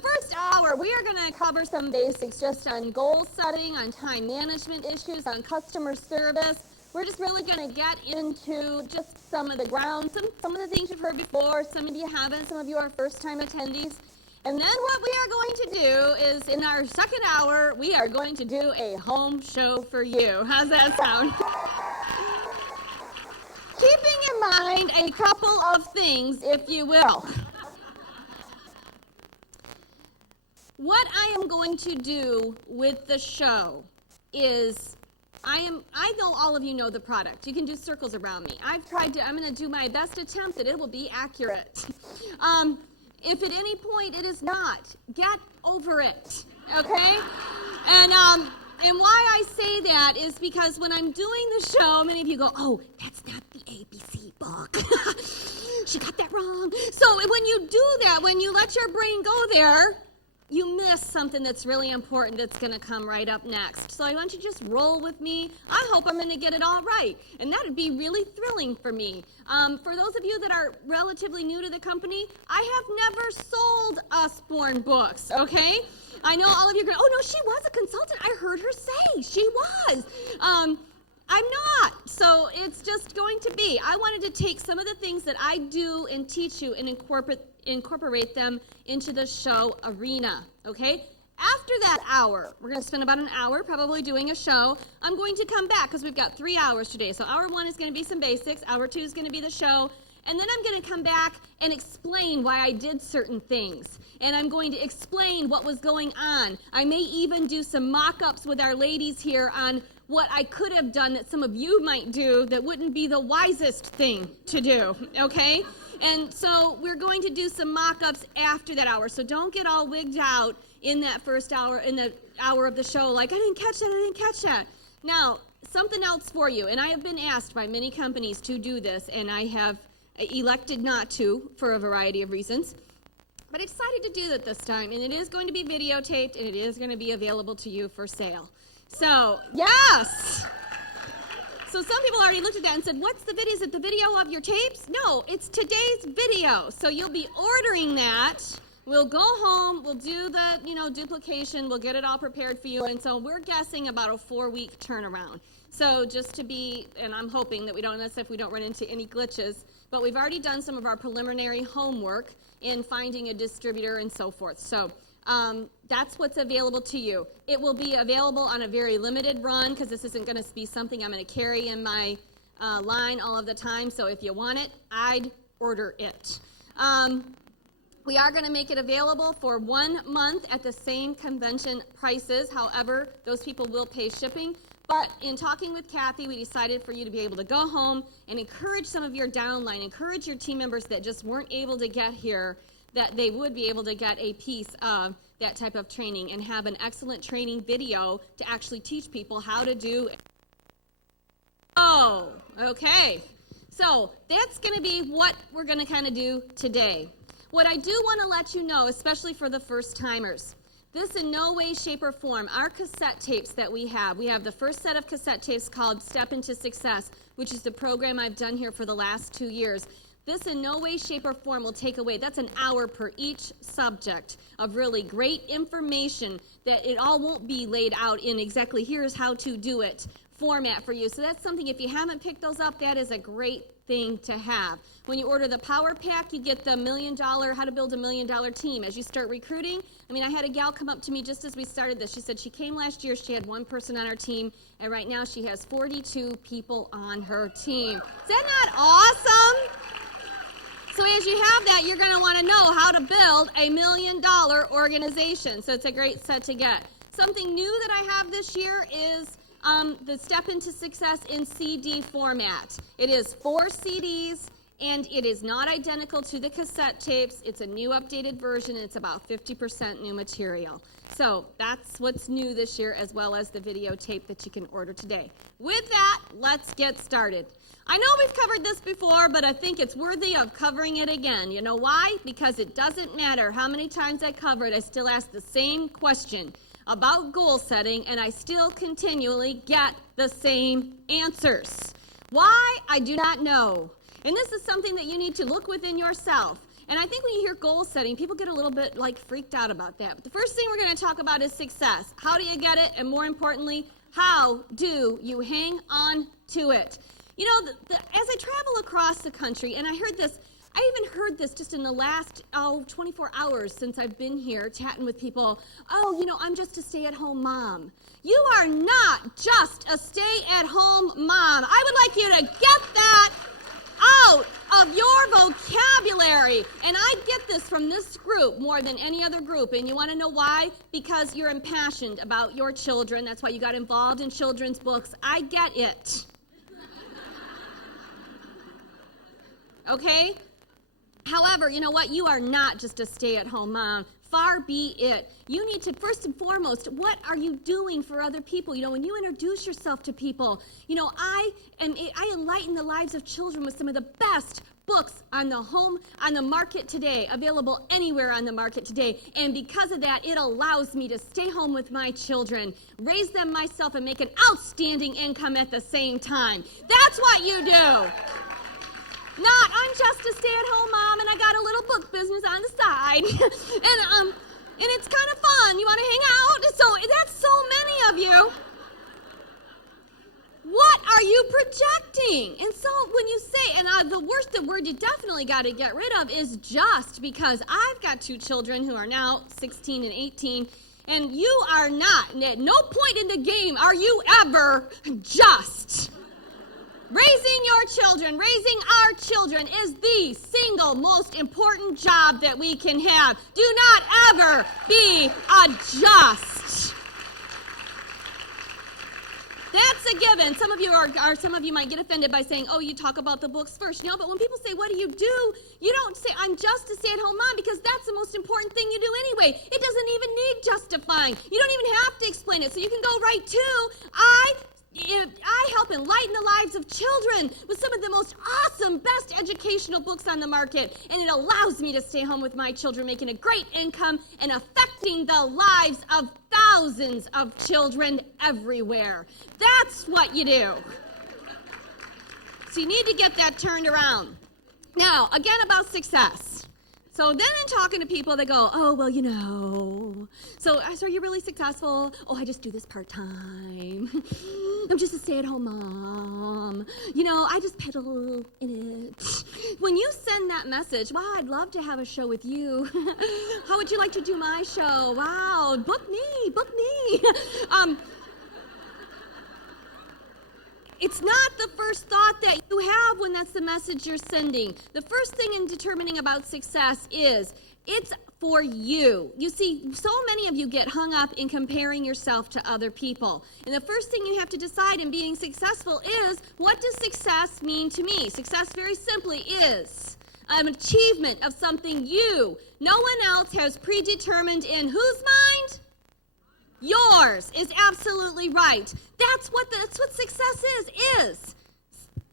first hour, we are going to cover some basics just on goal setting, on time management issues, on customer service. We're just really going to get into just some of the ground, some of the things you've heard before, some of you haven't, some of you are first-time attendees. And then what we are going to do is, in our second hour, we are going to do a home show for you. How's that sound? Keeping in mind a couple of things, if you will. What I am going to do with the show is, I know all of you know the product. You can do circles around me. I'm going to do my best attempt that it will be accurate. If at any point it is not, get over it, okay? And why I say that is because when I'm doing the show, many of you go, oh, that's not the ABC book. She got that wrong. So when you do that, when you let your brain go there, you miss something that's really important that's going to come right up next. So I want you to just roll with me. I hope I'm going to get it all right. And that would be really thrilling for me. For those of you that are relatively new to the company, I have never sold Usborne books, okay? I know all of you are going, oh, no, she was a consultant. I heard her say she was. I'm not. So it's just going to be. I wanted to take some of the things that I do and teach you and incorporate them into the show arena, okay? After that hour, we're going to spend about an hour probably doing a show. I'm going to come back because we've got 3 hours today. So hour 1 is going to be some basics. Hour 2 is going to be the show. And then I'm going to come back and explain why I did certain things. And I'm going to explain what was going on. I may even do some mock-ups with our ladies here on what I could have done that some of you might do that wouldn't be the wisest thing to do, okay? And so we're going to do some mock-ups after that hour. So don't get all wigged out in that first hour, in the hour of the show, like, I didn't catch that. Now, something else for you. And I have been asked by many companies to do this, and I have elected not to for a variety of reasons. But I decided to do it this time, and it is going to be videotaped, and it is going to be available to you for sale. So, yes! So some people already looked at that and said, what's the video? Is it the video of your tapes? No, it's today's video. So you'll be ordering that. We'll go home. We'll do the, duplication. We'll get it all prepared for you. And so we're guessing about a 4-week turnaround. So just to be, and I'm hoping that we don't, if we don't run into any glitches, but we've already done some of our preliminary homework in finding a distributor and so forth. So that's what's available to you. It will be available on a very limited run because this isn't going to be something I'm going to carry in my line all of the time. So if you want it, I'd order it. We are going to make it available for 1 month at the same convention prices. However, those people will pay shipping. But in talking with Kathy, we decided for you to be able to go home and encourage some of your downline, encourage your team members that just weren't able to get here, that they would be able to get a piece of that type of training and have an excellent training video to actually teach people how to do it. Oh, okay. So that's going to be what we're going to kind of do today. What I do want to let you know, especially for the first-timers, this in no way, shape, or form, our cassette tapes that we have the first set of cassette tapes called Step Into Success, which is the program I've done here for the last 2 years. This in no way, shape, or form will take away. That's an hour per each subject of really great information that it all won't be laid out in exactly here's how to do it format for you. So that's something, if you haven't picked those up, that is a great thing to have. When you order the Power Pack, you get the How to Build a $1 Million Team. As you start recruiting, I had a gal come up to me just as we started this. She said she came last year, she had 1 person on her team, and right now she has 42 people on her team. Is that not awesome? So as you have that, you're going to want to know how to build a $1 million organization. So it's a great set to get. Something new that I have this year is the Step Into Success in CD format. It is 4 CDs, and it is not identical to the cassette tapes. It's a new updated version, and it's about 50% new material. So that's what's new this year, as well as the videotape that you can order today. With that, let's get started. I know we've covered this before, but I think it's worthy of covering it again. You know why? Because it doesn't matter how many times I cover it, I still ask the same question about goal setting, and I still continually get the same answers. Why? I do not know. And this is something that you need to look within yourself And I think when you hear goal setting, people get a little bit freaked out about that. But the first thing we're going to talk about is success. How do you get it? And more importantly, how do you hang on to it? You know, as I travel across the country, and I even heard this just in the last 24 hours since I've been here chatting with people. Oh, you know, I'm just a stay-at-home mom. You are not just a stay-at-home mom. I would like you to get that out of your vocabulary. And I get this from this group more than any other group. And you want to know why? Because you're impassioned about your children. That's why you got involved in children's books. I get it. Okay? However, you know what? You are not just a stay-at-home mom. Far be it. You need to, first and foremost, what are you doing for other people? You know, when you introduce yourself to people, you know, I enlighten the lives of children with some of the best books on the market today, available anywhere on the market today. And because of that, it allows me to stay home with my children, raise them myself, and make an outstanding income at the same time. That's what you do. Not, I'm just a stay-at-home mom and I got a little book business on the side. and it's kind of fun. You want to hang out? So that's so many of you. What are you projecting? And so when you say, and the word you definitely got to get rid of is just, because I've got two children who are now 16 and 18, and you are not, at no point in the game are you ever just. Raising your children, raising our children is the single most important job that we can have. Do not ever be a just. That's a given. Some of you might get offended by saying, oh, you talk about the books first. No, but when people say, what do? You don't say, I'm just a stay-at-home mom, because that's the most important thing you do anyway. It doesn't even need justifying. You don't even have to explain it. So you can go right to, I help enlighten the lives of children with some of the most awesome, best educational books on the market. And it allows me to stay home with my children, making a great income and affecting the lives of thousands of children everywhere. That's what you do. So you need to get that turned around. Now, again about success. So then in talking to people, they go, oh, well, you know. So are you really successful? Oh, I just do this part-time. I'm just a stay-at-home mom. You know, I just pedal in it. When you send that message, wow, I'd love to have a show with you. How would you like to do my show? Wow, book me. It's not the first thought that you have when that's the message you're sending. The first thing in determining about success is it's for you. You see, so many of you get hung up in comparing yourself to other people. And the first thing you have to decide in being successful is, what does success mean to me? Success, very simply, is an achievement of something no one else has predetermined in whose mind? Yours is absolutely right. That's what success is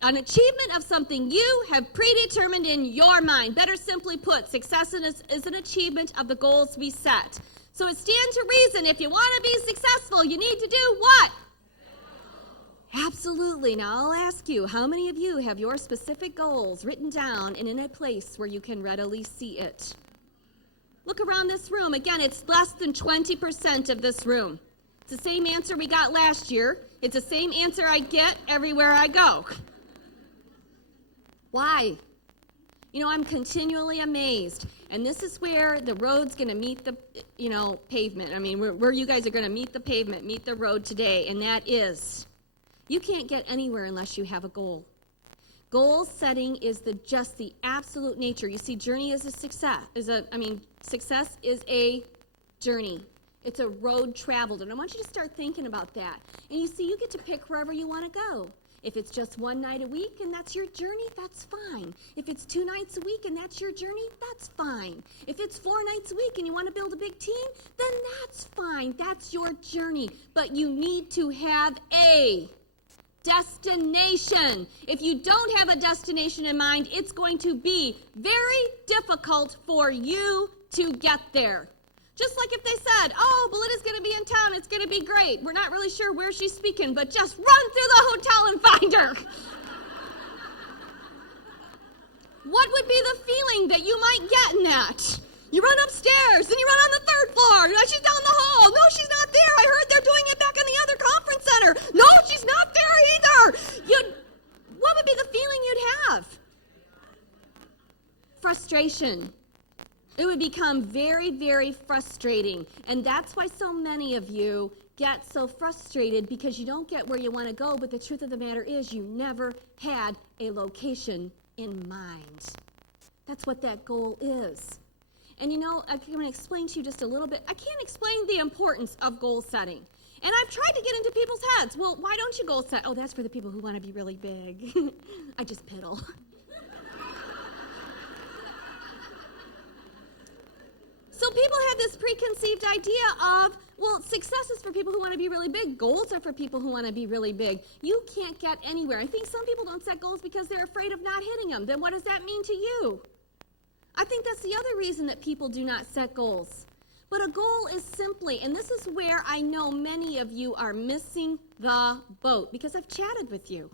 an achievement of something you have predetermined in your mind. Better simply put, success is an achievement of the goals we set. So it stands to reason, if you want to be successful, you need to do what? Absolutely. Now I'll ask you, how many of you have your specific goals written down and in a place where you can readily see it? Look around this room. Again, it's less than 20% of this room. It's the same answer we got last year. It's the same answer I get everywhere I go. Why? You know, I'm continually amazed. And this is where the road's going to meet the, pavement. I mean, where you guys are going to meet the pavement, meet the road today. And that is, you can't get anywhere unless you have a goal. Goal setting is just the absolute nature. You see, journey is a success. Success is a journey. It's a road traveled. And I want you to start thinking about that. And you see, you get to pick wherever you want to go. If it's just one night a week and that's your journey, that's fine. If it's 2 nights a week and that's your journey, that's fine. If it's 4 nights a week and you want to build a big team, then that's fine. That's your journey. But you need to have a destination. If you don't have a destination in mind, it's going to be very difficult for you to get there. Just like if they said, oh, Belinda's going to be in town, it's going to be great. We're not really sure where she's speaking, but just run through the hotel and find her. What would be the feeling that you might get in that? You run upstairs, and you run on the third floor. No, she's down the hall. No, she's not there. I heard they're doing it back in the other conference center. No, she's not there either. What would be the feeling you'd have? Frustration. It would become very, very frustrating. And that's why so many of you get so frustrated, because you don't get where you want to go. But the truth of the matter is, you never had a location in mind. That's what that goal is. And I'm going to explain to you just a little bit. I can't explain the importance of goal setting. And I've tried to get into people's heads. Well, why don't you goal set? Oh, that's for the people who want to be really big. I just piddle. So people have this preconceived idea of, well, success is for people who want to be really big. Goals are for people who want to be really big. You can't get anywhere. I think some people don't set goals because they're afraid of not hitting them. Then what does that mean to you? I think that's the other reason that people do not set goals. But a goal is simply, and this is where I know many of you are missing the boat, because I've chatted with you.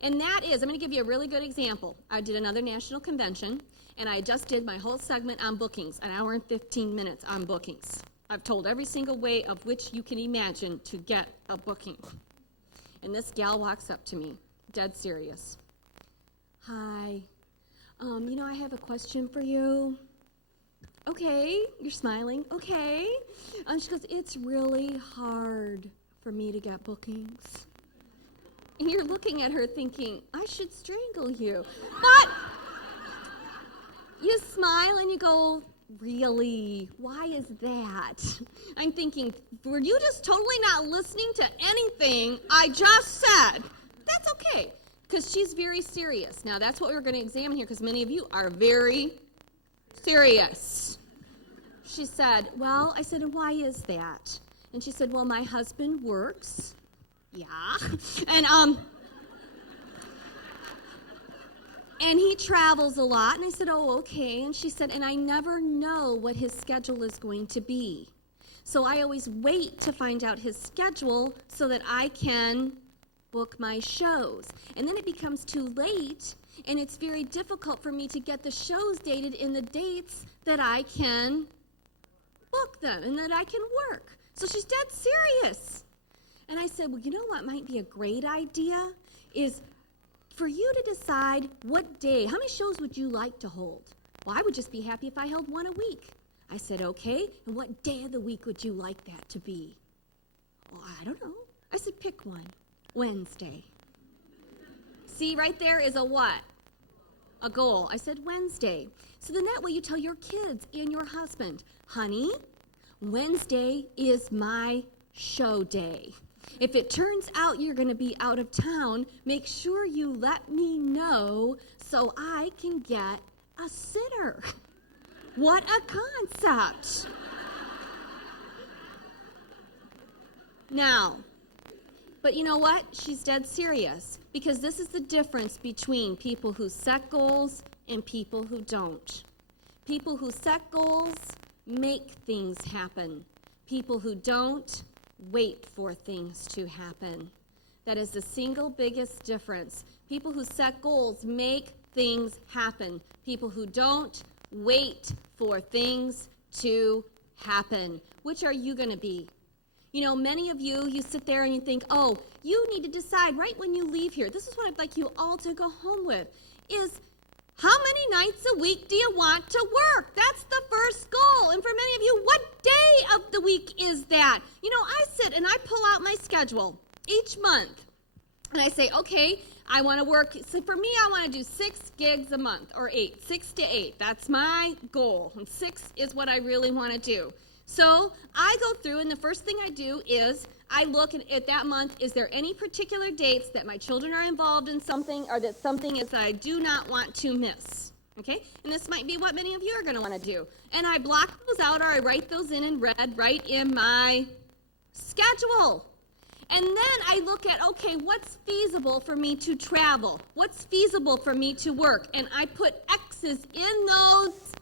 And that is, I'm going to give you a really good example. I did another national convention, and I just did my whole segment on bookings, an hour and 15 minutes on bookings. I've told every single way of which you can imagine to get a booking. And this gal walks up to me, dead serious. Hi. I have a question for you. Okay, you're smiling. Okay. She goes, it's really hard for me to get bookings. And you're looking at her thinking, I should strangle you. But you smile and you go, really? Why is that? I'm thinking, were you just totally not listening to anything I just said? That's okay. Because she's very serious. Now, that's what we're going to examine here, because many of you are very serious. She said, I said, and why is that? And she said, well, my husband works. Yeah. And he travels a lot. And I said, oh, okay. And she said, and I never know what his schedule is going to be. So I always wait to find out his schedule so that I can book my shows. And then it becomes too late, and it's very difficult for me to get the shows dated in the dates that I can book them and that I can work. So she's dead serious. And I said, well, you know what might be a great idea is for you to decide what day, how many shows would you like to hold? Well, I would just be happy if I held one a week. I said, okay, and what day of the week would you like that to be? Well, I don't know. I said, pick one. Wednesday. See, right there is a what? A goal. I said Wednesday. So then that way you tell your kids and your husband, honey, Wednesday is my show day. If it turns out you're going to be out of town, make sure you let me know so I can get a sitter. What a concept. Now, but you know what? She's dead serious, because this is the difference between people who set goals and people who don't. People who set goals make things happen. People who don't wait for things to happen. That is the single biggest difference. People who set goals make things happen. People who don't wait for things to happen. Which are you going to be? Many of you sit there and you think, oh, you need to decide right when you leave here. This is what I'd like you all to go home with, is how many nights a week do you want to work? That's the first goal. And for many of you, what day of the week is that? I sit and I pull out my schedule each month. And I say, okay, I want to work. So for me, I want to do 6 gigs a month, or 8, 6 to 8. That's my goal. And 6 is what I really want to do. So I go through, and the first thing I do is I look at that month, is there any particular dates that my children are involved in something, or that something is that I do not want to miss, okay? And this might be what many of you are going to want to do. And I block those out, or I write those in red right in my schedule. And then I look at, okay, what's feasible for me to travel? What's feasible for me to work? And I put X's in those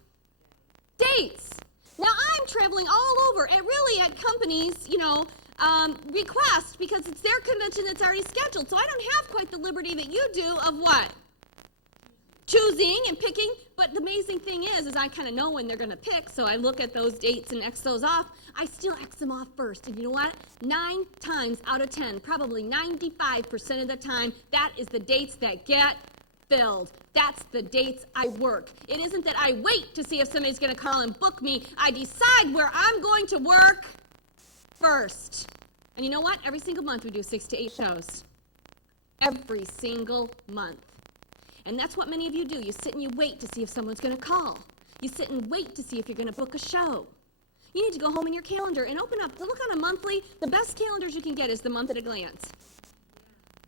dates. Now, I'm traveling all over, and really at companies, request, because it's their convention that's already scheduled. So I don't have quite the liberty that you do of what? choosing and picking, but the amazing thing is I kind of know when they're going to pick, so I look at those dates and X those off. I still X them off first, and you know what? 9 times out of 10, probably 95% of the time, that is the dates that get filled. That's the dates I work. It isn't that I wait to see if somebody's going to call and book me. I decide where I'm going to work first. And you know what? Every single month we do 6 to 8 shows. Every single month. And that's what many of you do. You sit and you wait to see if someone's going to call. You sit and wait to see if you're going to book a show. You need to go home in your calendar and open up, look on a monthly. The best calendars you can get is the month at a glance.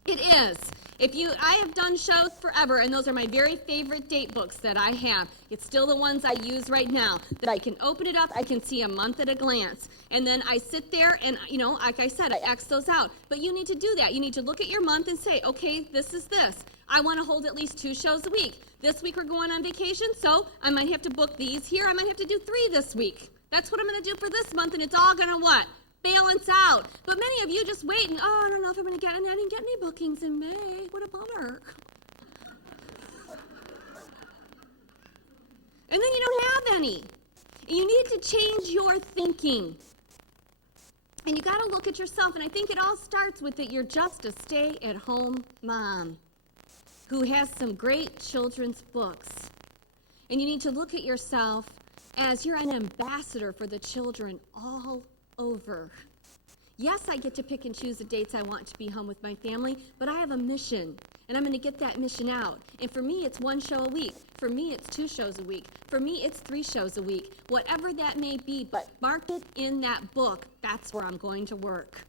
It is. I have done shows forever, and those are my very favorite date books that I have. It's still the ones I use right now, that I can open it up, I can see a month at a glance. And then I sit there and, like I said, I X those out. But you need to do that. You need to look at your month and say, okay, this is this. I want to hold at least 2 shows a week. This week we're going on vacation, so I might have to book these here. I might have to do 3 this week. That's what I'm going to do for this month, and it's all going to what? Balance out. But many of you just wait and, I don't know if I'm going to get any. I didn't get any bookings in May. What a bummer. And then you don't have any. And you need to change your thinking. And you got to look at yourself, and I think it all starts with that you're just a stay-at-home mom who has some great children's books. And you need to look at yourself as you're an ambassador for the children all over. Yes, I get to pick and choose the dates I want to be home with my family, but I have a mission, and I'm going to get that mission out. And for me, it's 1 show a week. For me, it's 2 shows a week. For me, it's 3 shows a week. Whatever that may be, but mark it in that book. That's where I'm going to work.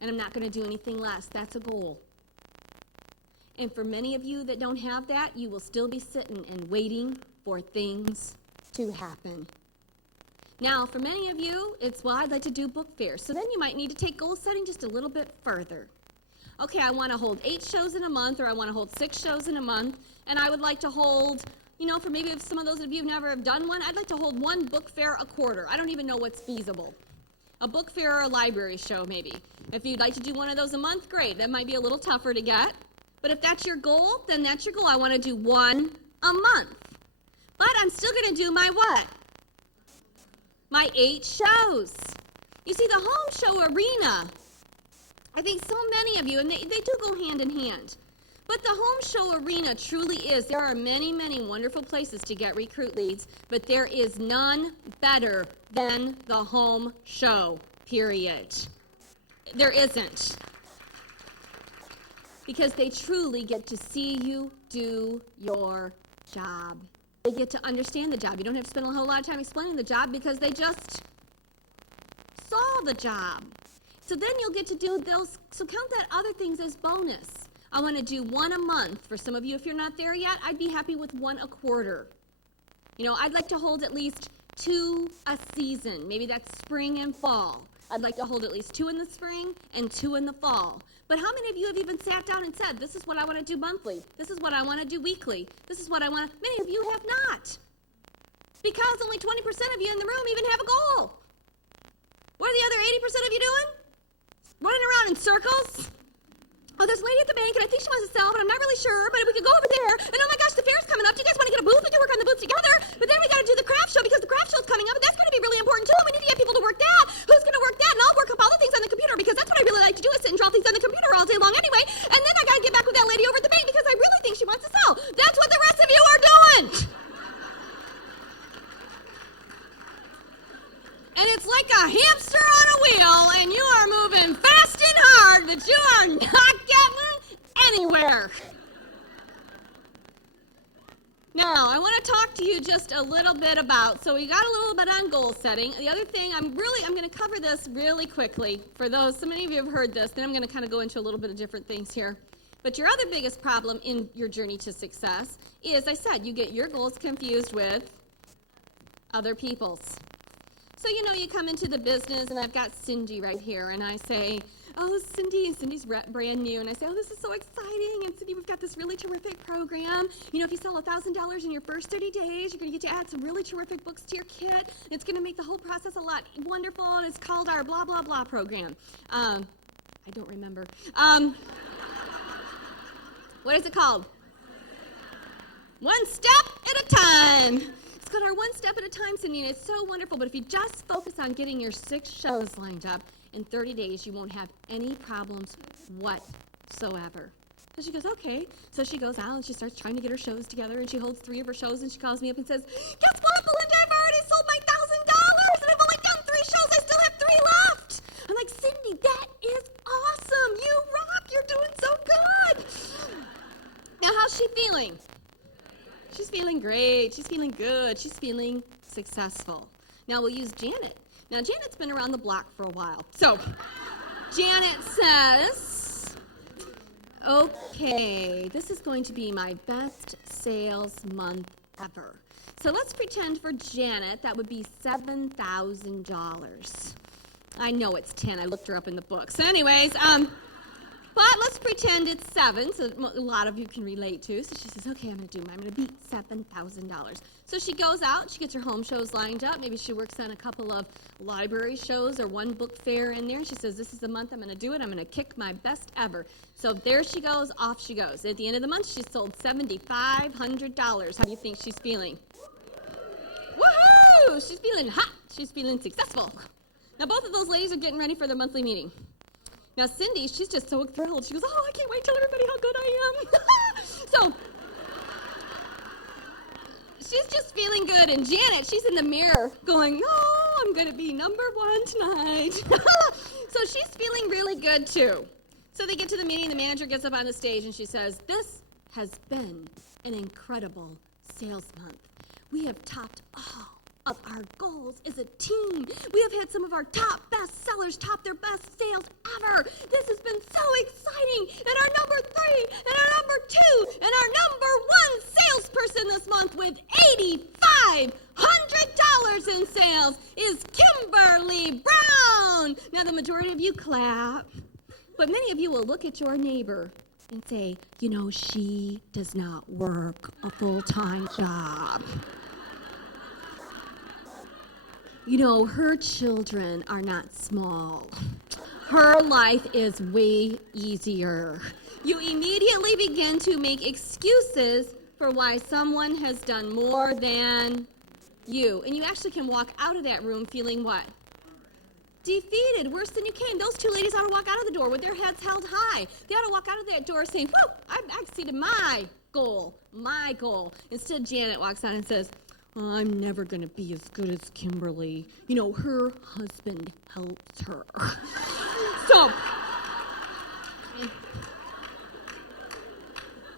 And I'm not going to do anything less. That's a goal. And for many of you that don't have that, you will still be sitting and waiting for things to happen. Now, for many of you, it's, I'd like to do book fairs. So then you might need to take goal setting just a little bit further. Okay, I want to hold 8 shows in a month, or I want to hold 6 shows in a month, and I would like to hold, for maybe if some of those of you have never have done one, I'd like to hold 1 book fair a quarter. I don't even know what's feasible. A book fair or a library show, maybe. If you'd like to do one of those a month, great. That might be a little tougher to get. But if that's your goal, then that's your goal. I want to do 1 a month. But I'm still going to do my what? My 8 shows. You see, the home show arena, I think so many of you, and they do go hand in hand, but the home show arena truly is. There are many, many wonderful places to get recruit leads, but there is none better than the home show, period. There isn't. Because they truly get to see you do your job. They get to understand the job. You don't have to spend a whole lot of time explaining the job because they just saw the job. So then you'll get to do those. So count that other things as bonus. I want to do 1 a month. For some of you, if you're not there yet, I'd be happy with 1 a quarter. I'd like to hold at least 2 a season. Maybe that's spring and fall. I'd like to hold at least 2 in the spring and 2 in the fall. But how many of you have even sat down and said, this is what I want to do monthly. This is what I want to do weekly. This is what I want to... Many of you have not. Because only 20% of you in the room even have a goal. What are the other 80% of you doing? Running around in circles? Oh, there's a lady at the bank, and I think she wants to sell, but I'm not really sure. But if we could go over there, and oh my gosh, the fair's coming up. Do you guys want to get a booth? We can work on the booth together. But then we got to do the craft show because the craft show's coming up, and that's going to be really important too. We need to get people to work that. Who's going to work that? And I'll work up all the things on the computer because that's what I really like to do is sit and draw things on the computer all day long anyway. And then I got to get back with that lady over at the bank because I really think she wants to sell. That's what the rest of you are doing. And it's like a hamster on a wheel, and you are moving fast and hard, but you are not getting anywhere. Now, I want to talk to you just a little bit about, so we got a little bit on goal setting. The other thing, I'm going to cover this really quickly. For those, so many of you have heard this, then I'm going to kind of go into a little bit of different things here. But your other biggest problem in your journey to success is, I said, you get your goals confused with other people's. So, you come into the business, and I've got Cindy right here, and I say, oh, Cindy, and Cindy's brand new, and I say, oh, this is so exciting, and Cindy, we've got this really terrific program. If you sell $1,000 in your first 30 days, you're going to get to add some really terrific books to your kit, and it's going to make the whole process a lot wonderful, and it's called our blah, blah, blah program. I don't remember. What is it called? One step at a time. It's called our One Step at a Time, Cindy, and it's so wonderful. But if you just focus on getting your 6 shows lined up, in 30 days, you won't have any problems whatsoever. So she goes, okay. So she goes out and she starts trying to get her shows together, and she holds 3 of her shows, and she calls me up and says, guess what, Belinda, I've already sold my $1,000, and I've only done 3 shows. I still have 3 left. I'm like, Cindy, that is awesome. You rock. You're doing so good. Now, how's she feeling? She's feeling great. She's feeling good. She's feeling successful. Now, we'll use Janet. Now, Janet's been around the block for a while. So, Janet says, okay, this is going to be my best sales month ever. So let's pretend for Janet that would be $7,000. I know it's 10. I looked her up in the book. So anyways, but let's pretend it's 7, so a lot of you can relate to. So she says, okay, I'm going to beat $7,000. So she goes out, she gets her home shows lined up. Maybe she works on a couple of library shows or one book fair in there. She says, this is the month I'm going to do it. I'm going to kick my best ever. So there she goes, off she goes. At the end of the month, she sold $7,500. How do you think she's feeling? Woohoo! She's feeling hot. She's feeling successful. Now, both of those ladies are getting ready for their monthly meeting. Now, Cindy, she's just so thrilled. She goes, oh, I can't wait to tell everybody how good I am. So, she's just feeling good. And Janet, she's in the mirror going, oh, I'm going to be number 1 tonight. So she's feeling really good, too. So they get to the meeting. The manager gets up on the stage, and she says, this has been an incredible sales month. We have topped all of our goals as a team. We have had some of our top best sellers top their best sales ever. This has been so exciting. And our number 3, and our number 2, and our number 1 salesperson this month with $8,500 in sales is Kimberly Brown. Now, the majority of you clap, but many of you will look at your neighbor and say, you know, she does not work a full-time job. You know, her children are not small. Her life is way easier. You immediately begin to make excuses for why someone has done more than you. And you actually can walk out of that room feeling what? Defeated, worse than you came. Those 2 ladies ought to walk out of the door with their heads held high. They ought to walk out of that door saying, whew, I've exceeded my goal. Instead, Janet walks out and says, oh, I'm never going to be as good as Kimberly. You know, her husband helps her.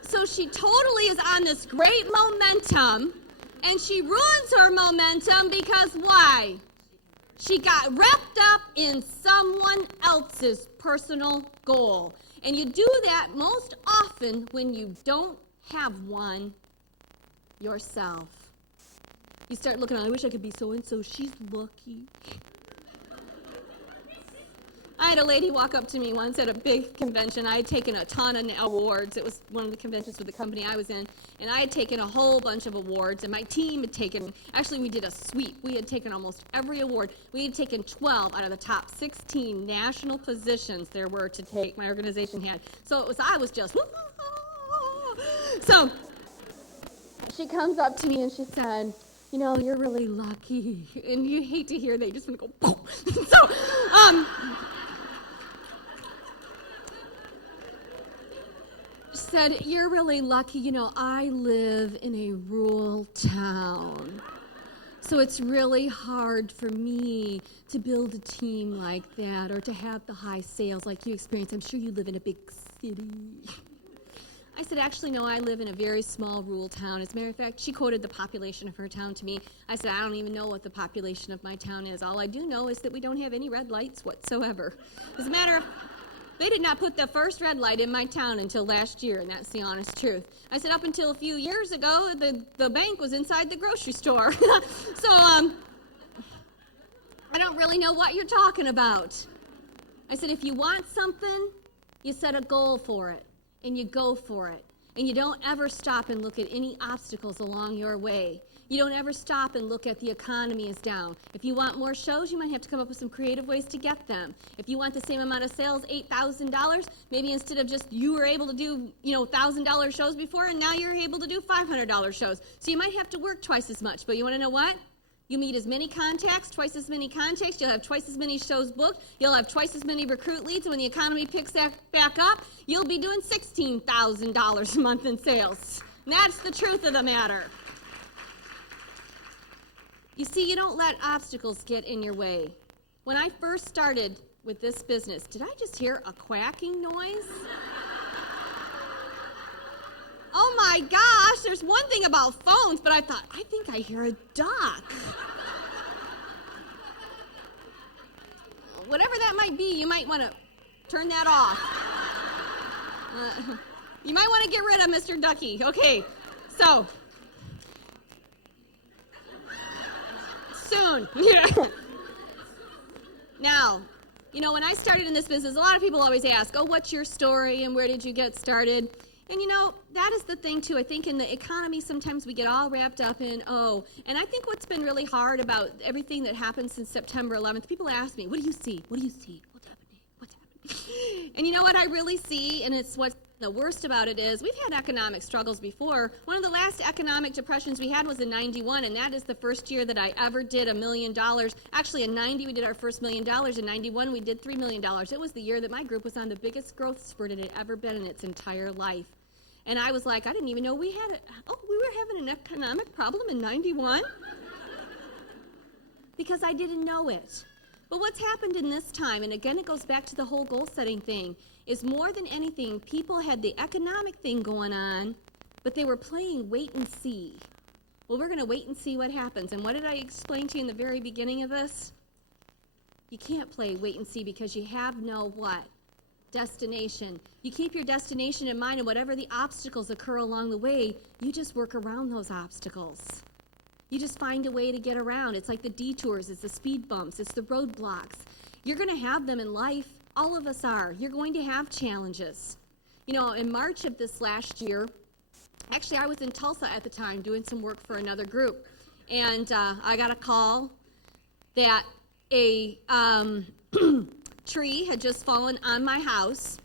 So she totally is on this great momentum, and she ruins her momentum because why? She got wrapped up in someone else's personal goal. And you do that most often when you don't have one yourself. You start looking, I wish I could be so-and-so. She's lucky. I had a lady walk up to me once at a big convention. I had taken a ton of awards. It was one of the conventions with the company I was in. And I had taken a whole bunch of awards. And my team had taken, actually we did a sweep. We had taken almost every award. We had taken 12 out of the top 16 national positions there were to take, my organization had. So I was just, so she comes up to me and she said, you know, you're really lucky. And you hate to hear that. You just want to go, boom. So, she said, you're really lucky. You know, I live in a rural town. So it's really hard for me to build a team like that or to have the high sales like you experience. I'm sure you live in a big city. I said, actually, no, I live in a very small rural town. As a matter of fact, she quoted the population of her town to me. I said, I don't even know what the population of my town is. All I do know is that we don't have any red lights whatsoever. As a matter of they did not put the first red light in my town until last year, and that's the honest truth. I said, up until a few years ago, the bank was inside the grocery store. So, I don't really know what you're talking about. I said, if you want something, you set a goal for it. And you go for it. and you don't ever stop and look at any obstacles along your way. You don't ever stop and look at the economy is down. If you want more shows, you might have to come up with some creative ways to get them. If you want the same amount of sales, $8,000, maybe instead of just you were able to do, $1,000 shows before, and now you're able to do $500 shows. So you might have to work twice as much. But you want to know what? You meet as many contacts, twice as many contacts. You'll have twice as many shows booked. You'll have twice as many recruit leads. And when the economy picks back up, you'll be doing $16,000 a month in sales. And that's the truth of the matter. You see, you don't let obstacles get in your way. When I first started with this business, did I just hear a quacking noise? Oh my gosh, there's one thing about phones, but I thought, I think I hear a duck. Whatever that might be, you might want to turn that off. You might want to get rid of Mr. Ducky. Okay, so soon. Yeah. Now, when I started in this business, a lot of people always ask, oh, what's your story and where did you get started? And that is the thing too. I think in the economy, sometimes we get all wrapped up in, and I think what's been really hard about everything that happened since September 11th, people ask me, what do you see? What do you see? What's happening? What's happening? And you know what I really see, and it's what's the worst about it is we've had economic struggles before. One of the last economic depressions we had was in 91, and that is the first year that I ever did $1 million. Actually, in 90, we did our first $1 million. In 91, we did $3 million. It was the year that my group was on the biggest growth spurt it had ever been in its entire life. And I was like, I didn't even know we were having an economic problem in 91? Because I didn't know it. But what's happened in this time, and again, it goes back to the whole goal-setting thing, is more than anything, people had the economic thing going on, but they were playing wait and see. Well, we're going to wait and see what happens. And what did I explain to you in the very beginning of this? You can't play wait and see because you have no what? Destination. You keep your destination in mind, and whatever the obstacles occur along the way, you just work around those obstacles. You just find a way to get around. It's like the detours, it's the speed bumps, it's the roadblocks. You're going to have them in life. All of us are. You're going to have challenges. In March of this last year, actually I was in Tulsa at the time doing some work for another group, and I got a call that a tree had just fallen on my house,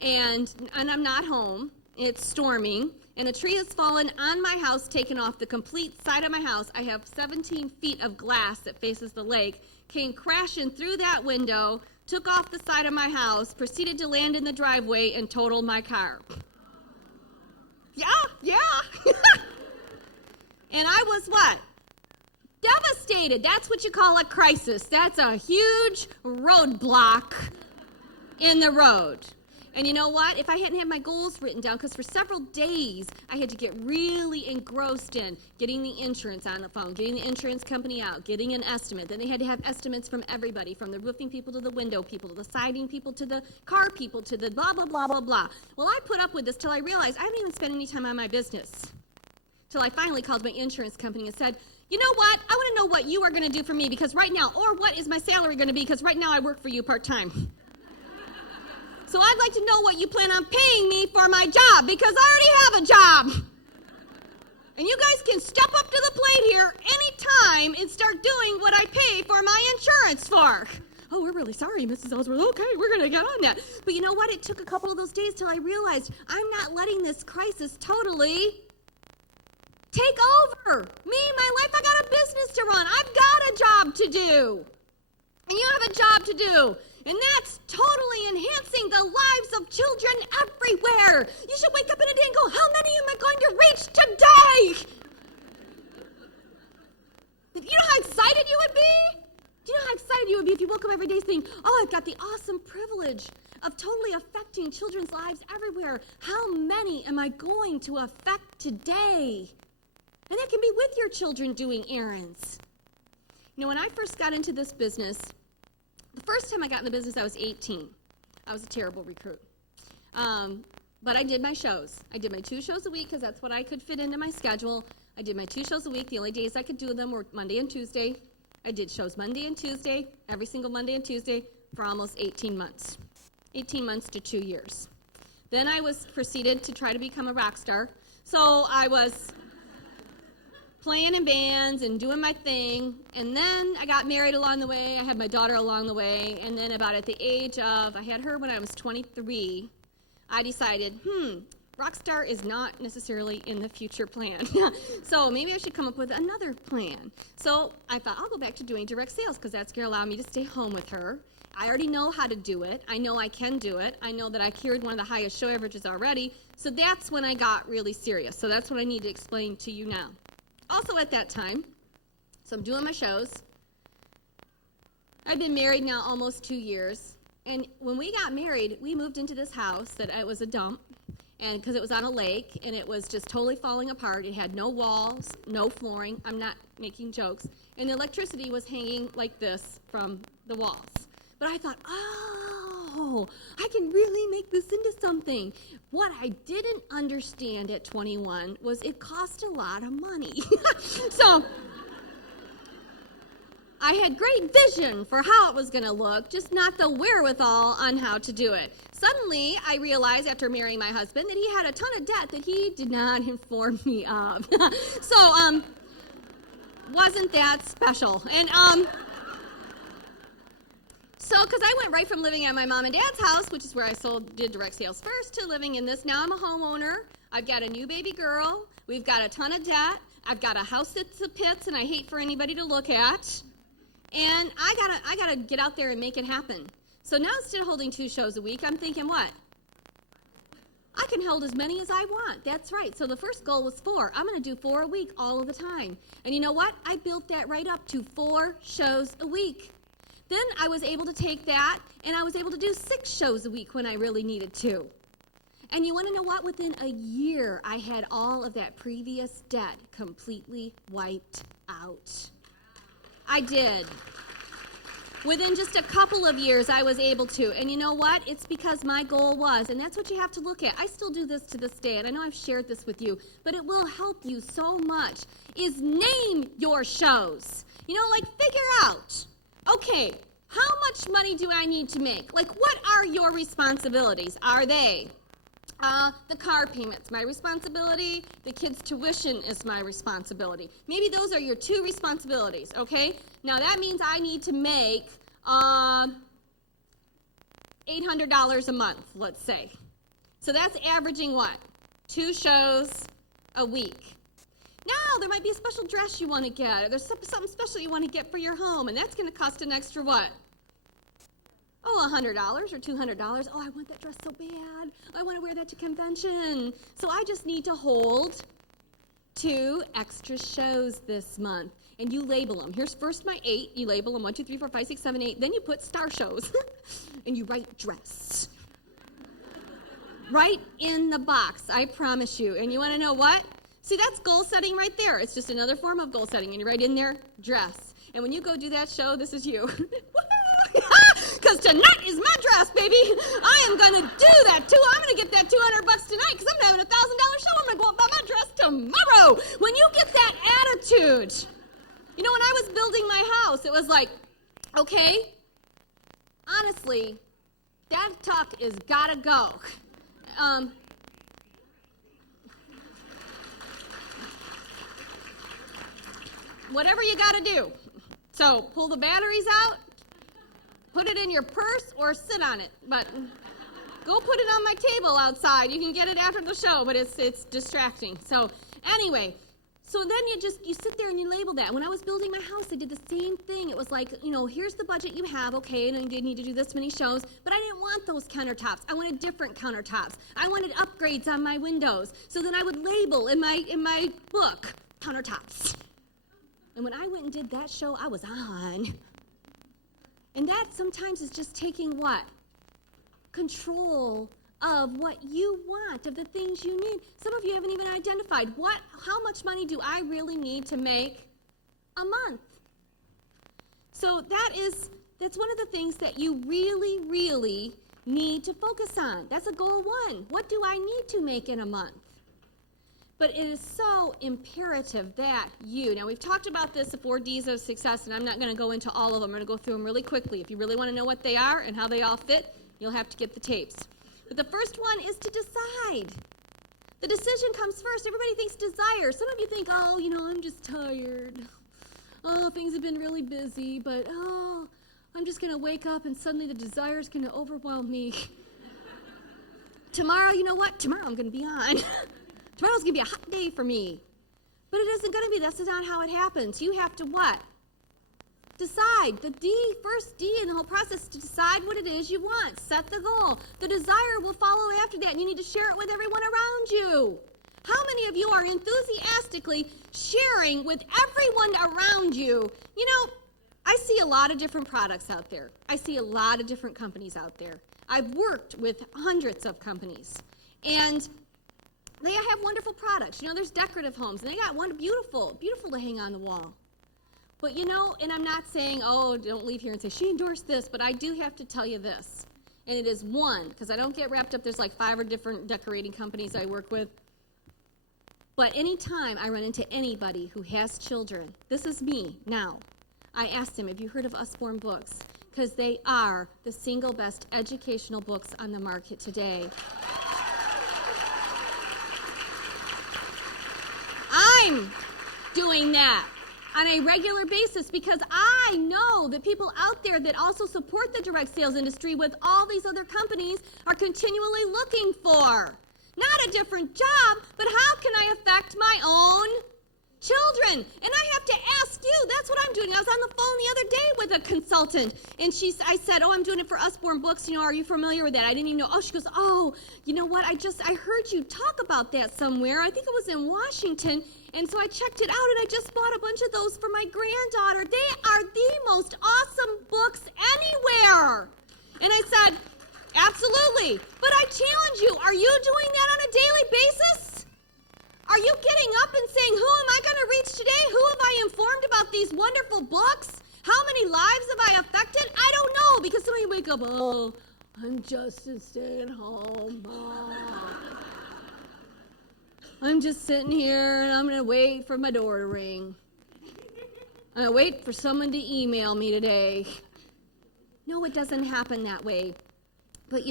and I'm not home. It's storming, and a tree has fallen on my house, taken off the complete side of my house. I have 17 feet of glass that faces the lake, came crashing through that window, took off the side of my house, proceeded to land in the driveway, and totaled my car. Yeah. And I was what? Devastated. That's what you call a crisis. That's a huge roadblock in the road. And you know what? If I hadn't had my goals written down, because for several days I had to get really engrossed in getting the insurance on the phone, getting the insurance company out, getting an estimate. Then they had to have estimates from everybody, from the roofing people to the window people to the siding people to the car people to the blah, blah, blah, blah, blah. Well, I put up with this till I realized I haven't even spent any time on my business. Till I finally called my insurance company and said, you know what? I want to know what you are going to do for me because right now, or what is my salary going to be because right now I work for you part-time. So I'd like to know what you plan on paying me for my job because I already have a job. And you guys can step up to the plate here anytime and start doing what I pay for my insurance for. Oh, we're really sorry, Mrs. Elsworth. Okay, we're going to get on that. But you know what? It took a couple of those days till I realized I'm not letting this crisis totally take over me, my life. I got a business to run. I've got a job to do. And you have a job to do. And that's totally enhancing the lives of children everywhere. You should wake up in a day and go, how many am I going to reach today? Do you know how excited you would be? Do you know how excited you would be if you woke up every day saying, oh, I've got the awesome privilege of totally affecting children's lives everywhere. How many am I going to affect today? And that can be with your children doing errands. When I first got into this business, the first time I got in the business, I was 18. I was a terrible recruit. But I did my shows. I did my 2 shows a week because that's what I could fit into my schedule. I did my 2 shows a week. The only days I could do them were Monday and Tuesday. I did shows Monday and Tuesday, every single Monday and Tuesday, for almost 18 months. 18 months to 2 years. Then I was proceeded to try to become a rock star. So I was playing in bands and doing my thing, and then I got married along the way. I had my daughter along the way, and then about at the age of, I had her when I was 23, I decided, rock star is not necessarily in the future plan. So maybe I should come up with another plan. So I thought, I'll go back to doing direct sales because that's going to allow me to stay home with her. I already know how to do it. I know I can do it. I know that I carried one of the highest show averages already. So that's when I got really serious. So that's what I need to explain to you now. Also at that time, so I'm doing my shows. I've been married now almost 2 years. And when we got married, we moved into this house that it was a dump, and because it was on a lake, and it was just totally falling apart. It had no walls, no flooring. I'm not making jokes. And the electricity was hanging like this from the walls. But I thought, I can really make this into something. What I didn't understand at 21 was it cost a lot of money. So I had great vision for how it was going to look, just not the wherewithal on how to do it. Suddenly, I realized after marrying my husband that he had a ton of debt that he did not inform me of. So, wasn't that special. And, so, because I went right from living at my mom and dad's house, which is where I did direct sales first, to living in this. Now I'm a homeowner. I've got a new baby girl. We've got a ton of debt. I've got a house that's a pits, and I hate for anybody to look at. And I gotta get out there and make it happen. So now instead of holding 2 shows a week, I'm thinking, what? I can hold as many as I want. That's right. So the first goal was 4. I'm going to do 4 a week all of the time. And you know what? I built that right up to 4 shows a week. Then I was able to take that, and I was able to do 6 shows a week when I really needed to. And you want to know what? Within a year, I had all of that previous debt completely wiped out. I did. Within just a couple of years, I was able to. And you know what? It's because my goal was, and that's what you have to look at. I still do this to this day, and I know I've shared this with you, but it will help you so much, is name your shows. You know, like figure out, okay, how much money do I need to make? Like, what are your responsibilities? Are they the car payment's my responsibility, the kids' tuition is my responsibility? Maybe those are your 2 responsibilities, okay? Now, that means I need to make $800 a month, let's say. So that's averaging what? 2 shows a week. Now, there might be a special dress you want to get, or there's something special you want to get for your home, and that's going to cost an extra what? $100 or $200. Oh, I want that dress so bad. I want to wear that to convention. So I just need to hold 2 extra shows this month. And you label them. Here's first my 8. You label them 1, 2, 3, 4, 5, 6, 7, 8. Then you put star shows. And you write dress. Right in the box, I promise you. And you want to know what? See, that's goal setting right there. It's just another form of goal setting. And you write in there, dress. And when you go do that show, this is you. Because tonight is my dress, baby. I am going to do that, too. I'm going to get that $200 tonight because I'm having a $1,000 show. I'm going to go out and buy my dress tomorrow. When you get that attitude, you know, when I was building my house, it was like, okay, honestly, that tuck is got to go. Whatever you got to do. So pull the batteries out. Put it in your purse or sit on it, but go put it on my table outside. You can get it after the show, but it's distracting. So anyway, so then you sit there and you label that. When I was building my house, I did the same thing. It was like, you know, here's the budget you have, okay, and you need to do this many shows, but I didn't want those countertops. I wanted different countertops. I wanted upgrades on my windows. So then I would label in my book, countertops. And when I went and did that show, I was on. And that sometimes is just taking what? Control of what you want, of the things you need. Some of you haven't even identified how much money do I really need to make a month? So that's one of the things that you really, really need to focus on. That's a goal 1. What do I need to make in a month? But it is so imperative that now we've talked about this, the 4 Ds of success, and I'm not going to go into all of them. I'm going to go through them really quickly. If you really want to know what they are and how they all fit, you'll have to get the tapes. But the first one is to decide. The decision comes first. Everybody thinks desire. Some of you think, oh, I'm just tired. Oh, things have been really busy, but I'm just going to wake up and suddenly the desire is going to overwhelm me. Tomorrow, you know what? Tomorrow I'm going to be on. Tomorrow's going to be a hot day for me. But it isn't going to be. That's not how it happens. You have to what? Decide. The first D in the whole process is to decide what it is you want. Set the goal. The desire will follow after that, and you need to share it with everyone around you. How many of you are enthusiastically sharing with everyone around you? I see a lot of different products out there. I see a lot of different companies out there. I've worked with hundreds of companies, and they have wonderful products. There's decorative homes, and they got one beautiful to hang on the wall. But and I'm not saying, don't leave here and say, she endorsed this, but I do have to tell you this. And it is one, because I don't get wrapped up, there's like 5 or different decorating companies I work with. But anytime I run into anybody who has children, this is me now, I ask them, have you heard of Usborne books? Because they are the single best educational books on the market today. I'm doing that on a regular basis because I know that people out there that also support the direct sales industry with all these other companies are continually looking for not a different job, but how can I affect my own children? And I have to ask you, that's what I'm doing. I was on the phone the other day with a consultant, and I said, I'm doing it for Usborne Books. Are you familiar with that? I didn't even know. She goes, you know what? I heard you talk about that somewhere. I think it was in Washington. And so I checked it out, and I just bought a bunch of those for my granddaughter. They are the most awesome books anywhere. And I said, absolutely. But I challenge you, are you doing that on a daily basis? Are you getting up and saying, who am I going to reach today? Who have I informed about these wonderful books? How many lives have I affected? I don't know, because somebody wake up, I'm just a stay-at-home mom. I'm just sitting here, and I'm going to wait for my door to ring. I'm going to wait for someone to email me today. No, it doesn't happen that way. But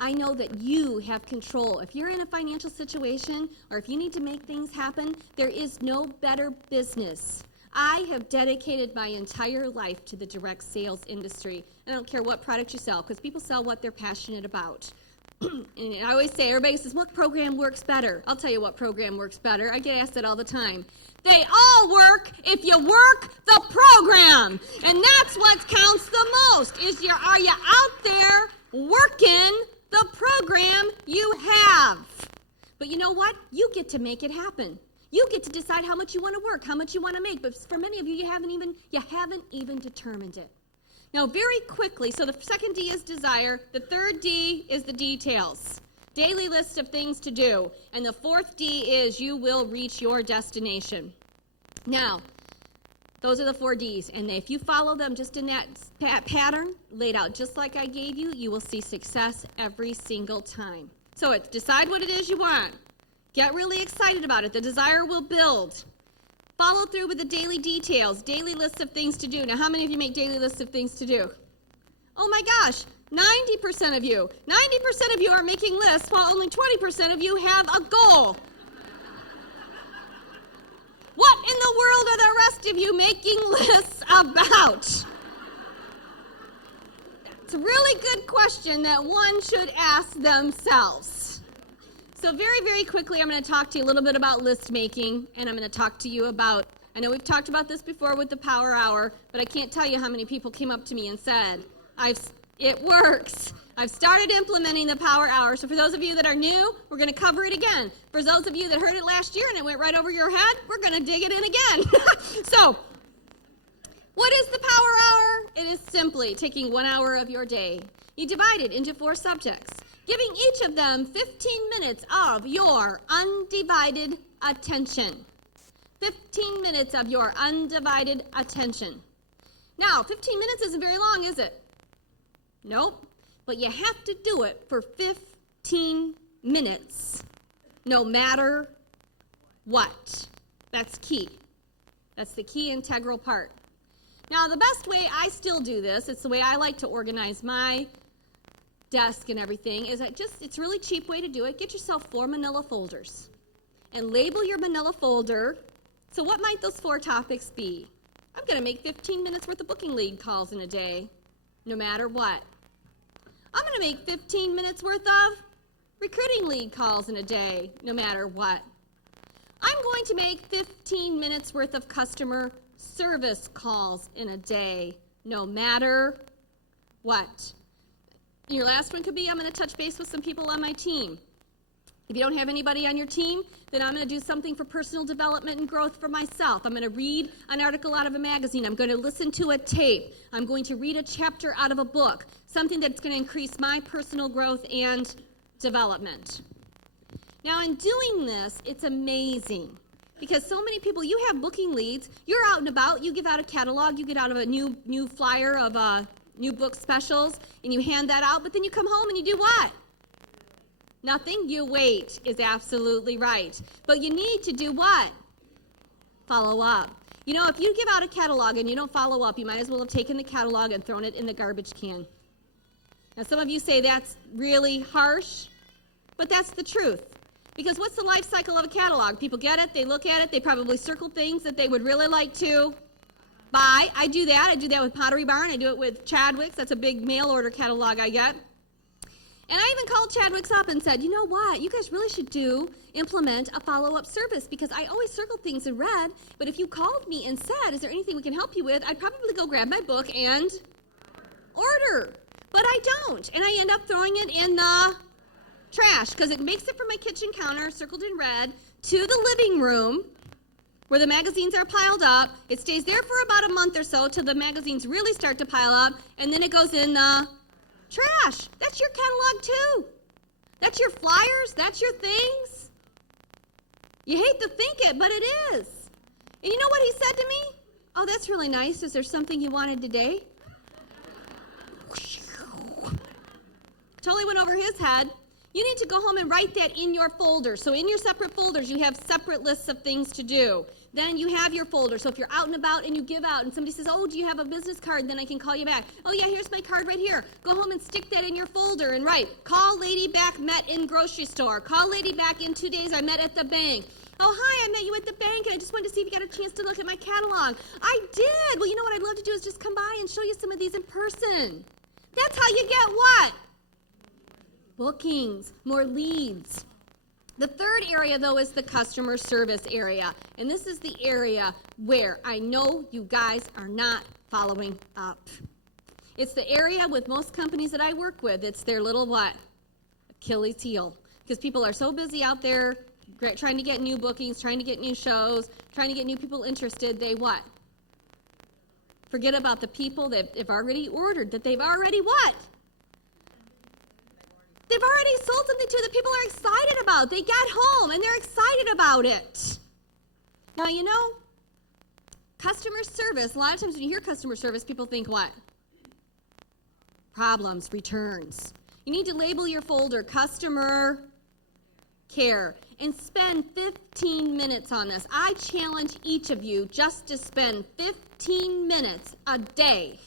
I know that you have control. If you're in a financial situation or if you need to make things happen, there is no better business. I have dedicated my entire life to the direct sales industry. I don't care what product you sell, because people sell what they're passionate about. And I always say, everybody says, what program works better? I'll tell you what program works better. I get asked that all the time. They all work if you work the program. And that's what counts the most, are you out there working the program you have? But you know what? You get to make it happen. You get to decide how much you want to work, how much you want to make. But for many of you, you haven't even determined it. Now, very quickly, so the second D is desire. The third D is the details. Daily list of things to do. And the fourth D is you will reach your destination. Now, those are the 4 Ds. And if you follow them just in that pattern, laid out just like I gave you, you will see success every single time. So it's decide what it is you want. Get really excited about it. The desire will build. Follow through with the daily details, daily lists of things to do. Now, how many of you make daily lists of things to do? Oh my gosh, 90% of you. 90% of you are making lists while only 20% of you have a goal. What in the world are the rest of you making lists about? It's a really good question that one should ask themselves. So very, very quickly, I'm going to talk to you a little bit about list making, and I'm going to talk to you about, I know we've talked about this before with the Power Hour, but I can't tell you how many people came up to me and said, it works. I've started implementing the Power Hour. So for those of you that are new, we're going to cover it again. For those of you that heard it last year and it went right over your head, we're going to dig it in again. So what is the Power Hour? It is simply taking 1 hour of your day. You divide it into 4 subjects, giving each of them 15 minutes of your undivided attention. 15 minutes of your undivided attention. Now, 15 minutes isn't very long, is it? Nope. But you have to do it for 15 minutes, no matter what. That's key. That's the key integral part. Now, the best way I still do this, it's the way I like to organize my desk and everything is that it's a really cheap way to do it. Get yourself 4 manila folders and label your manila folder. So what might those 4 topics be? I'm going to make 15 minutes worth of booking lead calls in a day, no matter what. I'm going to make 15 minutes worth of recruiting lead calls in a day, no matter what. I'm going to make 15 minutes worth of customer service calls in a day, no matter what. Your last one could be, I'm going to touch base with some people on my team. If you don't have anybody on your team, then I'm going to do something for personal development and growth for myself. I'm going to read an article out of a magazine. I'm going to listen to a tape. I'm going to read a chapter out of a book, something that's going to increase my personal growth and development. Now, in doing this, it's amazing because so many people, you have booking leads, you're out and about, you give out a catalog, you get out of a new flyer of new book specials, and you hand that out, but then you come home and you do what? Nothing. You wait is absolutely right. But you need to do what? Follow up. You know, if you give out a catalog and you don't follow up, you might as well have taken the catalog and thrown it in the garbage can. Now, some of you say that's really harsh, but that's the truth. Because what's the life cycle of a catalog? People get it, they look at it, they probably circle things that they would really like to buy. I do that. I do that with Pottery Barn. I do it with Chadwick's. That's a big mail order catalog I get. And I even called Chadwick's up and said, you know what, you guys really should implement a follow-up service because I always circle things in red, but if you called me and said, is there anything we can help you with, I'd probably go grab my book and order. But I don't, and I end up throwing it in the trash because it makes it from my kitchen counter, circled in red, to the living room where the magazines are piled up. It stays there for about a month or so till the magazines really start to pile up, and then it goes in the trash. That's your catalog too. That's your flyers. That's your things. You hate to think it, but it is. And you know what he said to me? Oh, that's really nice. Is there something you wanted today? Totally went over his head. You need to go home and write that in your folder. So in your separate folders, you have separate lists of things to do. Then you have your folder. So if you're out and about and you give out and somebody says, oh, do you have a business card? Then I can call you back. Oh, yeah, here's my card right here. Go home and stick that in your folder and write, call lady back, met in grocery store. Call lady back in 2 days, I met at the bank. Oh, hi, I met you at the bank, and I just wanted to see if you got a chance to look at my catalog. I did. Well, you know what I'd love to do is just come by and show you some of these in person. That's how you get what? Bookings, more leads. The third area, though, is the customer service area. And this is the area where I know you guys are not following up. It's the area with most companies that I work with. It's their little what? Achilles heel. Because people are so busy out there trying to get new bookings, trying to get new shows, trying to get new people interested, they what? Forget about the people that they've already ordered, that they've already what? They've already sold something to that people are excited about. They got home and they're excited about it. Now, you know, customer service, a lot of times when you hear customer service, people think what? Problems, returns. You need to label your folder customer care and spend 15 minutes on this. I challenge each of you just to spend 15 minutes a day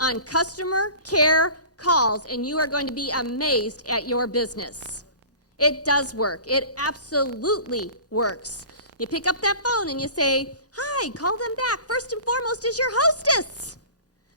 on customer care calls, and you are going to be amazed at your business. It does work. It absolutely works. You pick up that phone and you say, hi, call them back. First and foremost is your hostess.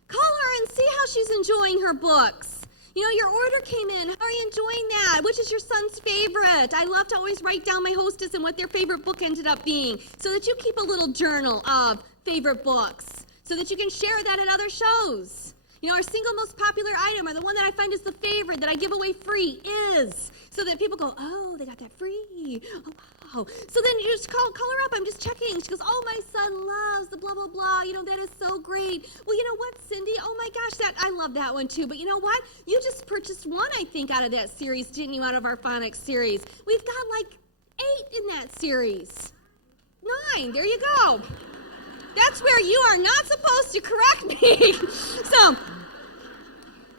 Call her and see how she's enjoying her books. You know, your order came in. How are you enjoying that? Which is your son's favorite? I love to always write down my hostess and what their favorite book ended up being so that you keep a little journal of favorite books so that you can share that at other shows. You know, our single most popular item, or the one that I find is the favorite that I give away free, is so that people go, oh, they got that free. Oh, wow. So then you just call her up. I'm just checking. She goes, oh, my son loves the blah, blah, blah. You know, that is so great. Well, you know what, Cindy? Oh, my gosh, I love that one, too. But you know what? You just purchased one, I think, out of that series, didn't you, out of our phonics series. We've got like 8 in that series. 9. There you go. That's where you are not supposed to correct me. So,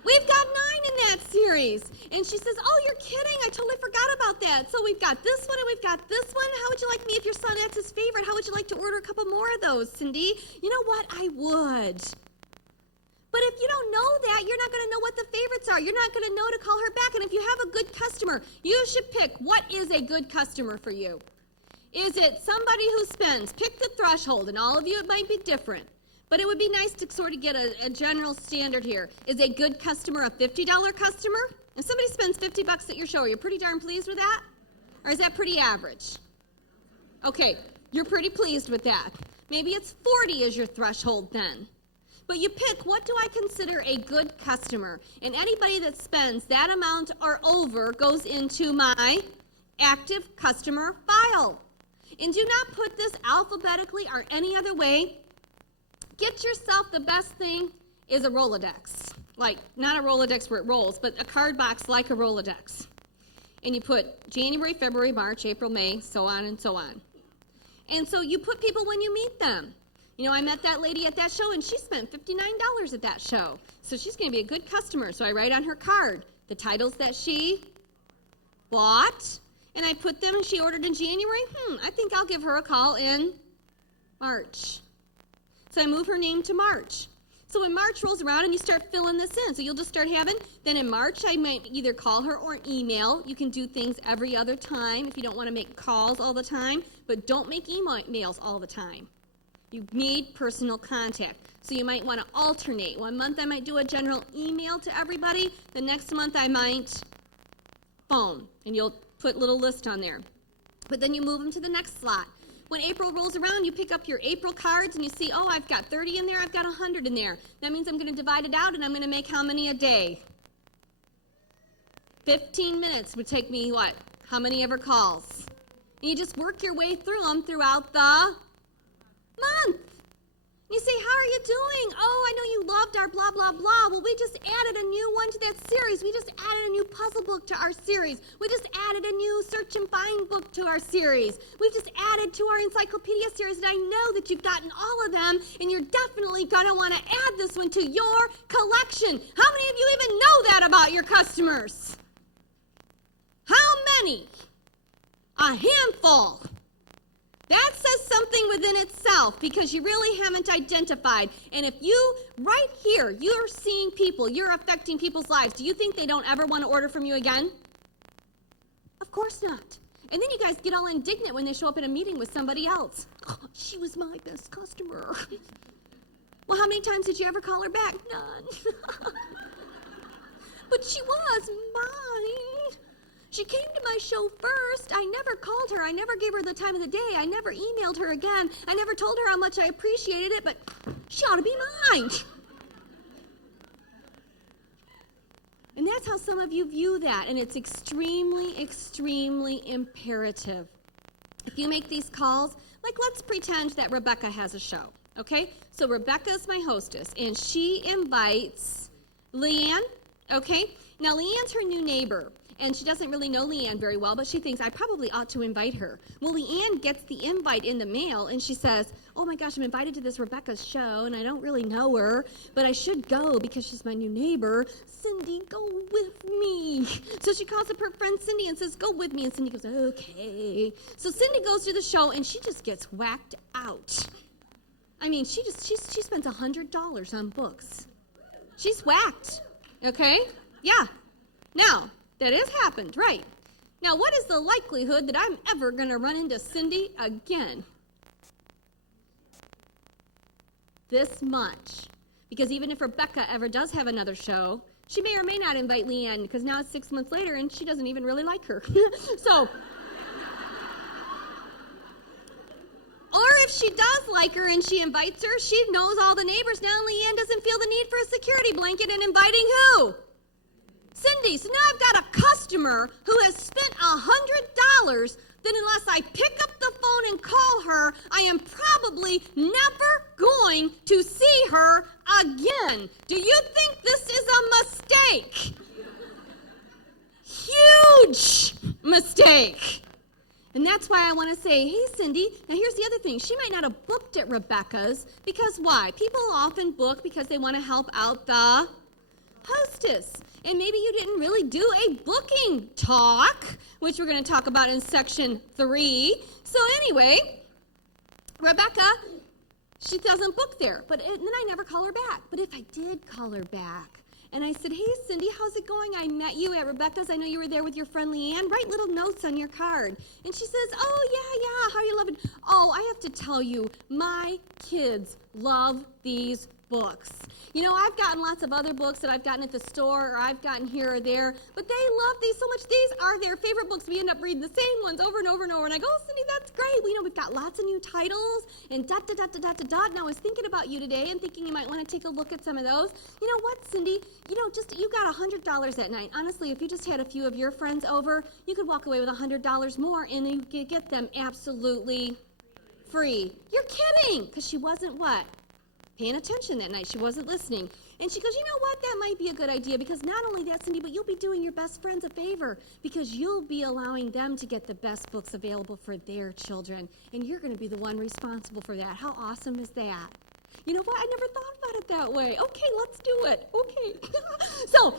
we've got 9 in that series. And she says, oh, you're kidding. I totally forgot about that. So we've got this one and we've got this one. How would you like me if your son, that's his favorite? How would you like to order a couple more of those, Cindy? You know what? I would. But if you don't know that, you're not going to know what the favorites are. You're not going to know to call her back. And if you have a good customer, you should pick what is a good customer for you. Is it somebody who spends? Pick the threshold, and all of you, it might be different. But it would be nice to sort of get a general standard here. Is a good customer a $50 customer? If somebody spends $50 at your show, are you pretty darn pleased with that? Or is that pretty average? Okay, you're pretty pleased with that. Maybe it's 40 as your threshold then. But you pick, what do I consider a good customer? And anybody that spends that amount or over goes into my active customer file. And do not put this alphabetically or any other way. Get yourself, the best thing is a Rolodex. Like, not a Rolodex where it rolls, but a card box like a Rolodex. And you put January, February, March, April, May, so on and so on. And so you put people when you meet them. You know, I met that lady at that show, and she spent $59 at that show. So she's going to be a good customer. So I write on her card the titles that she bought, and I put them, and she ordered in January. I think I'll give her a call in March. So I move her name to March. So when March rolls around and you start filling this in, so you'll just start having, then in March I might either call her or email. You can do things every other time if you don't want to make calls all the time, but don't make emails all the time. You need personal contact. So you might want to alternate. 1 month I might do a general email to everybody. The next month I might phone, and you'll put a little list on there. But then you move them to the next slot. When April rolls around, you pick up your April cards and you see, oh, I've got 30 in there, I've got 100 in there. That means I'm going to divide it out and I'm going to make how many a day? 15 minutes would take me what? How many ever calls? And you just work your way through them throughout the month. You say, how are you doing? Oh, I know you loved our blah, blah, blah. Well, we just added a new one to that series. We just added a new puzzle book to our series. We just added a new search and find book to our series. We've just added to our encyclopedia series, and I know that you've gotten all of them, and you're definitely going to want to add this one to your collection. How many of you even know that about your customers? How many? A handful. That says something within itself because you really haven't identified. And if you, right here, you're seeing people, you're affecting people's lives, do you think they don't ever want to order from you again? Of course not. And then you guys get all indignant when they show up in a meeting with somebody else. Oh, she was my best customer. Well, how many times did you ever call her back? None. But she was mine. She came to my show first. I never called her. I never gave her the time of the day. I never emailed her again. I never told her how much I appreciated it, but she ought to be mine. And that's how some of you view that, and it's extremely, extremely imperative. If you make these calls, like let's pretend that Rebecca has a show, okay? So Rebecca is my hostess, and she invites Leanne, okay? Now, Leanne's her new neighbor. And she doesn't really know Leanne very well, but she thinks, I probably ought to invite her. Well, Leanne gets the invite in the mail, and she says, oh my gosh, I'm invited to this Rebecca's show, and I don't really know her, but I should go because she's my new neighbor. Cindy, go with me. So she calls up her friend Cindy and says, go with me. And Cindy goes, okay. So Cindy goes to the show, and she just gets whacked out. I mean, she spends $100 on books. She's whacked, okay? Yeah. Now, that has happened, right? Now, what is the likelihood that I'm ever going to run into Cindy again? This much. Because even if Rebecca ever does have another show, she may or may not invite Leanne because now it's 6 months later and she doesn't even really like her. So, or if she does like her and she invites her, she knows all the neighbors now, and Leanne doesn't feel the need for a security blanket in inviting who? Cindy. So now I've got a customer who has spent $100 that unless I pick up the phone and call her, I am probably never going to see her again. Do you think this is a mistake? Huge mistake. And that's why I want to say, hey, Cindy, now here's the other thing. She might not have booked at Rebecca's because why? People often book because they want to help out the hostess. And maybe you didn't really do a booking talk, which we're going to talk about in section 3. So anyway, Rebecca she doesn't book there. And then I never call her back. But if I did call her back, and I said, hey, Cindy, how's it going? I met you at Rebecca's. I know you were there with your friend Leanne. Write little notes on your card. And she says, oh, yeah, how are you loving? Oh, I have to tell you, my kids love these books. You know, I've gotten lots of other books that I've gotten at the store, or I've gotten here or there, but they love these so much. These are their favorite books. We end up reading the same ones over and over and over. And I go, oh, Cindy, that's great. We've got lots of new titles and dot, dot, dot, dot, dot, dot, dot. And I was thinking about you today and thinking you might want to take a look at some of those. You know what, Cindy? You got $100 that night. Honestly, if you just had a few of your friends over, you could walk away with $100 more and you could get them absolutely free. You're kidding. Because she wasn't what? Paying attention that night. She wasn't listening. And she goes, you know what? That might be a good idea, because not only that, Cindy, but you'll be doing your best friends a favor, because you'll be allowing them to get the best books available for their children. And you're going to be the one responsible for that. How awesome is that? You know what? I never thought about it that way. Okay, let's do it. Okay. So,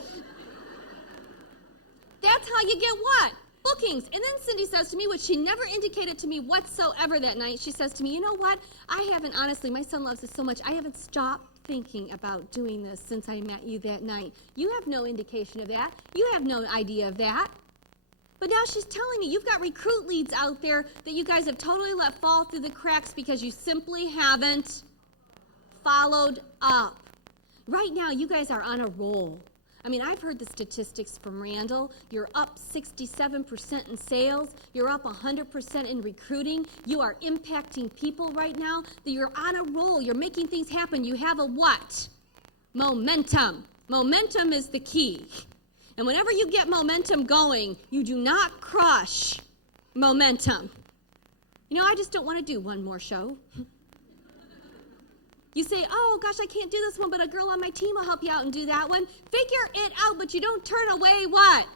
that's how you get what? Bookings. And then Cindy says to me, which she never indicated to me whatsoever that night, she says to me, you know what? Honestly, my son loves this so much, I haven't stopped thinking about doing this since I met you that night. You have no indication of that. You have no idea of that. But now she's telling me you've got recruit leads out there that you guys have totally let fall through the cracks because you simply haven't followed up. Right now, you guys are on a roll. I mean, I've heard the statistics from Randall. You're up 67% in sales. You're up 100% in recruiting. You are impacting people right now. You're on a roll. You're making things happen. You have a what? Momentum. Momentum is the key. And whenever you get momentum going, you do not crush momentum. You know, I just don't want to do one more show. You say, oh, gosh, I can't do this one, but a girl on my team will help you out and do that one. Figure it out, but you don't turn away what?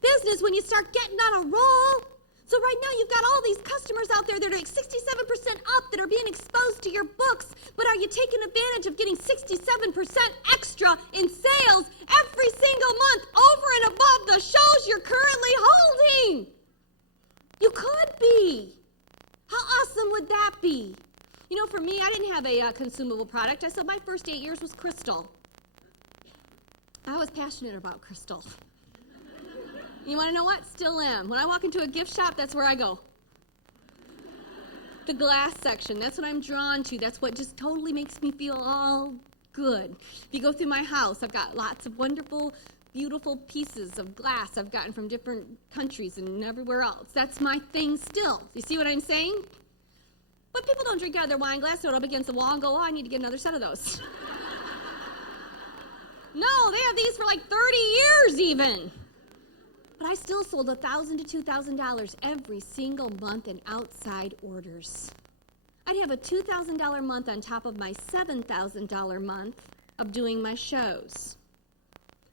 Business when you start getting on a roll. So right now you've got all these customers out there that are 67% up that are being exposed to your books, but are you taking advantage of getting 67% extra in sales every single month over and above the shows you're currently holding? You could be. How awesome would that be? You know, for me, I didn't have a consumable product. So my first 8 years was crystal. I was passionate about crystal. You want to know what? Still am. When I walk into a gift shop, that's where I go. The glass section, that's what I'm drawn to. That's what just totally makes me feel all good. If you go through my house, I've got lots of wonderful, beautiful pieces of glass I've gotten from different countries and everywhere else. That's my thing still. You see what I'm saying? But people don't drink out of their wine glass, throw it up against the wall, and go, oh, I need to get another set of those. No, they have these for like 30 years even. But I still sold $1,000 to $2,000 every single month in outside orders. I'd have a $2,000 month on top of my $7,000 month of doing my shows.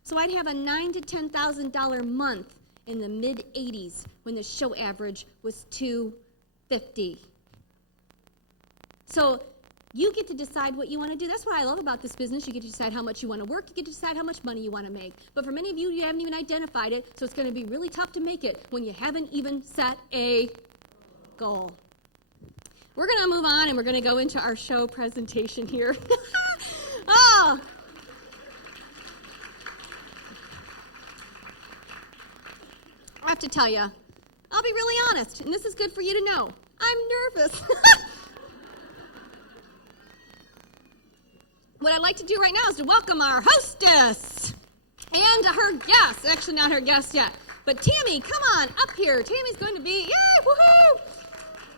So I'd have a $9,000 to $10,000 month in the mid-'80s when the show average was $250. So you get to decide what you want to do. That's what I love about this business. You get to decide how much you want to work. You get to decide how much money you want to make. But for many of you, you haven't even identified it, so it's going to be really tough to make it when you haven't even set a goal. We're going to move on, and we're going to go into our show presentation here. Oh. I have to tell you, I'll be really honest, and this is good for you to know. I'm nervous. What I'd like to do right now is to welcome our hostess and her guest. Actually, not her guest yet. But Tammy, come on up here. Tammy's going to be, yay, woohoo!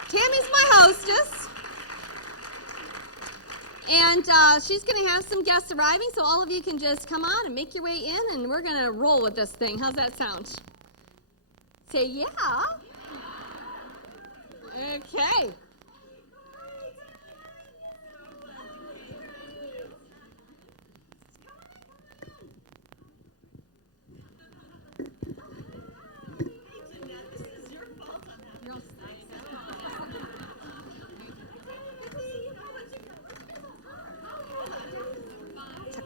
Tammy's my hostess. And she's going to have some guests arriving, so all of you can just come on and make your way in, and we're going to roll with this thing. How's that sound? Say yeah. Okay.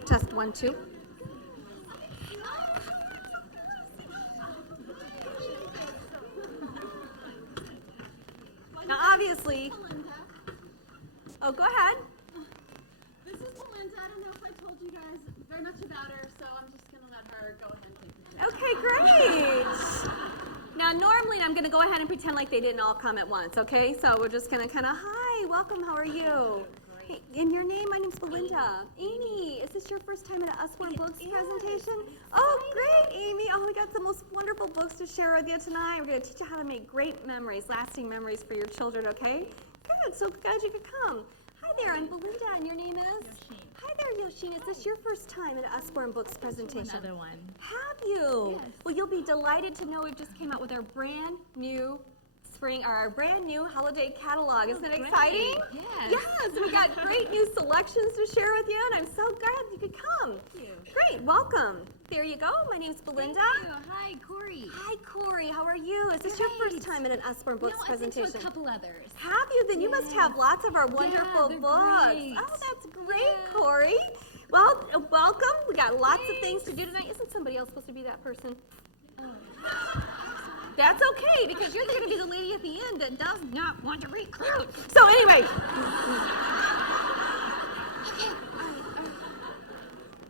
Test 1, 2. Now, obviously, oh, go ahead. very much about her, so I'm just going to let her go ahead and take the picture. Okay, great. Now, normally I'm going to go ahead and pretend like they didn't all come at once, okay? So we're just going to kind of, hi, welcome, how are you? Hey, and your name? My name's Belinda. Amy, is this your first time at an Usborne Books presentation? Oh, great, Amy. Oh, we got the most wonderful books to share with you tonight. We're going to teach you how to make great memories, lasting memories for your children, okay? Good, so glad you could come. Hi there, I'm Belinda, and your name is? Yoshine. Hi there, Yoshine. Is this your first time at an Usborne Books presentation? Another one. Have you? Yes. Well, you'll be delighted to know we've just came out with our brand new our brand new holiday catalog. Isn't it exciting? Yes. Yes, we got great new selections to share with you, and I'm so glad you could come. Thank you. Great, welcome. There you go. My name's Belinda. Thank you. Hi, Corey. Hi, Corey. How are you? Is this your first time at an Usborne Books presentation? I've been to a couple others. Have you? Then you must have lots of our wonderful they're books. great. Oh, that's great, Corey. Well, welcome. We got lots of things to do tonight. Isn't somebody else supposed to be that person? That's okay, because you're going to be the lady at the end that does not want to recruit. So anyway.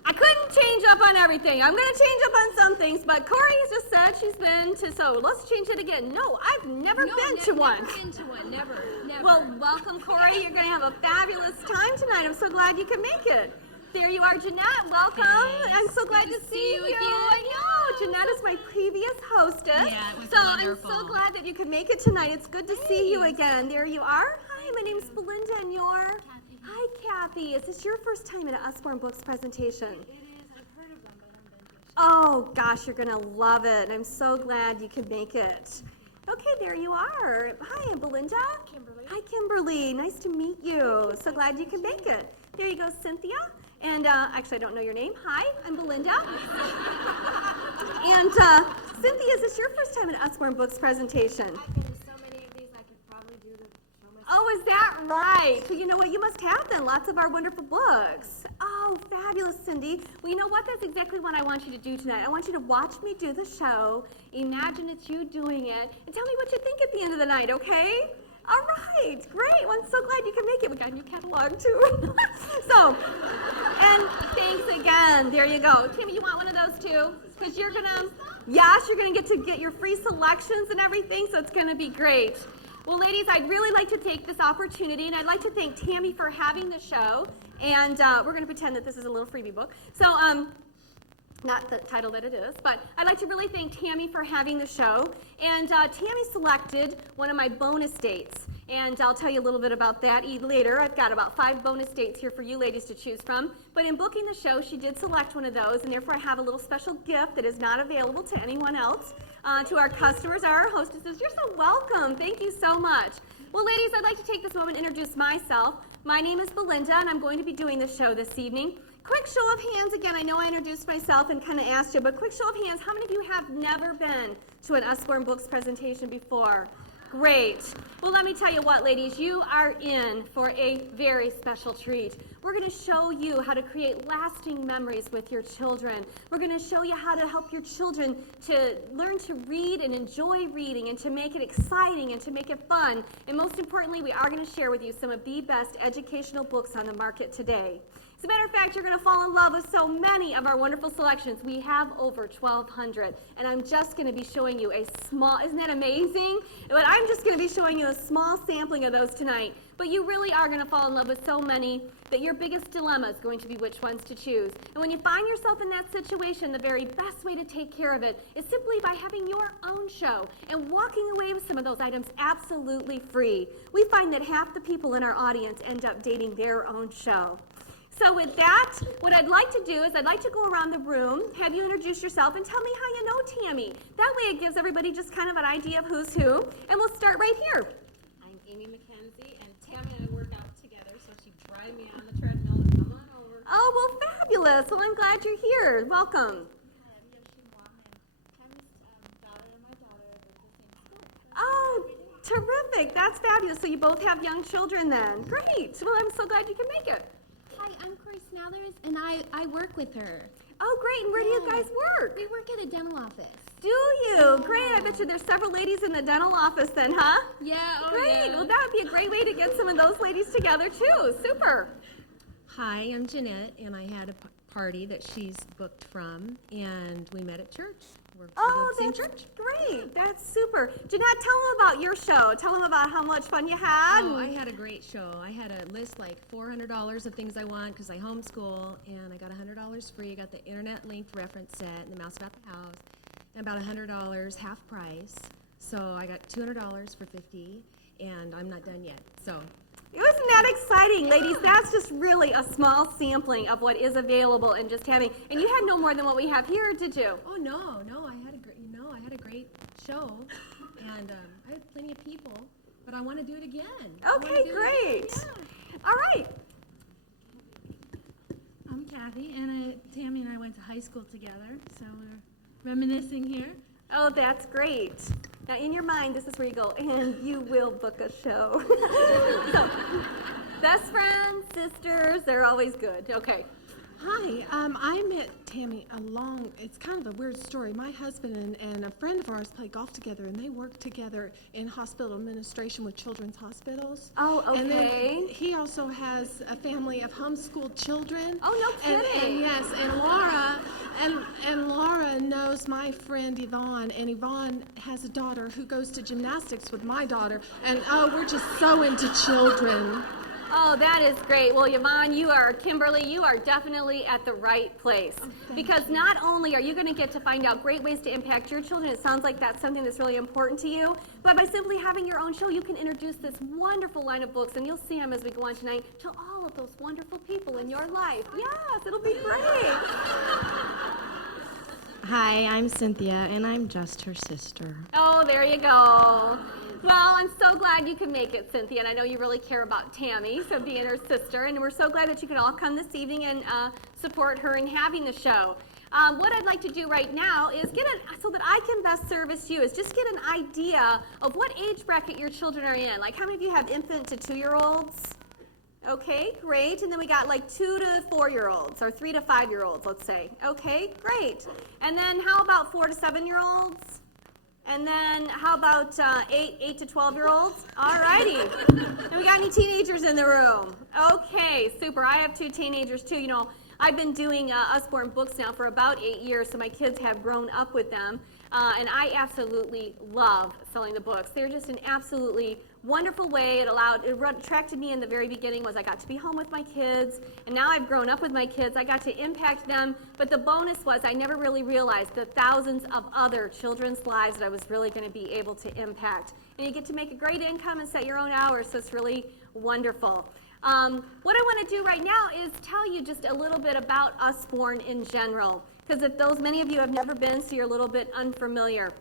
I couldn't change up on everything. I'm going to change up on some things, but Corey has just said she's been to, so let's change it again. No, I've never been to one. Never been to one, never. Well, welcome, Corey. You're going to have a fabulous time tonight. I'm so glad you could make it. There you are, Jeanette. Welcome. Thanks. I'm so glad to see you again. I know. Jeanette is my previous hostess. Yeah, it was so wonderful. I'm so glad that you could make it tonight. It's good to see you again. There you are. Hi, my name's Belinda, and you're? Kathy. Hi, Kathy. Is this your first time at an Usborne Books presentation? It is. I've heard of them, but I haven't been to Oh, gosh, you're going to love it. I'm so glad you could make it. Okay, there you are. Hi, I'm Belinda. Kimberly. Hi, Kimberly. Nice to meet you. So glad you could make it. There you go, Cynthia. And actually, I don't know your name. Hi, I'm Belinda. And Cynthia, is this your first time at Usborne Books presentation? I've been to so many of these, I could probably do the show myself. Oh, is that right? So you know what? You must have then lots of our wonderful books. Oh, fabulous, Cindy. Well, you know what? That's exactly what I want you to do tonight. I want you to watch me do the show, imagine it's you doing it, and tell me what you think at the end of the night, okay? All right, great. Well, I'm so glad you can make it. We got a new catalog, too. So, and thanks again. There you go. Timmy, you want one of those, too? Because you're going to, yes, you're going to get your free selections and everything, so it's going to be great. Well, ladies, I'd really like to take this opportunity, and I'd like to thank Tammy for having the show. And we're going to pretend that this is a little freebie book. So, not the title that it is, but I'd like to really thank Tammy for having the show. And Tammy selected one of my bonus dates, and I'll tell you a little bit about that later. I've got about 5 bonus dates here for you ladies to choose from. But in booking the show, she did select one of those, and therefore I have a little special gift that is not available to anyone else. To our customers, our hostesses, you're so welcome. Thank you so much. Well, ladies, I'd like to take this moment and introduce myself. My name is Belinda, and I'm going to be doing the show this evening. Quick show of hands again. I know I introduced myself and kind of asked you, but quick show of hands. How many of you have never been to an Usborne Books presentation before? Great. Well, let me tell you what, ladies, you are in for a very special treat. We're going to show you how to create lasting memories with your children. We're going to show you how to help your children to learn to read and enjoy reading and to make it exciting and to make it fun. And most importantly, we are going to share with you some of the best educational books on the market today. As a matter of fact, you're going to fall in love with so many of our wonderful selections. We have over 1,200, and I'm just going to be showing you a small, isn't that amazing? But I'm just going to be showing you a small sampling of those tonight. But you really are going to fall in love with so many that your biggest dilemma is going to be which ones to choose. And when you find yourself in that situation, the very best way to take care of it is simply by having your own show and walking away with some of those items absolutely free. We find that half the people in our audience end up dating their own show. So with that, what I'd like to do is I'd like to go around the room, have you introduce yourself, and tell me how you know Tammy. That way it gives everybody just kind of an idea of who's who, and we'll start right here. I'm Amy McKenzie, and Tammy and I work out together, so she drives me on the treadmill and come on over. Oh, well, fabulous. Well, I'm glad you're here. Welcome. Hi, I'm Yoshine Wong, and Tammy's daughter and my daughter go to the same school. Oh, terrific. That's fabulous. So you both have young children then. Great. Well, I'm so glad you can make it. Hi, I'm Corey Smathers, and I work with her. Oh, great. And where do you guys work? We work at a dental office. Do you? Great. I bet you there's several ladies in the dental office then, huh? Yeah, Great. Well, that would be a great way to get some of those ladies together, too. Super. Hi, I'm Jeanette, and I had a party that she's booked from, and we met at church. We're Oh, the same that's church. great. That's super. Jeanette, tell them about your show. Tell them about how much fun you had. Oh, I had a great show. I had a list like $400 of things I want because I homeschool, and I got $100 free. I got the internet-linked reference set and the Mouse About the House, and about $100 half price. So I got $200 for $50, and I'm not done yet. So. Isn't that exciting, ladies? That's just really a small sampling of what is available and just having. And you had no more than what we have here, did you? Oh no, I had a great show, and I had plenty of people, but I want to do it again. Okay, great. All right. I'm Kathy, and Tammy and I went to high school together, so we're reminiscing here. Oh, that's great. Now, in your mind, this is where you go, and you will book a show. So, best friends, sisters, they're always good. Okay. Hi, I met Tammy it's kind of a weird story. My husband and a friend of ours play golf together, and they work together in hospital administration with children's hospitals. Oh, okay. And then he also has a family of homeschooled children. Oh, no kidding. And yes, and Laura knows my friend Yvonne, and Yvonne has a daughter who goes to gymnastics with my daughter, and we're just so into children. Oh, that is great. Well, Yvonne, Kimberly, you are definitely at the right place. Because not only are you going to get to find out great ways to impact your children, it sounds like that's something that's really important to you, but by simply having your own show, you can introduce this wonderful line of books, and you'll see them as we go on tonight, to all of those wonderful people in your life. Yes, it'll be great. Hi, I'm Cynthia, and I'm just her sister. Oh, there you go. Well, I'm so glad you could make it, Cynthia, and I know you really care about Tammy, so being her sister, and we're so glad that you could all come this evening and support her in having the show. What I'd like to do right now is so that I can best service you, is just get an idea of what age bracket your children are in. Like, how many of you have infant to 2-year-olds? Okay, great. And then we got like 2 to 4-year-olds, or 3 to 5-year-olds, let's say. Okay, great. And then how about 4 to 7-year-olds? And then how about 8 to 12-year-olds? All righty. And we got any teenagers in the room? Okay, super. I have 2 teenagers too. You know, I've been doing Usborne books now for about 8 years, so my kids have grown up with them. And I absolutely love selling the books. They're just an absolutely wonderful way. It attracted me in the very beginning was I got to be home with my kids, and now I've grown up with my kids. I got to impact them, but the bonus was I never really realized the thousands of other children's lives that I was really going to be able to impact. And you get to make a great income and set your own hours, so it's really wonderful. What I want to do right now is tell you just a little bit about Usborne in general, because many of you have never been, so you're a little bit unfamiliar.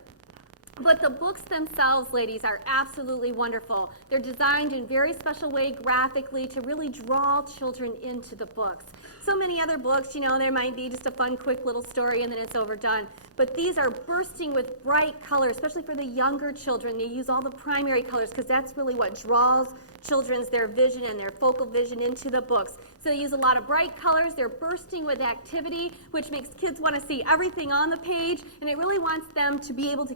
But the books themselves, ladies, are absolutely wonderful. They're designed in a very special way graphically to really draw children into the books. So many other books, you know, there might be just a fun, quick little story and then it's overdone. But these are bursting with bright colors, especially for the younger children. They use all the primary colors because that's really what draws their vision and their focal vision into the books. So they use a lot of bright colors. They're bursting with activity, which makes kids want to see everything on the page, and it really wants them to be able to,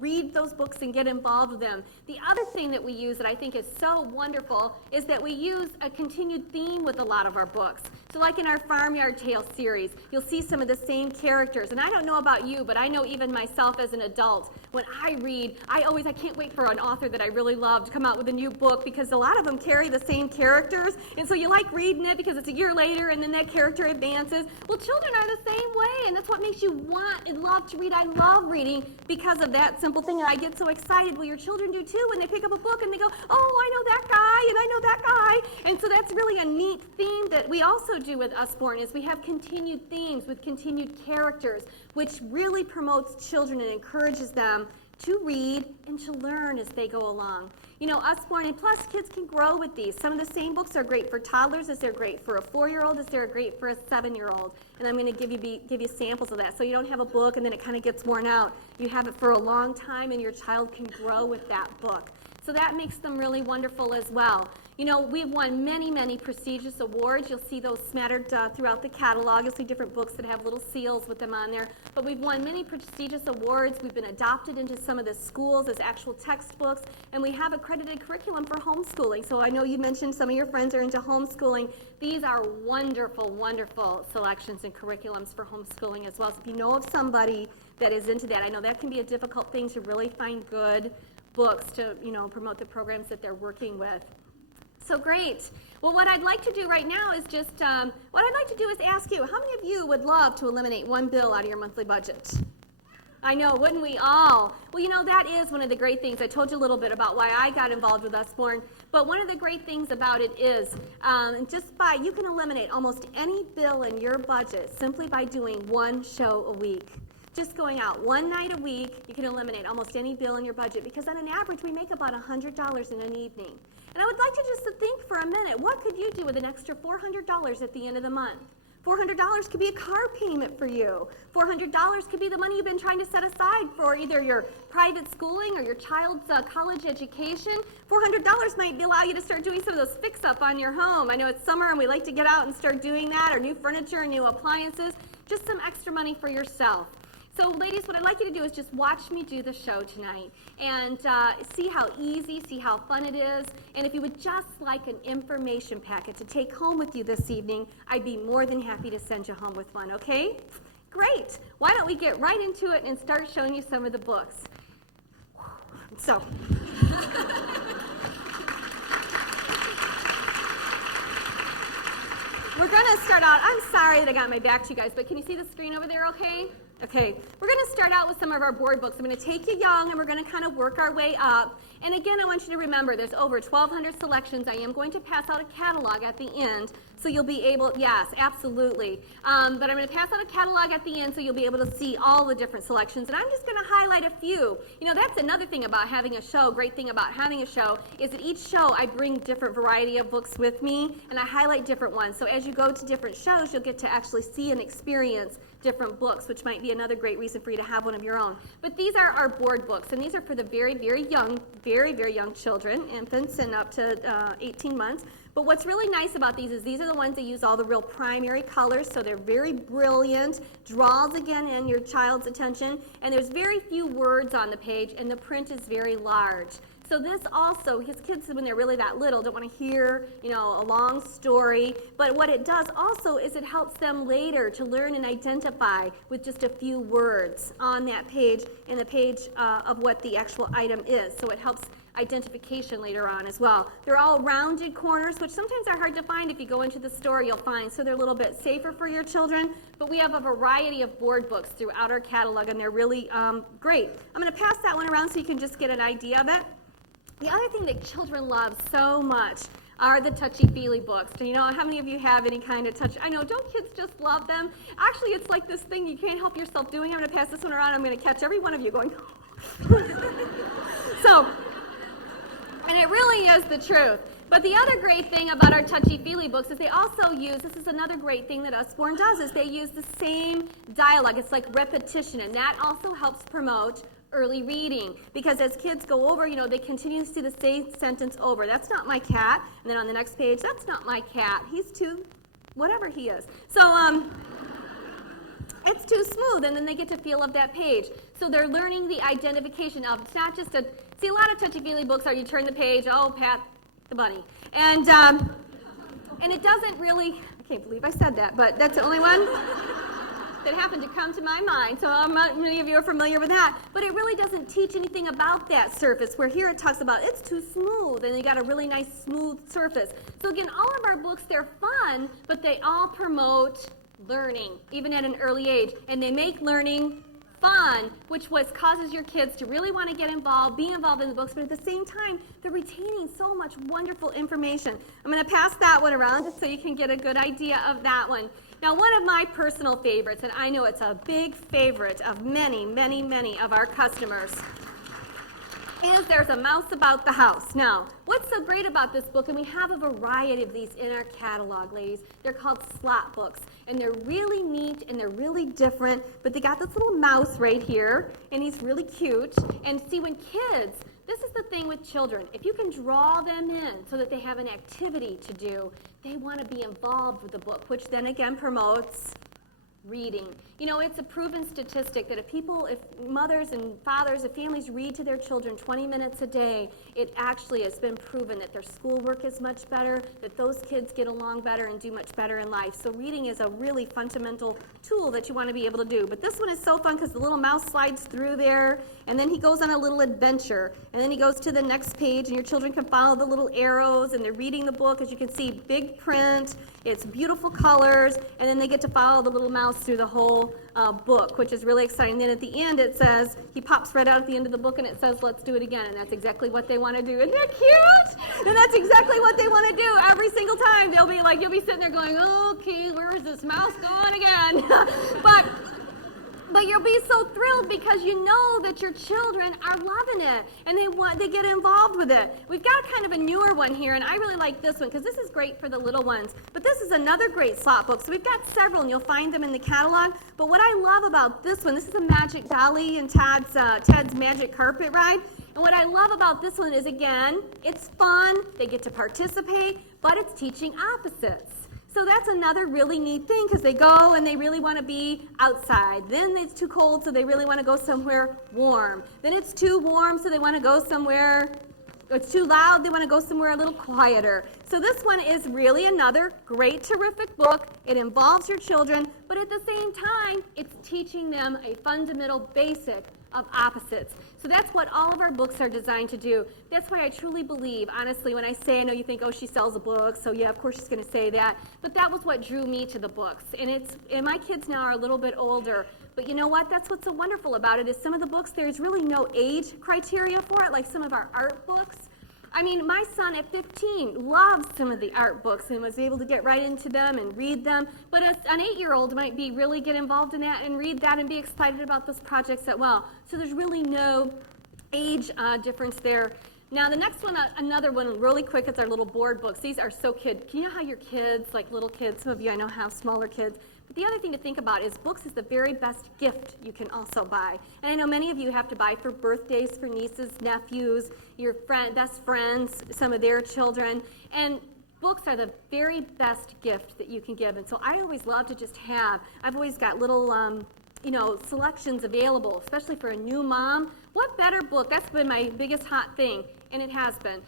read those books and get involved with them. The other thing that we use that I think is so wonderful is that we use a continued theme with a lot of our books. So like in our Farmyard Tales series, you'll see some of the same characters. And I don't know about you, but I know even myself as an adult, when I read, I can't wait for an author that I really love to come out with a new book, because a lot of them carry the same characters. And so you like reading it because it's a year later and then that character advances. Well, children are the same way, and that's what makes you want and love to read. I love reading because of that simple thing, and I get so excited. Well, your children do too when they pick up a book and they go, oh, I know that guy, and I know that guy. And so that's really a neat theme that we also do with Usborne, is we have continued themes with continued characters, which really promotes children and encourages them to read and to learn as they go along. You know, Usborne, and plus kids can grow with these. Some of the same books are great for toddlers as they're great for a 4-year-old, as they're great for a 7-year-old. And I'm going to give you samples of that. So you don't have a book and then it kind of gets worn out. You have it for a long time and your child can grow with that book. So that makes them really wonderful as well. You know, we've won many, many prestigious awards. You'll see those smattered throughout the catalog. You'll see different books that have little seals with them on there. But we've won many prestigious awards. We've been adopted into some of the schools as actual textbooks. And we have accredited curriculum for homeschooling. So I know you mentioned some of your friends are into homeschooling. These are wonderful, wonderful selections and curriculums for homeschooling as well. So if you know of somebody that is into that, I know that can be a difficult thing to really find good books to, you know, promote the programs that they're working with. So great. Well, what I'd like to do right now is just, ask you, how many of you would love to eliminate one bill out of your monthly budget? I know, wouldn't we all? Well, you know, that is one of the great things. I told you a little bit about why I got involved with Usborne, but one of the great things about it is you can eliminate almost any bill in your budget simply by doing one show a week. Just going out one night a week, you can eliminate almost any bill in your budget, because on an average, we make about $100 in an evening. And I would like you just to think for a minute, what could you do with an extra $400 at the end of the month? $400 could be a car payment for you. $400 could be the money you've been trying to set aside for either your private schooling or your child's college education. $400 might allow you to start doing some of those fix-up on your home. I know it's summer and we like to get out and start doing that, or new furniture and new appliances. Just some extra money for yourself. So, ladies, what I'd like you to do is just watch me do the show tonight and see how easy, see how fun it is. And if you would just like an information packet to take home with you this evening, I'd be more than happy to send you home with one, okay? Great. Why don't we get right into it and start showing you some of the books. So. We're going to start out. I'm sorry that I got my back to you guys, but can you see the screen over there okay? Okay, we're going to start out with some of our board books. I'm going to take you young, and we're going to kind of work our way up. And again, I want you to remember, there's over 1,200 selections. I am going to pass out a catalog at the end, so you'll be able, yes, absolutely. But I'm going to pass out a catalog at the end, so you'll be able to see all the different selections. And I'm just going to highlight a few. You know, that's another thing about having a show. Great thing about having a show is that each show I bring different variety of books with me, and I highlight different ones. So as you go to different shows, you'll get to actually see and experience different books, which might be another great reason for you to have one of your own. But these are our board books, and these are for the very, very young children, infants, and up to 18 months. But what's really nice about these is these are the ones that use all the real primary colors, so they're very brilliant, draws again in your child's attention, and there's very few words on the page, and the print is very large. So this also, his kids, when they're really that little, don't want to hear, you know, a long story. But what it does also is it helps them later to learn and identify with just a few words on that page, and the page of what the actual item is. So it helps identification later on as well. They're all rounded corners, which sometimes are hard to find. If you go into the store, you'll find. So they're a little bit safer for your children. But we have a variety of board books throughout our catalog, and they're really great. I'm going to pass that one around so you can just get an idea of it. The other thing that children love so much are the touchy-feely books. Do you know, how many of you have any kind of touch? I know, don't kids just love them? Actually, it's like this thing you can't help yourself doing. I'm going to pass this one around. I'm going to catch every one of you going, So, and it really is the truth. But the other great thing about our touchy-feely books is they also use, this is another great thing that Usborne does, is they use the same dialogue. It's like repetition, and that also helps promote early reading, because as kids go over, you know, they continue to see the same sentence over. That's not my cat. And then on the next page, that's not my cat. He's too, whatever he is. So, it's too smooth, and then they get to feel of that page. So they're learning the identification of, it's not just a, see, a lot of touchy-feely books are you turn the page, oh, Pat the bunny. And it doesn't really, I can't believe I said that, but that's the only one that happened to come to my mind, so many of you are familiar with that. But it really doesn't teach anything about that surface, where here it talks about it's too smooth, and you got a really nice smooth surface. So again, all of our books, they're fun, but they all promote learning, even at an early age, and they make learning fun, which causes your kids to really want to get involved, be involved in the books, but at the same time, they're retaining so much wonderful information. I'm going to pass that one around just so you can get a good idea of that one. Now, one of my personal favorites, and I know it's a big favorite of many, many, many of our customers, is There's a Mouse About the House. Now, what's so great about this book, and we have a variety of these in our catalog, ladies, they're called slot books, and they're really neat, and they're really different, but they got this little mouse right here, and he's really cute, and see, when kids, This is the thing with children. If you can draw them in so that they have an activity to do, they want to be involved with the book, which then again promotes reading. You know, it's a proven statistic that if mothers and fathers, if families read to their children 20 minutes a day, it actually has been proven that their schoolwork is much better, that those kids get along better and do much better in life. So reading is a really fundamental tool that you want to be able to do. But this one is so fun because the little mouse slides through there, and then he goes on a little adventure, and then he goes to the next page, and your children can follow the little arrows, and they're reading the book. As you can see, big print, it's beautiful colors, and then they get to follow the little mouse through the whole book, which is really exciting. Then at the end it says, he pops right out at the end of the book and it says, let's do it again. And that's exactly what they want to do. Isn't that cute? And that's exactly what they want to do every single time. They'll be like, you'll be sitting there going, okay, where is this mouse going again? But you'll be so thrilled because you know that your children are loving it and they get involved with it. We've got kind of a newer one here, and I really like this one because this is great for the little ones. But this is another great slot book. So we've got several, and you'll find them in the catalog. But what I love about this one, this is a Magic Dolly and Ted's Magic Carpet Ride. And what I love about this one is, again, it's fun. They get to participate, but it's teaching opposites. So that's another really neat thing because they go and they really want to be outside. Then it's too cold, so they really want to go somewhere warm. Then it's too warm, so they want to go somewhere, it's too loud, they want to go somewhere a little quieter. So this one is really another great, terrific book. It involves your children, but at the same time, it's teaching them a fundamental basic of opposites. So that's what all of our books are designed to do. That's why I truly believe, honestly, when I say, I know you think, oh, she sells a book, so yeah, of course she's going to say that. But that was what drew me to the books. And my kids now are a little bit older. But you know what? That's what's so wonderful about it is some of the books, there's really no age criteria for it, like some of our art books. I mean, my son at 15 loves some of the art books and was able to get right into them and read them. But an 8-year-old might be really get involved in that and read that and be excited about those projects as well. So there's really no age difference there. Now the next one, another one really quick, is our little board books. These are so cute. Can you know how your kids, like little kids, some of you I know have smaller kids, but the other thing to think about is books is the very best gift you can also buy. And I know many of you have to buy for birthdays, for nieces, nephews, your best friends, some of their children. And books are the very best gift that you can give. And so I always love to just I've always got little, selections available, especially for a new mom. What better book? That's been my biggest hot thing, and it has been.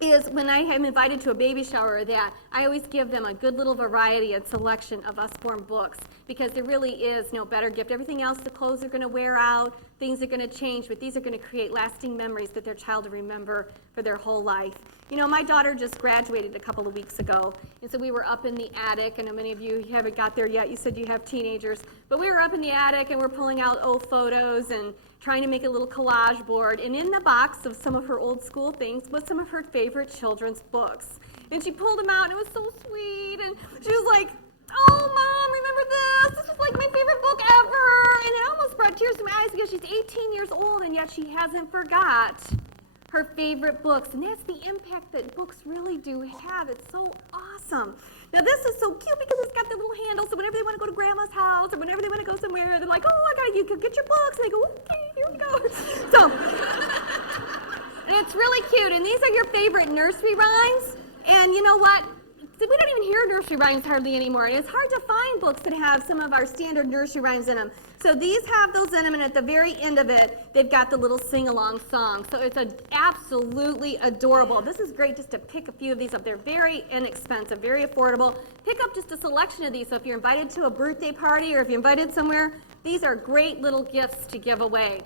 Is when I am invited to a baby shower or that, I always give them a good little variety and selection of Usborne books because there really is no better gift. Everything else, the clothes are going to wear out, things are going to change, but these are going to create lasting memories that their child will remember for their whole life. You know, my daughter just graduated a couple of weeks ago, and so we were up in the attic. I know many of you haven't got there yet. You said you have teenagers, but we were up in the attic, and we're pulling out old photos and trying to make a little collage board. And in the box of some of her old school things was some of her favorite children's books. And she pulled them out, and it was so sweet. And she was like, oh, Mom, remember this? This was like my favorite book ever. And it almost brought tears to my eyes because she's 18 years old, and yet she hasn't forgot her favorite books. And that's the impact that books really do have. It's so awesome. Now, this is so cute because it's got the little handle, so whenever they want to go to Grandma's house or whenever they want to go somewhere, they're like, oh, you can get your books. And they go, okay, here we go. So, and it's really cute. And these are your favorite nursery rhymes. And you know what? We don't even hear nursery rhymes hardly anymore. And it's hard to find books that have some of our standard nursery rhymes in them. So these have those in them, and at the very end of it, they've got the little sing-along song. So it's absolutely adorable. This is great just to pick a few of these up. They're very inexpensive, very affordable. Pick up just a selection of these. So if you're invited to a birthday party or if you're invited somewhere, these are great little gifts to give away.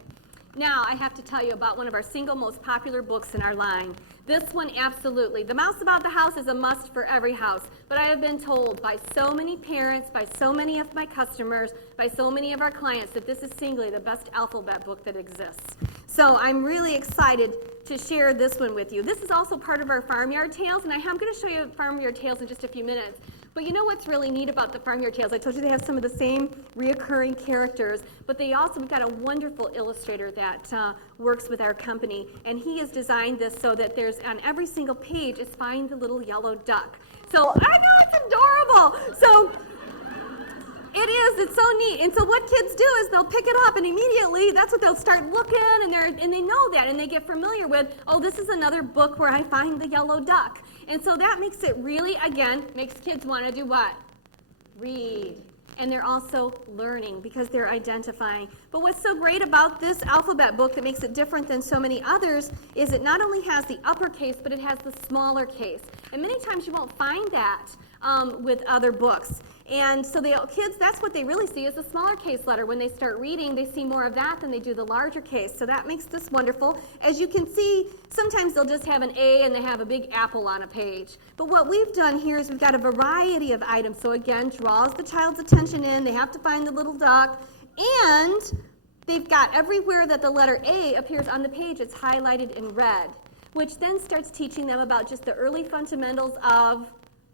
Now, I have to tell you about one of our single most popular books in our line. This one, absolutely. The Mouse About the House is a must for every house, but I have been told by so many parents, by so many of my customers, by so many of our clients that this is singly the best alphabet book that exists. So I'm really excited to share this one with you. This is also part of our Farmyard Tales, and I'm going to show you Farmyard Tales in just a few minutes. But you know what's really neat about the Farmyard Tales? I told you they have some of the same reoccurring characters, but we've got a wonderful illustrator that works with our company, and he has designed this so that there's on every single page is Find the Little Yellow Duck. So I know it's adorable. So It is. It's so neat. And so what kids do is they'll pick it up, and immediately that's what they'll start looking, and they know that, and they get familiar with, oh, this is another book where I find the yellow duck. And so that makes it really, again, makes kids want to do what? Read. And they're also learning because they're identifying. But what's so great about this alphabet book that makes it different than so many others is it not only has the uppercase, but it has the smaller case. And many times you won't find that with other books. And so the kids, that's what they really see is the smaller case letter. When they start reading, they see more of that than they do the larger case. So that makes this wonderful. As you can see, sometimes they'll just have an A and they have a big apple on a page. But what we've done here is we've got a variety of items. So again, draws the child's attention in. They have to find the little duck. And they've got everywhere that the letter A appears on the page, it's highlighted in red, which then starts teaching them about just the early fundamentals of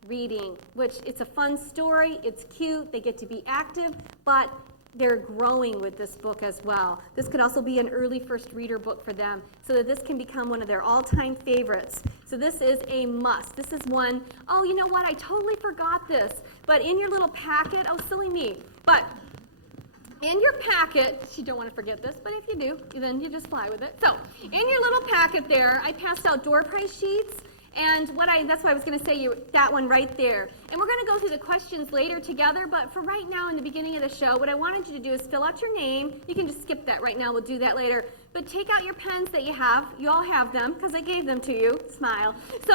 reading, which it's a fun story, it's cute, they get to be active, but they're growing with this book as well. This could also be an early first reader book for them, so that this can become one of their all-time favorites. So this is a must. This is one, oh, you know what, I totally forgot this, but in your little packet, oh, silly me, but in your packet, you don't want to forget this, but if you do, then you just fly with it. So in your little packet there, I passed out door prize sheets. And that's why I was going to say that one right there. And we're going to go through the questions later together, but for right now in the beginning of the show, what I wanted you to do is fill out your name. You can just skip that right now. We'll do that later. But take out your pens that you have. You all have them because I gave them to you. Smile. So,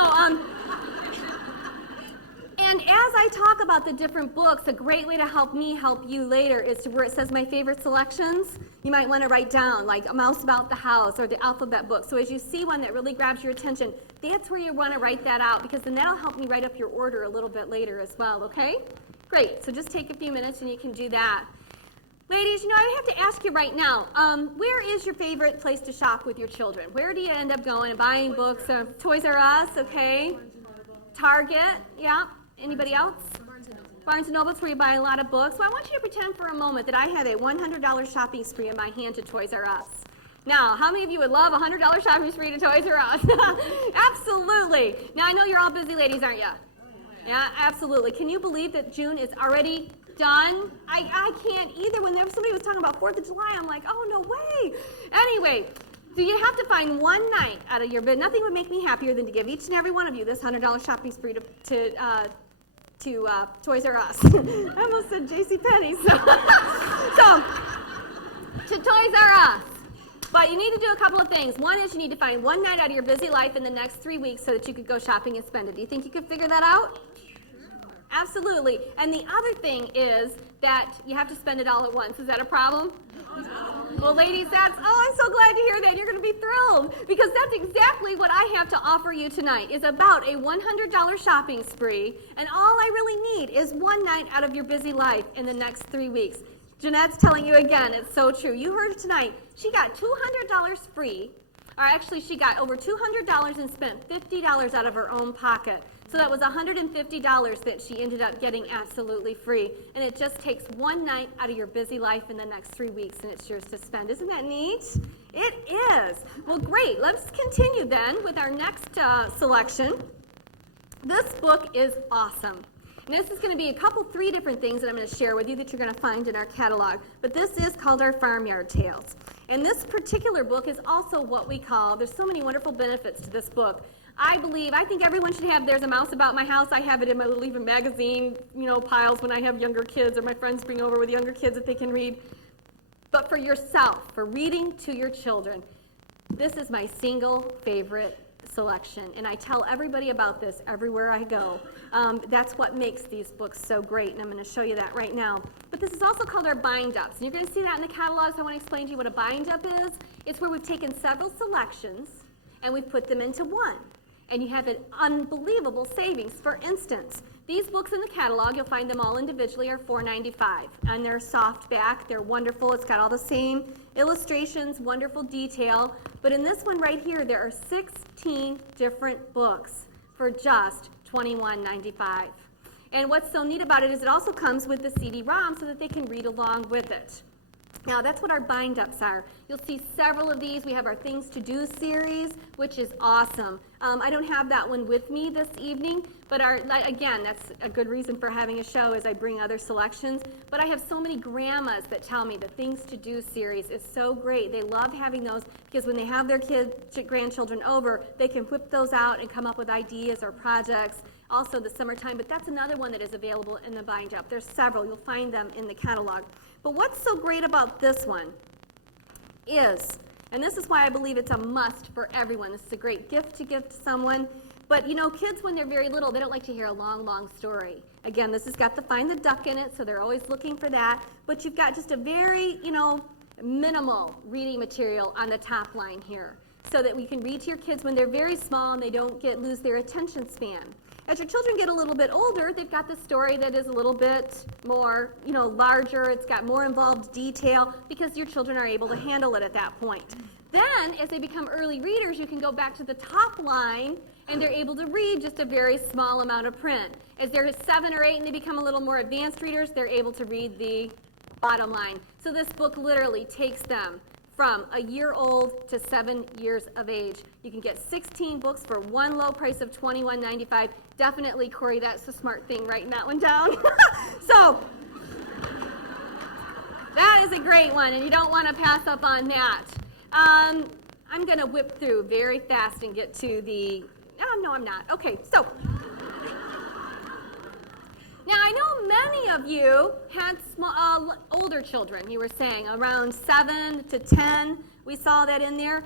and as I talk about the different books, a great way to help me help you later is to where it says my favorite selections. You might want to write down like A Mouse About the House or the alphabet book. So as you see one that really grabs your attention, that's where you want to write that out because then that'll help me write up your order a little bit later as well, okay? Great. So just take a few minutes and you can do that. Ladies, I have to ask you right now, where is your favorite place to shop with your children? Where do you end up going and buying books? Toys R Us, okay? Target, yeah. Anybody else? Barnes & Noble's where you buy a lot of books. Well, I want you to pretend for a moment that I have a $100 shopping spree in my hand to Toys R Us. Now, how many of you would love a $100 shopping spree to Toys R Us? Absolutely. Now, I know you're all busy ladies, aren't you? Yeah, absolutely. Can you believe that June is already done? I can't either. When somebody was talking about 4th of July, I'm like, oh, no way. Anyway, so you have to find one night out of your bid. Nothing would make me happier than to give each and every one of you this $100 shopping spree to Toys R Us. I almost said JCPenney. So to Toys R Us. But you need to do a couple of things. One is you need to find one night out of your busy life in the next 3 weeks so that you could go shopping and spend it. Do you think you could figure that out? Absolutely. And the other thing is that you have to spend it all at once. Is that a problem? Well, ladies, I'm so glad to hear that. You're going to be thrilled because that's exactly what I have to offer you tonight is about a $100 shopping spree, and all I really need is one night out of your busy life in the next 3 weeks. Jeanette's telling you again, it's so true. You heard it tonight. She got $200 free, or actually she got over $200 and spent $50 out of her own pocket. So that was $150 that she ended up getting absolutely free. And it just takes one night out of your busy life in the next 3 weeks, and it's yours to spend. Isn't that neat? It is. Well, great. Let's continue then with our next selection. This book is awesome. And this is going to be three different things that I'm going to share with you that you're going to find in our catalog. But this is called our Farmyard Tales. And this particular book is also what we call, there's so many wonderful benefits to this book. I think everyone should have There's a Mouse About My House. I have it in my little even magazine, piles when I have younger kids or my friends bring over with younger kids that they can read. But for yourself, for reading to your children, this is my single favorite selection. And I tell everybody about this everywhere I go. That's what makes these books so great, and I'm going to show you that right now. But this is also called our bind-ups. And you're going to see that in the catalog, so I want to explain to you what a bind-up is. It's where we've taken several selections and we've put them into one. And you have an unbelievable savings. For instance, these books in the catalog, you'll find them all individually, are $4.95. And they're softback. They're wonderful. It's got all the same illustrations, wonderful detail. But in this one right here, there are 16 different books for just $21.95. And what's so neat about it is it also comes with the CD-ROM so that they can read along with it. Now, that's what our bind-ups are. You'll see several of these. We have our Things to Do series, which is awesome. I don't have that one with me this evening, but again, that's a good reason for having a show is I bring other selections. But I have so many grandmas that tell me the Things to Do series is so great. They love having those because when they have their grandchildren over, they can whip those out and come up with ideas or projects. Also the summertime, but that's another one that is available in the bind-up. There's several. You'll find them in the catalog. But what's so great about this one is, and this is why I believe it's a must for everyone. This is a great gift to give to someone. But, you know, kids, when they're very little, they don't like to hear a long, long story. Again, this has got the Find the Duck in it, so they're always looking for that. But you've got just a very, minimal reading material on the top line here so that we can read to your kids when they're very small and they don't lose their attention span. As your children get a little bit older, they've got the story that is a little bit more, larger. It's got more involved detail because your children are able to handle it at that point. Then, as they become early readers, you can go back to the top line and they're able to read just a very small amount of print. As they're 7 or 8 and they become a little more advanced readers, they're able to read the bottom line. So this book literally takes them from a year old to 7 years of age. You can get 16 books for one low price of $21.95. Definitely, Corey, that's the smart thing, writing that one down. So, that is a great one, and you don't want to pass up on that. I'm going to whip through very fast and get to the... no, I'm not. Okay, so... Now, I know many of you had older children, you were saying, around 7 to 10. We saw that in there.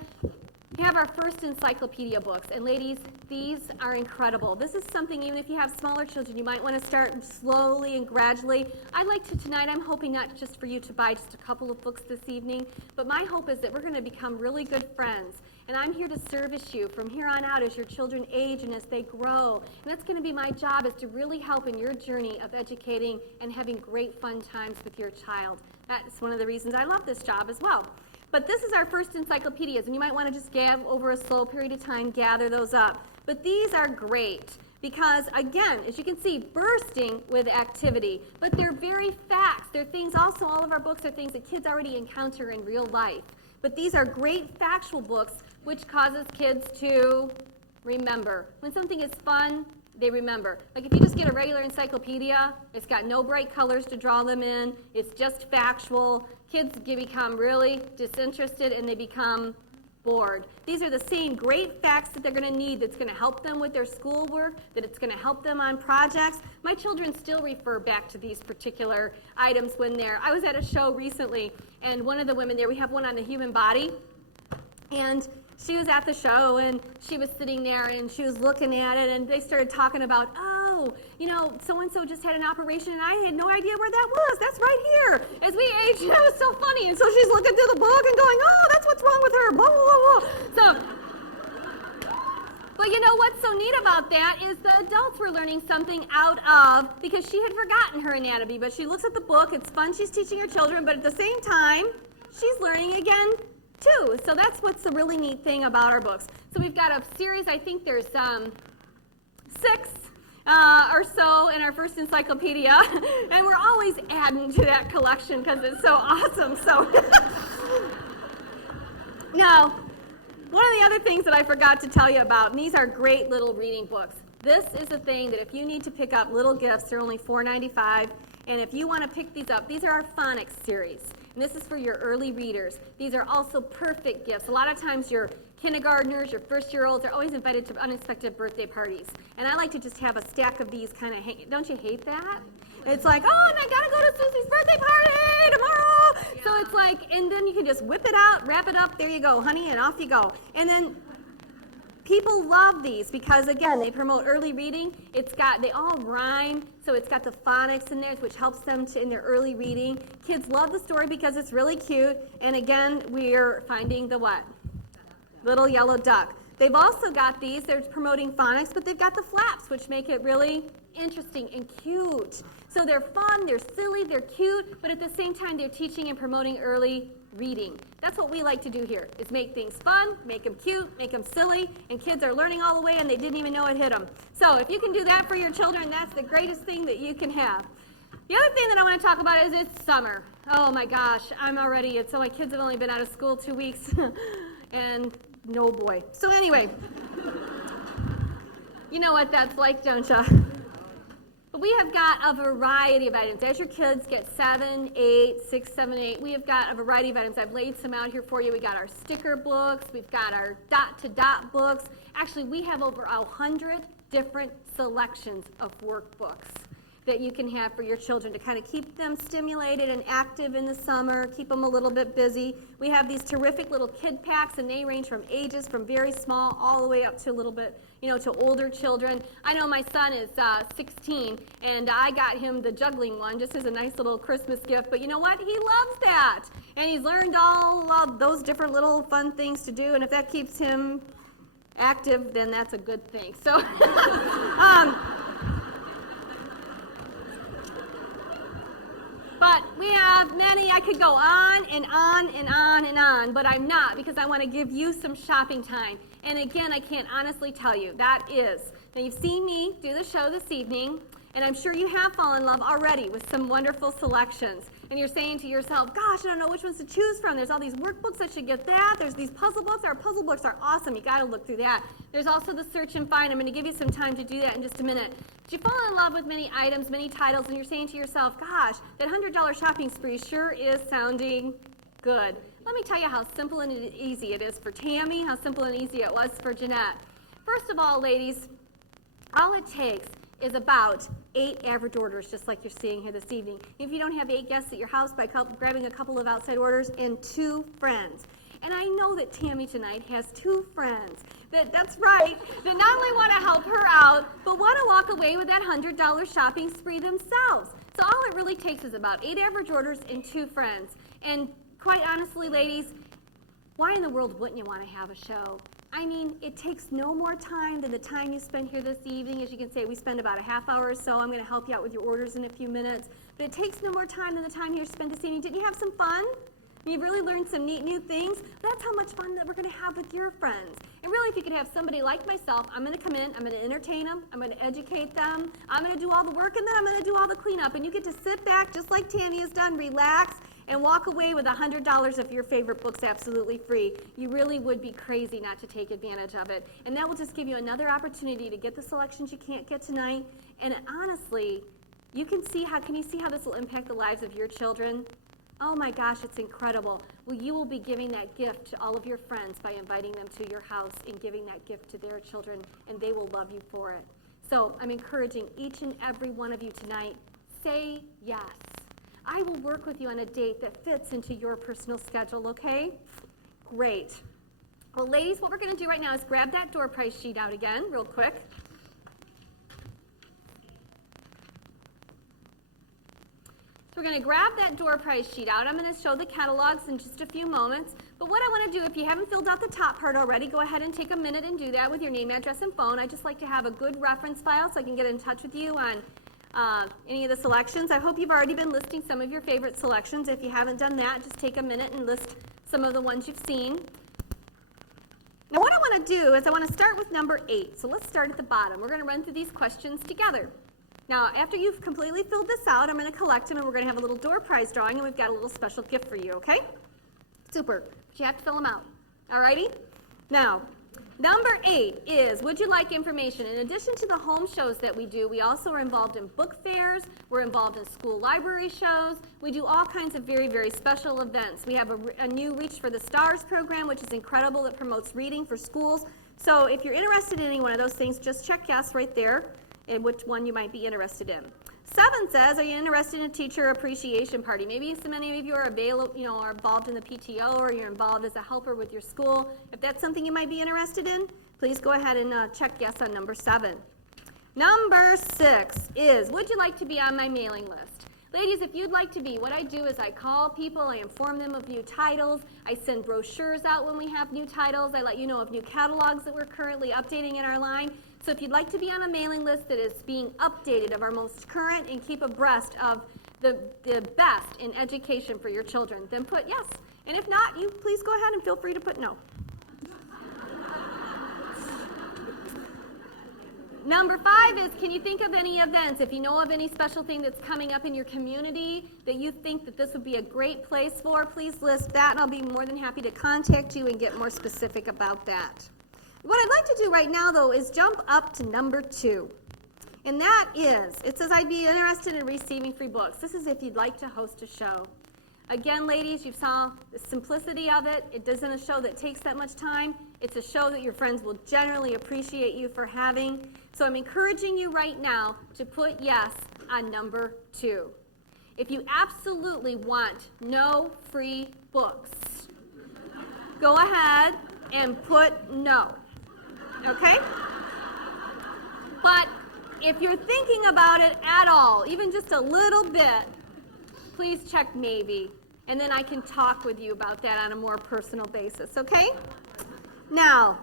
We have our first encyclopedia books, and ladies, these are incredible. This is something, even if you have smaller children, you might want to start slowly and gradually. I'd like to tonight, I'm hoping not just for you to buy just a couple of books this evening, but my hope is that we're going to become really good friends. And I'm here to service you from here on out as your children age and as they grow. And that's going to be my job, is to really help in your journey of educating and having great fun times with your child. That's one of the reasons I love this job as well. But this is our first encyclopedias, and you might want to just over a slow period of time, gather those up. But these are great because, again, as you can see, bursting with activity. But they're very facts. They're things also, all of our books are things that kids already encounter in real life. But these are great factual books which causes kids to remember. When something is fun, they remember. Like if you just get a regular encyclopedia, it's got no bright colors to draw them in, it's just factual, kids become really disinterested and they become bored. These are the same great facts that they're going to need that's going to help them with their schoolwork, that it's going to help them on projects. My children still refer back to these particular items when I was at a show recently, and one of the women there, we have one on the human body, and she was at the show, and she was sitting there, and she was looking at it, and they started talking about, so-and-so just had an operation, and I had no idea where that was. That's right here. As we age, it was so funny. And so she's looking through the book and going, that's what's wrong with her, blah, blah, blah. But you know what's so neat about that is the adults were learning something out of, because she had forgotten her anatomy, but she looks at the book, it's fun, she's teaching her children, but at the same time, she's learning again too. So that's what's the really neat thing about our books. So we've got a series, I think there's 6 or so in our first encyclopedia, and we're always adding to that collection because it's so awesome. So now, one of the other things that I forgot to tell you about, and these are great little reading books. This is a thing that if you need to pick up little gifts, they're only $4.95, and if you want to pick these up, these are our phonics series. And this is for your early readers. These are also perfect gifts. A lot of times your kindergartners, your first-year-olds are always invited to unexpected birthday parties. And I like to just have a stack of these kind of hanging. Don't you hate that? It's like, and I got to go to Susie's birthday party tomorrow. Yeah. So it's like, and then you can just whip it out, wrap it up, there you go, honey, and off you go. And then people love these because, again, they promote early reading. They all rhyme, so it's got the phonics in there, which helps them in their early reading. Kids love the story because it's really cute. And again, we're finding the what? Little yellow duck. They've also got these, they're promoting phonics, but they've got the flaps, which make it really interesting and cute. So they're fun, they're silly, they're cute, but at the same time, they're teaching and promoting early reading. That's what we like to do here, is make things fun, make them cute, make them silly, and kids are learning all the way and they didn't even know it hit them. So if you can do that for your children, that's the greatest thing that you can have. The other thing that I want to talk about is it's summer. Oh my gosh, so my kids have only been out of school 2 weeks, and no boy. So anyway, you know what that's like, don't you? But we have got a variety of items. As your kids get 7, 8, 6, 7, 8, we have got a variety of items. I've laid some out here for you. We got our sticker books. We've got our dot-to-dot books. Actually, we have over 100 different selections of workbooks that you can have for your children to kind of keep them stimulated and active in the summer, keep them a little bit busy. We have these terrific little kid packs, and they range from ages from very small all the way up to a little bit, to older children. I know my son is 16, and I got him the juggling one just as a nice little Christmas gift, but you know what? He loves that, and he's learned all of those different little fun things to do, and if that keeps him active, then that's a good thing. So, but we have many. I could go on and on and on and on, but I'm not, because I want to give you some shopping time. And again, I can't honestly tell you, now you've seen me do the show this evening, and I'm sure you have fallen in love already with some wonderful selections. And you're saying to yourself, gosh, I don't know which ones to choose from. There's all these workbooks, I should get that. There's these puzzle books. Our puzzle books are awesome. You got to look through that. There's also the search and find. I'm going to give you some time to do that in just a minute. But you fall in love with many items, many titles, and you're saying to yourself, gosh, that $100 shopping spree sure is sounding good. Let me tell you how simple and easy it is for Tammy, how simple and easy it was for Jeanette. First of all, ladies, all it takes is about 8 average orders, just like you're seeing here this evening. If you don't have 8 guests at your house, by grabbing a couple of outside orders and 2 friends. And I know that Tammy tonight has 2 friends. That's right, that not only want to help her out, but want to walk away with that $100 shopping spree themselves. So all it really takes is about 8 average orders and 2 friends. And quite honestly, ladies, why in the world wouldn't you want to have a show? I mean, it takes no more time than the time you spend here this evening. As you can see, we spend about a half hour or so. I'm going to help you out with your orders in a few minutes. But it takes no more time than the time here spent this evening. Didn't you have some fun? You've really learned some neat new things. That's how much fun that we're going to have with your friends. And really, if you could have somebody like myself, I'm going to come in, I'm going to entertain them, I'm going to educate them, I'm going to do all the work, and then I'm going to do all the cleanup. And you get to sit back, just like Tammy has done, relax, and walk away with $100 of your favorite books absolutely free. You really would be crazy not to take advantage of it. And that will just give you another opportunity to get the selections you can't get tonight. And honestly, can you see how this will impact the lives of your children? Oh my gosh, it's incredible. Well, you will be giving that gift to all of your friends by inviting them to your house and giving that gift to their children, and they will love you for it. So I'm encouraging each and every one of you tonight, say yes. I will work with you on a date that fits into your personal schedule, okay? Great. Well, ladies, what we're going to do right now is grab that door prize sheet out again real quick. So we're going to grab that door prize sheet out. I'm going to show the catalogs in just a few moments. But what I want to do, if you haven't filled out the top part already, go ahead and take a minute and do that with your name, address, and phone. I just like to have a good reference file so I can get in touch with you on any of the selections. I hope you've already been listing some of your favorite selections. If you haven't done that, just take a minute and list some of the ones you've seen. Now what I want to do is I want to start with number 8. So let's start at the bottom. We're going to run through these questions together. Now, after you've completely filled this out, I'm going to collect them, and we're going to have a little door prize drawing, and we've got a little special gift for you, okay? Super. But you have to fill them out. All righty? Now, number 8 is, would you like information? In addition to the home shows that we do, we also are involved in book fairs. We're involved in school library shows. We do all kinds of very, very special events. We have a new Reach for the Stars program, which is incredible, that promotes reading for schools. So if you're interested in any one of those things, just check yes right there and which one you might be interested in. 7 says, are you interested in a teacher appreciation party? Maybe so many of you are are involved in the PTO, or you're involved as a helper with your school. If that's something you might be interested in, please go ahead and check yes on number 7. Number 6 is, would you like to be on my mailing list? Ladies, if you'd like to be, what I do is I call people, I inform them of new titles, I send brochures out when we have new titles, I let you know of new catalogs that we're currently updating in our line. So if you'd like to be on a mailing list that is being updated of our most current and keep abreast of the best in education for your children, then put yes. And if not, you please go ahead and feel free to put no. Number 5 is, can you think of any events? If you know of any special thing that's coming up in your community that you think that this would be a great place for, please list that, and I'll be more than happy to contact you and get more specific about that. What I'd like to do right now, though, is jump up to number 2. And that is, it says I'd be interested in receiving free books. This is if you'd like to host a show. Again, ladies, you saw the simplicity of it. It isn't a show that takes that much time. It's a show that your friends will generally appreciate you for having. So I'm encouraging you right now to put yes on number 2. If you absolutely want no free books, go ahead and put no. Okay? But if you're thinking about it at all, even just a little bit, please check maybe, and then I can talk with you about that on a more personal basis, okay? Now,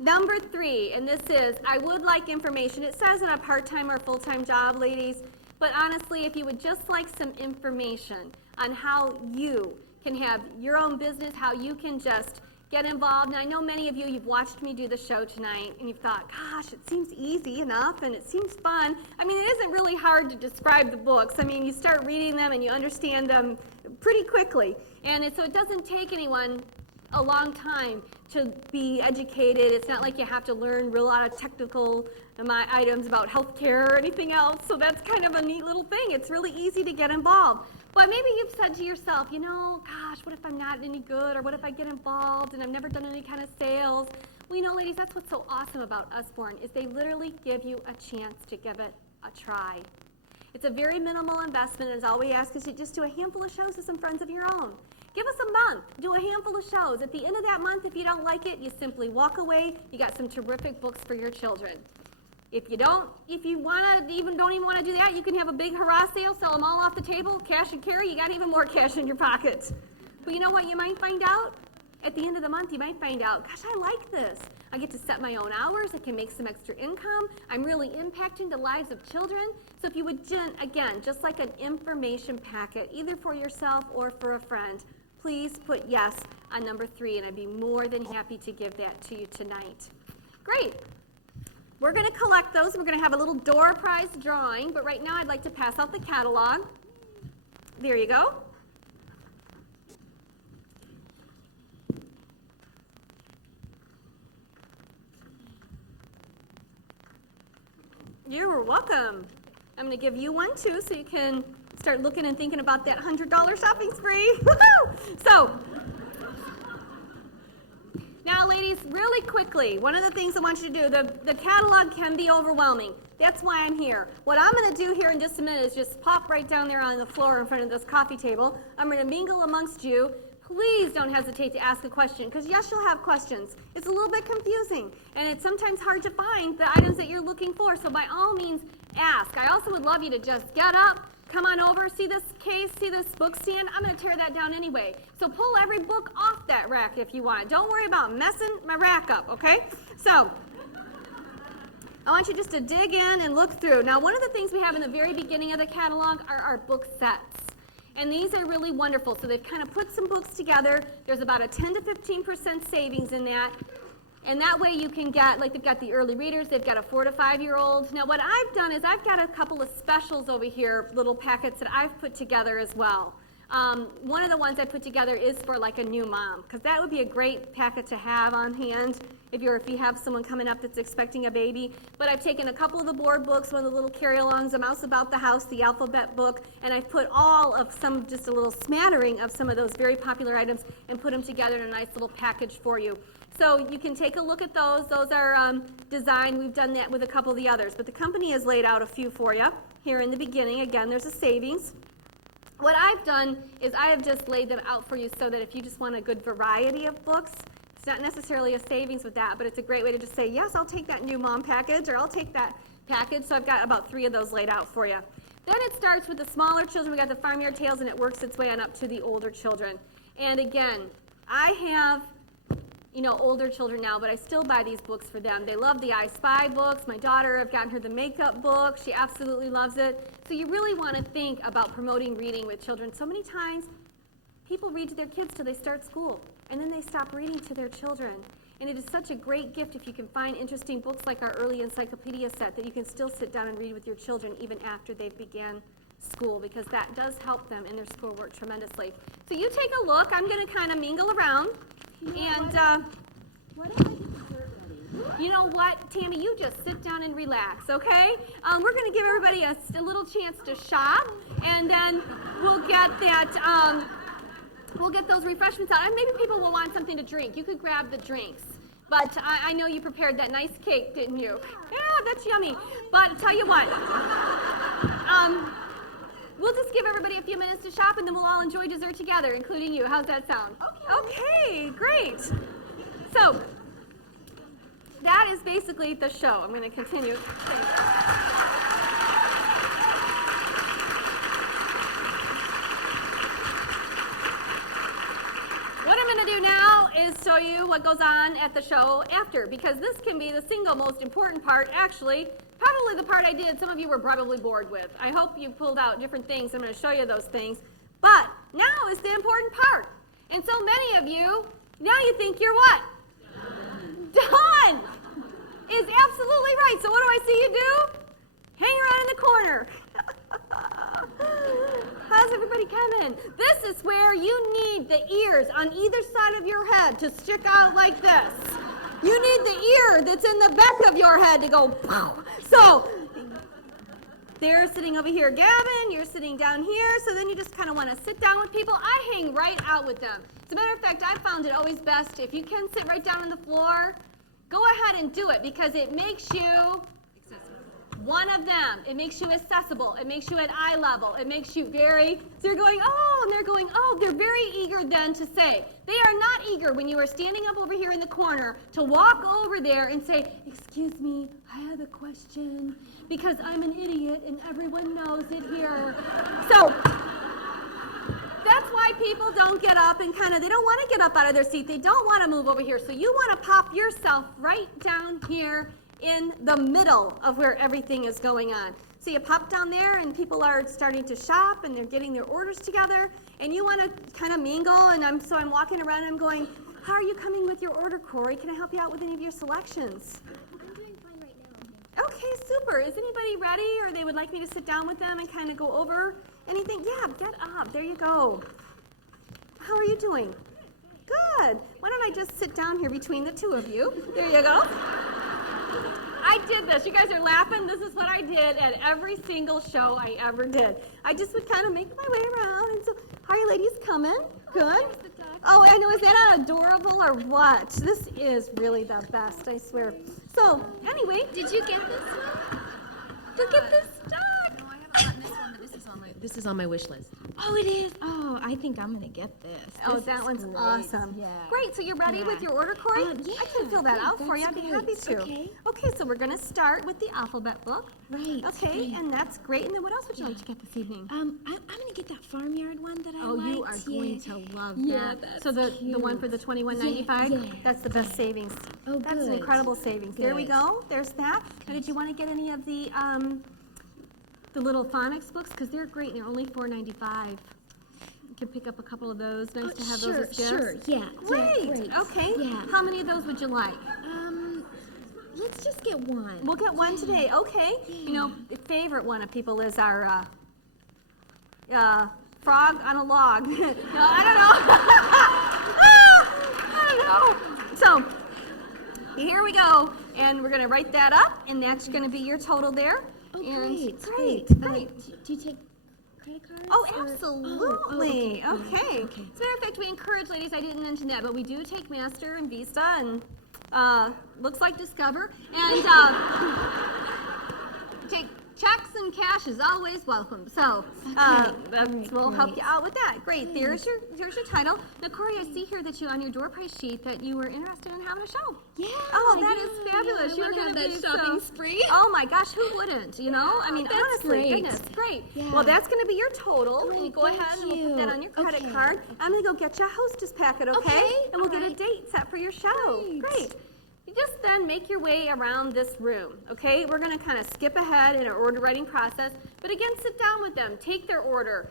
number 3, and this is, I would like information. It says in a part-time or full-time job, ladies, but honestly, if you would just like some information on how you can have your own business, how you can just get involved. Now, I know many of you, you've watched me do the show tonight, and you've thought, gosh, it seems easy enough, and it seems fun. I mean, it isn't really hard to describe the books. I mean, you start reading them, and you understand them pretty quickly. And so it doesn't take anyone a long time to be educated. It's not like you have to learn a lot of technical items about healthcare or anything else. So that's kind of a neat little thing. It's really easy to get involved. But maybe you've said to yourself, you know, gosh, what if I'm not any good? Or what if I get involved and I've never done any kind of sales? Well, you know, ladies, that's what's so awesome about Usborne is they literally give you a chance to give it a try. It's a very minimal investment, as all we ask is to just do a handful of shows with some friends of your own. Give us a month, do a handful of shows. At the end of that month, if you don't like it, you simply walk away. You got some terrific books for your children. If you don't want to, don't even want to do that, you can have a big hurrah sale, sell them all off the table, cash and carry, you got even more cash in your pockets. But you know what you might find out? At the end of the month, you might find out, gosh, I like this. I get to set my own hours, I can make some extra income, I'm really impacting the lives of children. So if you would, again, just like an information packet, either for yourself or for a friend, please put yes on number 3, and I'd be more than happy to give that to you tonight. Great. We're going to collect those. We're going to have a little door prize drawing, but right now I'd like to pass out the catalog. There you go. You're welcome. I'm going to give you one too, so you can start looking and thinking about that $100 shopping spree. Woohoo! So, now, ladies, really quickly, one of the things I want you to do, the catalog can be overwhelming. That's why I'm here. What I'm going to do here in just a minute is just pop right down there on the floor in front of this coffee table. I'm going to mingle amongst you. Please don't hesitate to ask a question, because yes, you'll have questions. It's a little bit confusing, and it's sometimes hard to find the items that you're looking for, so by all means, ask. I also would love you to just get up, come on over, see this case, see this book stand? I'm going to tear that down anyway. So pull every book off that rack if you want. Don't worry about messing my rack up, okay? So I want you just to dig in and look through. Now, one of the things we have in the very beginning of the catalog are our book sets. And these are really wonderful. So they've kind of put some books together. There's about a 10 to 15% savings in that. And that way you can get, like they've got the early readers, they've got a 4 to 5 year old. Now what I've done is I've got a couple of specials over here, little packets that I've put together as well. One of the ones I put together is for like a new mom, because that would be a great packet to have on hand if you have someone coming up that's expecting a baby. But I've taken a couple of the board books, one of the little carry-alongs, A Mouse About the House, the alphabet book, and I've put all of just a little smattering of some of those very popular items and put them together in a nice little package for you. So you can take a look at those. Those are designed. We've done that with a couple of the others. But the company has laid out a few for you here in the beginning. Again, there's a savings. What I've done is I have just laid them out for you so that if you just want a good variety of books, it's not necessarily a savings with that, but it's a great way to just say, yes, I'll take that new mom package, or I'll take that package. So I've got about 3 of those laid out for you. Then it starts with the smaller children. We got the Farmyard Tales, and it works its way on up to the older children. And again, I have older children now, but I still buy these books for them. They love the I Spy books. My daughter, I've gotten her the makeup book. She absolutely loves it. So you really want to think about promoting reading with children. So many times, people read to their kids till they start school, and then they stop reading to their children. And it is such a great gift if you can find interesting books like our early encyclopedia set that you can still sit down and read with your children even after they've began school, because that does help them in their schoolwork tremendously. So you take a look. I'm going to kind of mingle around. And you know what, Tammy, you just sit down and relax, okay? We're going to give everybody a little chance to shop, and then we'll get that, we'll get those refreshments out. And maybe people will want something to drink. You could grab the drinks. But I know you prepared that nice cake, didn't you? Yeah, that's yummy. But tell you what, we'll just give everybody a few minutes to shop, and then we'll all enjoy dessert together, including you. How's that sound? Okay, great. So, that is basically the show. I'm going to continue. What I'm going to do now is show you what goes on at the show after, because this can be the single most important part, actually, probably the part I did some of you were probably bored with. I hope you pulled out different things. I'm going to show you those things. But now is the important part. And so many of you, now you think you're what? Done! Is absolutely right. So what do I see you do? Hang around in the corner. How's everybody coming? This is where you need the ears on either side of your head to stick out like this. You need the ear that's in the back of your head to go pow. So they're sitting over here, Gavin, you're sitting down here, so then you just kind of want to sit down with people. I hang right out with them. As a matter of fact, I found it always best if you can sit right down on the floor, go ahead and do it, because it makes you one of them. It makes you accessible. It makes you at eye level. It makes you very, so you're going, oh, and they're going, oh, they're very eager then to say. They are not eager when you are standing up over here in the corner to walk over there and say, excuse me, I have a question, because I'm an idiot and everyone knows it here. So, that's why people don't get up and they don't want to get up out of their seat. They don't want to move over here. So you want to pop yourself right down here in the middle of where everything is going on. So you pop down there and people are starting to shop and they're getting their orders together, and you want to kind of mingle, and I'm walking around and I'm going, how are you coming with your order, Corey? Can I help you out with any of your selections? I'm doing fine right now. Okay, super. Is anybody ready, or they would like me to sit down with them and kind of go over anything? Yeah, get up. There you go. How are you doing? Good. Why don't I just sit down here between the two of you? There you go. I did this. You guys are laughing. This is what I did at every single show I ever did. I just would kind of make my way around. And so, how are you ladies coming? Good. Oh, I know. Is that not adorable or what? This is really the best, I swear. So, anyway. Did you get this one? Did you get this dog? No, I haven't gotten this one, but this is on my wish list. Oh, it is. Oh, I think I'm gonna get this. Oh, that one's great. awesome. Yeah. Great. So you're ready with your order, Corey? Yeah, I can fill that out for you. I'd be that's happy great. to. Okay. Okay, so we're going to start with the alphabet book. Right. Okay, right. and that's great. And then what else would you like to get this evening? I'm gonna get that farmyard one that I Oh, liked. you are going to love Yeah, that. So the one for the $21.95, Yeah. that's the best savings. Oh, That's an good. incredible savings. There we Good. go. There's that. Now, did you want to get any of the little phonics books? Because they're great and they're only $4.95. You can pick up a couple of those. Nice to have sure, those as gifts. sure, yeah. Great. Yeah, great. Okay. Yeah. How many of those would you like? Let's just get one. We'll get one today. Okay. You know, the favorite one of people is our frog on a log. No, I don't know. I don't know. So here we go, and we're going to write that up, and that's going to be your total there. Oh, And great. great. Do you take credit cards? Oh, or- absolutely. Oh, Okay. Okay. As a matter of fact, we encourage, ladies, I didn't mention that, but we do take Master and Visa and looks like Discover. And take checks and cash is always welcome. So we'll help you out with that. Great. Here's your title. Now, Corey, I see here that you on your door prize sheet that you were interested in having a show. Yeah. Oh, that is fabulous. I You're wanna going to have be that shopping so spree. Oh my gosh, who wouldn't? You know, I mean, That's honestly, great. goodness, great. Yeah. Well, that's going to be your total. And you go Thank ahead and we'll put that you. on your credit Okay. card. I'm going to go get you a hostess packet, okay? Okay, And we'll all get a right. date set for your show. Great. Great. You just then make your way around this room, okay? We're going to kind of skip ahead in our order writing process. But again, sit down with them. Take their order.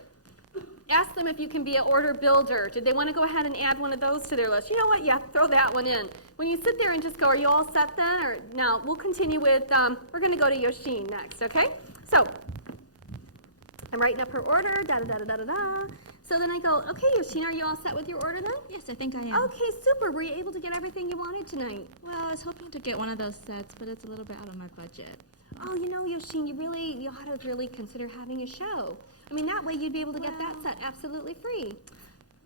Ask them if you can be an order builder. Did they want to go ahead and add one of those to their list? You know what? Yeah, throw that one in. When you sit there and just go, are you all set then? Or now we'll continue with, we're going to go to Yoshine next, okay? So I'm writing up her order, da-da-da-da-da-da. So then I go, okay, Yoshine, are you all set with your order then? Yes, I think I am. Okay, super. Were you able to get everything you wanted tonight? Well, I was hoping to get one of those sets, but it's a little bit out of my budget. Oh, you know, Yoshine, you ought to really consider having a show. I mean, that way you'd be able to get that set absolutely free.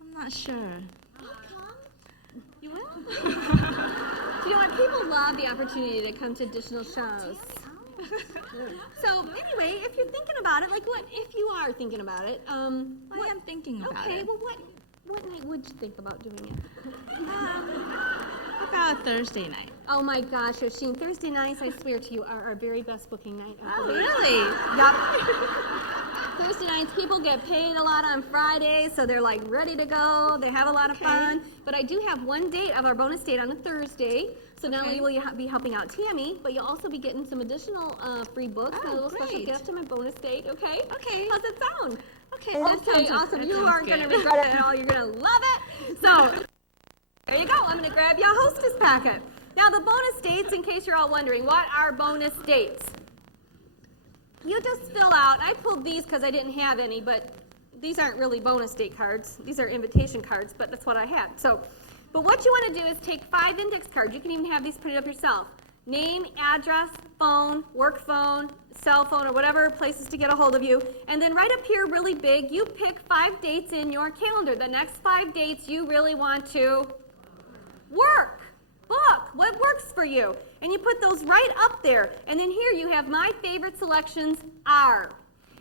I'm not sure. You will? You know what? People love the opportunity to come to additional shows. So anyway, if you're thinking about it, like what if you are thinking about it? I am thinking about okay, it. well, what night would you think about doing it? About Thursday night. Oh my gosh, Yoshine, Thursday nights, I swear to you, are our very best booking night. Oh, really? Yep. Thursday nights, people get paid a lot on Fridays, so they're like ready to go. They have a lot of fun. But I do have one date of our bonus date on a Thursday. So not only will you be helping out Tammy, but you'll also be getting some additional free books and a little special great. gift to my bonus date, okay? Okay. How's it sound? Okay, that sounds awesome. that You sounds aren't going to good. regret it at all. You're going to love it. So there you go. I'm going to grab you a hostess packet. Now, the bonus dates, in case you're all wondering, what are bonus dates? You just fill out, I pulled these because I didn't have any, but these aren't really bonus date cards. These are invitation cards, but that's what I had. But what you want to do is take 5 index cards. You can even have these printed up yourself. Name, address, phone, work phone, cell phone, or whatever places to get a hold of you. And then right up here really big, you pick 5 dates in your calendar. The next 5 dates you really want to book, what works for you. And you put those right up there. And then here you have my favorite selections are.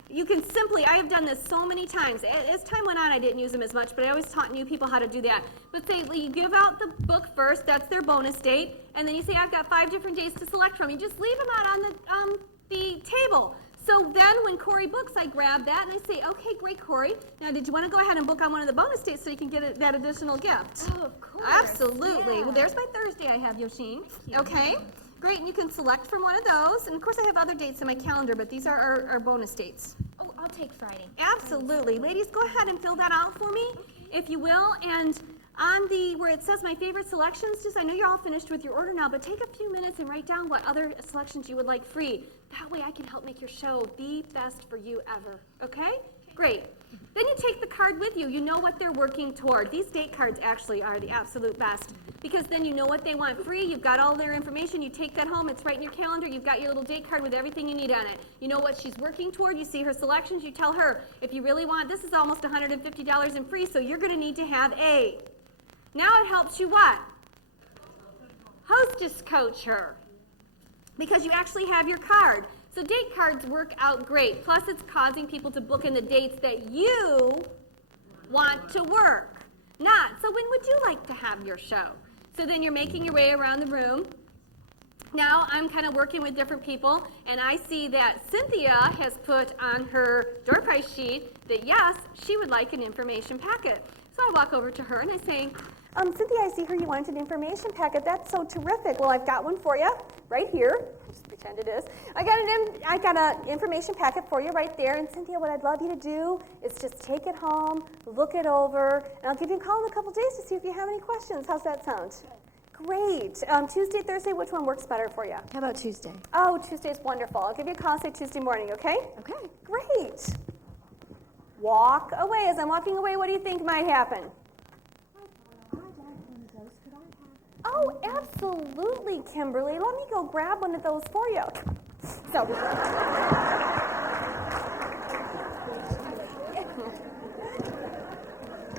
You can simply, I have done this so many times. As time went on, I didn't use them as much, but I always taught new people how to do that. But say you give out the book first, that's their bonus date, and then you say, I've got 5 different dates to select from. You just leave them out on the table. So then when Corey books, I grab that and I say, okay, great, Corey. Now, did you want to go ahead and book on one of the bonus dates so you can get that additional gift? Oh, of course. Absolutely. Yeah. Well, there's my Thursday I have, Yoshine. Okay. Great, and you can select from one of those. And of course, I have other dates in my calendar, but these are our bonus dates. Oh, I'll take Friday. Absolutely. Ladies, go ahead and fill that out for me, if you will. And on where it says my favorite selections, I know you're all finished with your order now, but take a few minutes and write down what other selections you would like free. That way I can help make your show the best for you ever. Okay? Great. Then you take the card with you. You know what they're working toward. These date cards actually are the absolute best because then you know what they want free. You've got all their information. You take that home. It's right in your calendar. You've got your little date card with everything you need on it. You know what she's working toward. You see her selections. You tell her, if you really want, this is almost $150 in free, so you're going to need to have a. Now it helps you what? Hostess coach her because you actually have your card. So date cards work out great. Plus, it's causing people to book in the dates that you want to work. Not, so when would you like to have your show? So then you're making your way around the room. Now I'm kind of working with different people, and I see that Cynthia has put on her door prize sheet that, yes, she would like an information packet. So I walk over to her and I say, Cynthia, I see here you wanted an information packet. That's so terrific. Well, I've got one for you right here. Just pretend it is. I got an information packet for you right there. And Cynthia, what I'd love you to do is just take it home, look it over, and I'll give you a call in a couple days to see if you have any questions. How's that sound? Great. Tuesday, Thursday, which one works better for you? How about Tuesday? Oh, Tuesday's wonderful. I'll give you a call, say Tuesday morning, okay? Okay. Great. Walk away. As I'm walking away, what do you think might happen? Oh, absolutely, Kimberly. Let me go grab one of those for you. So,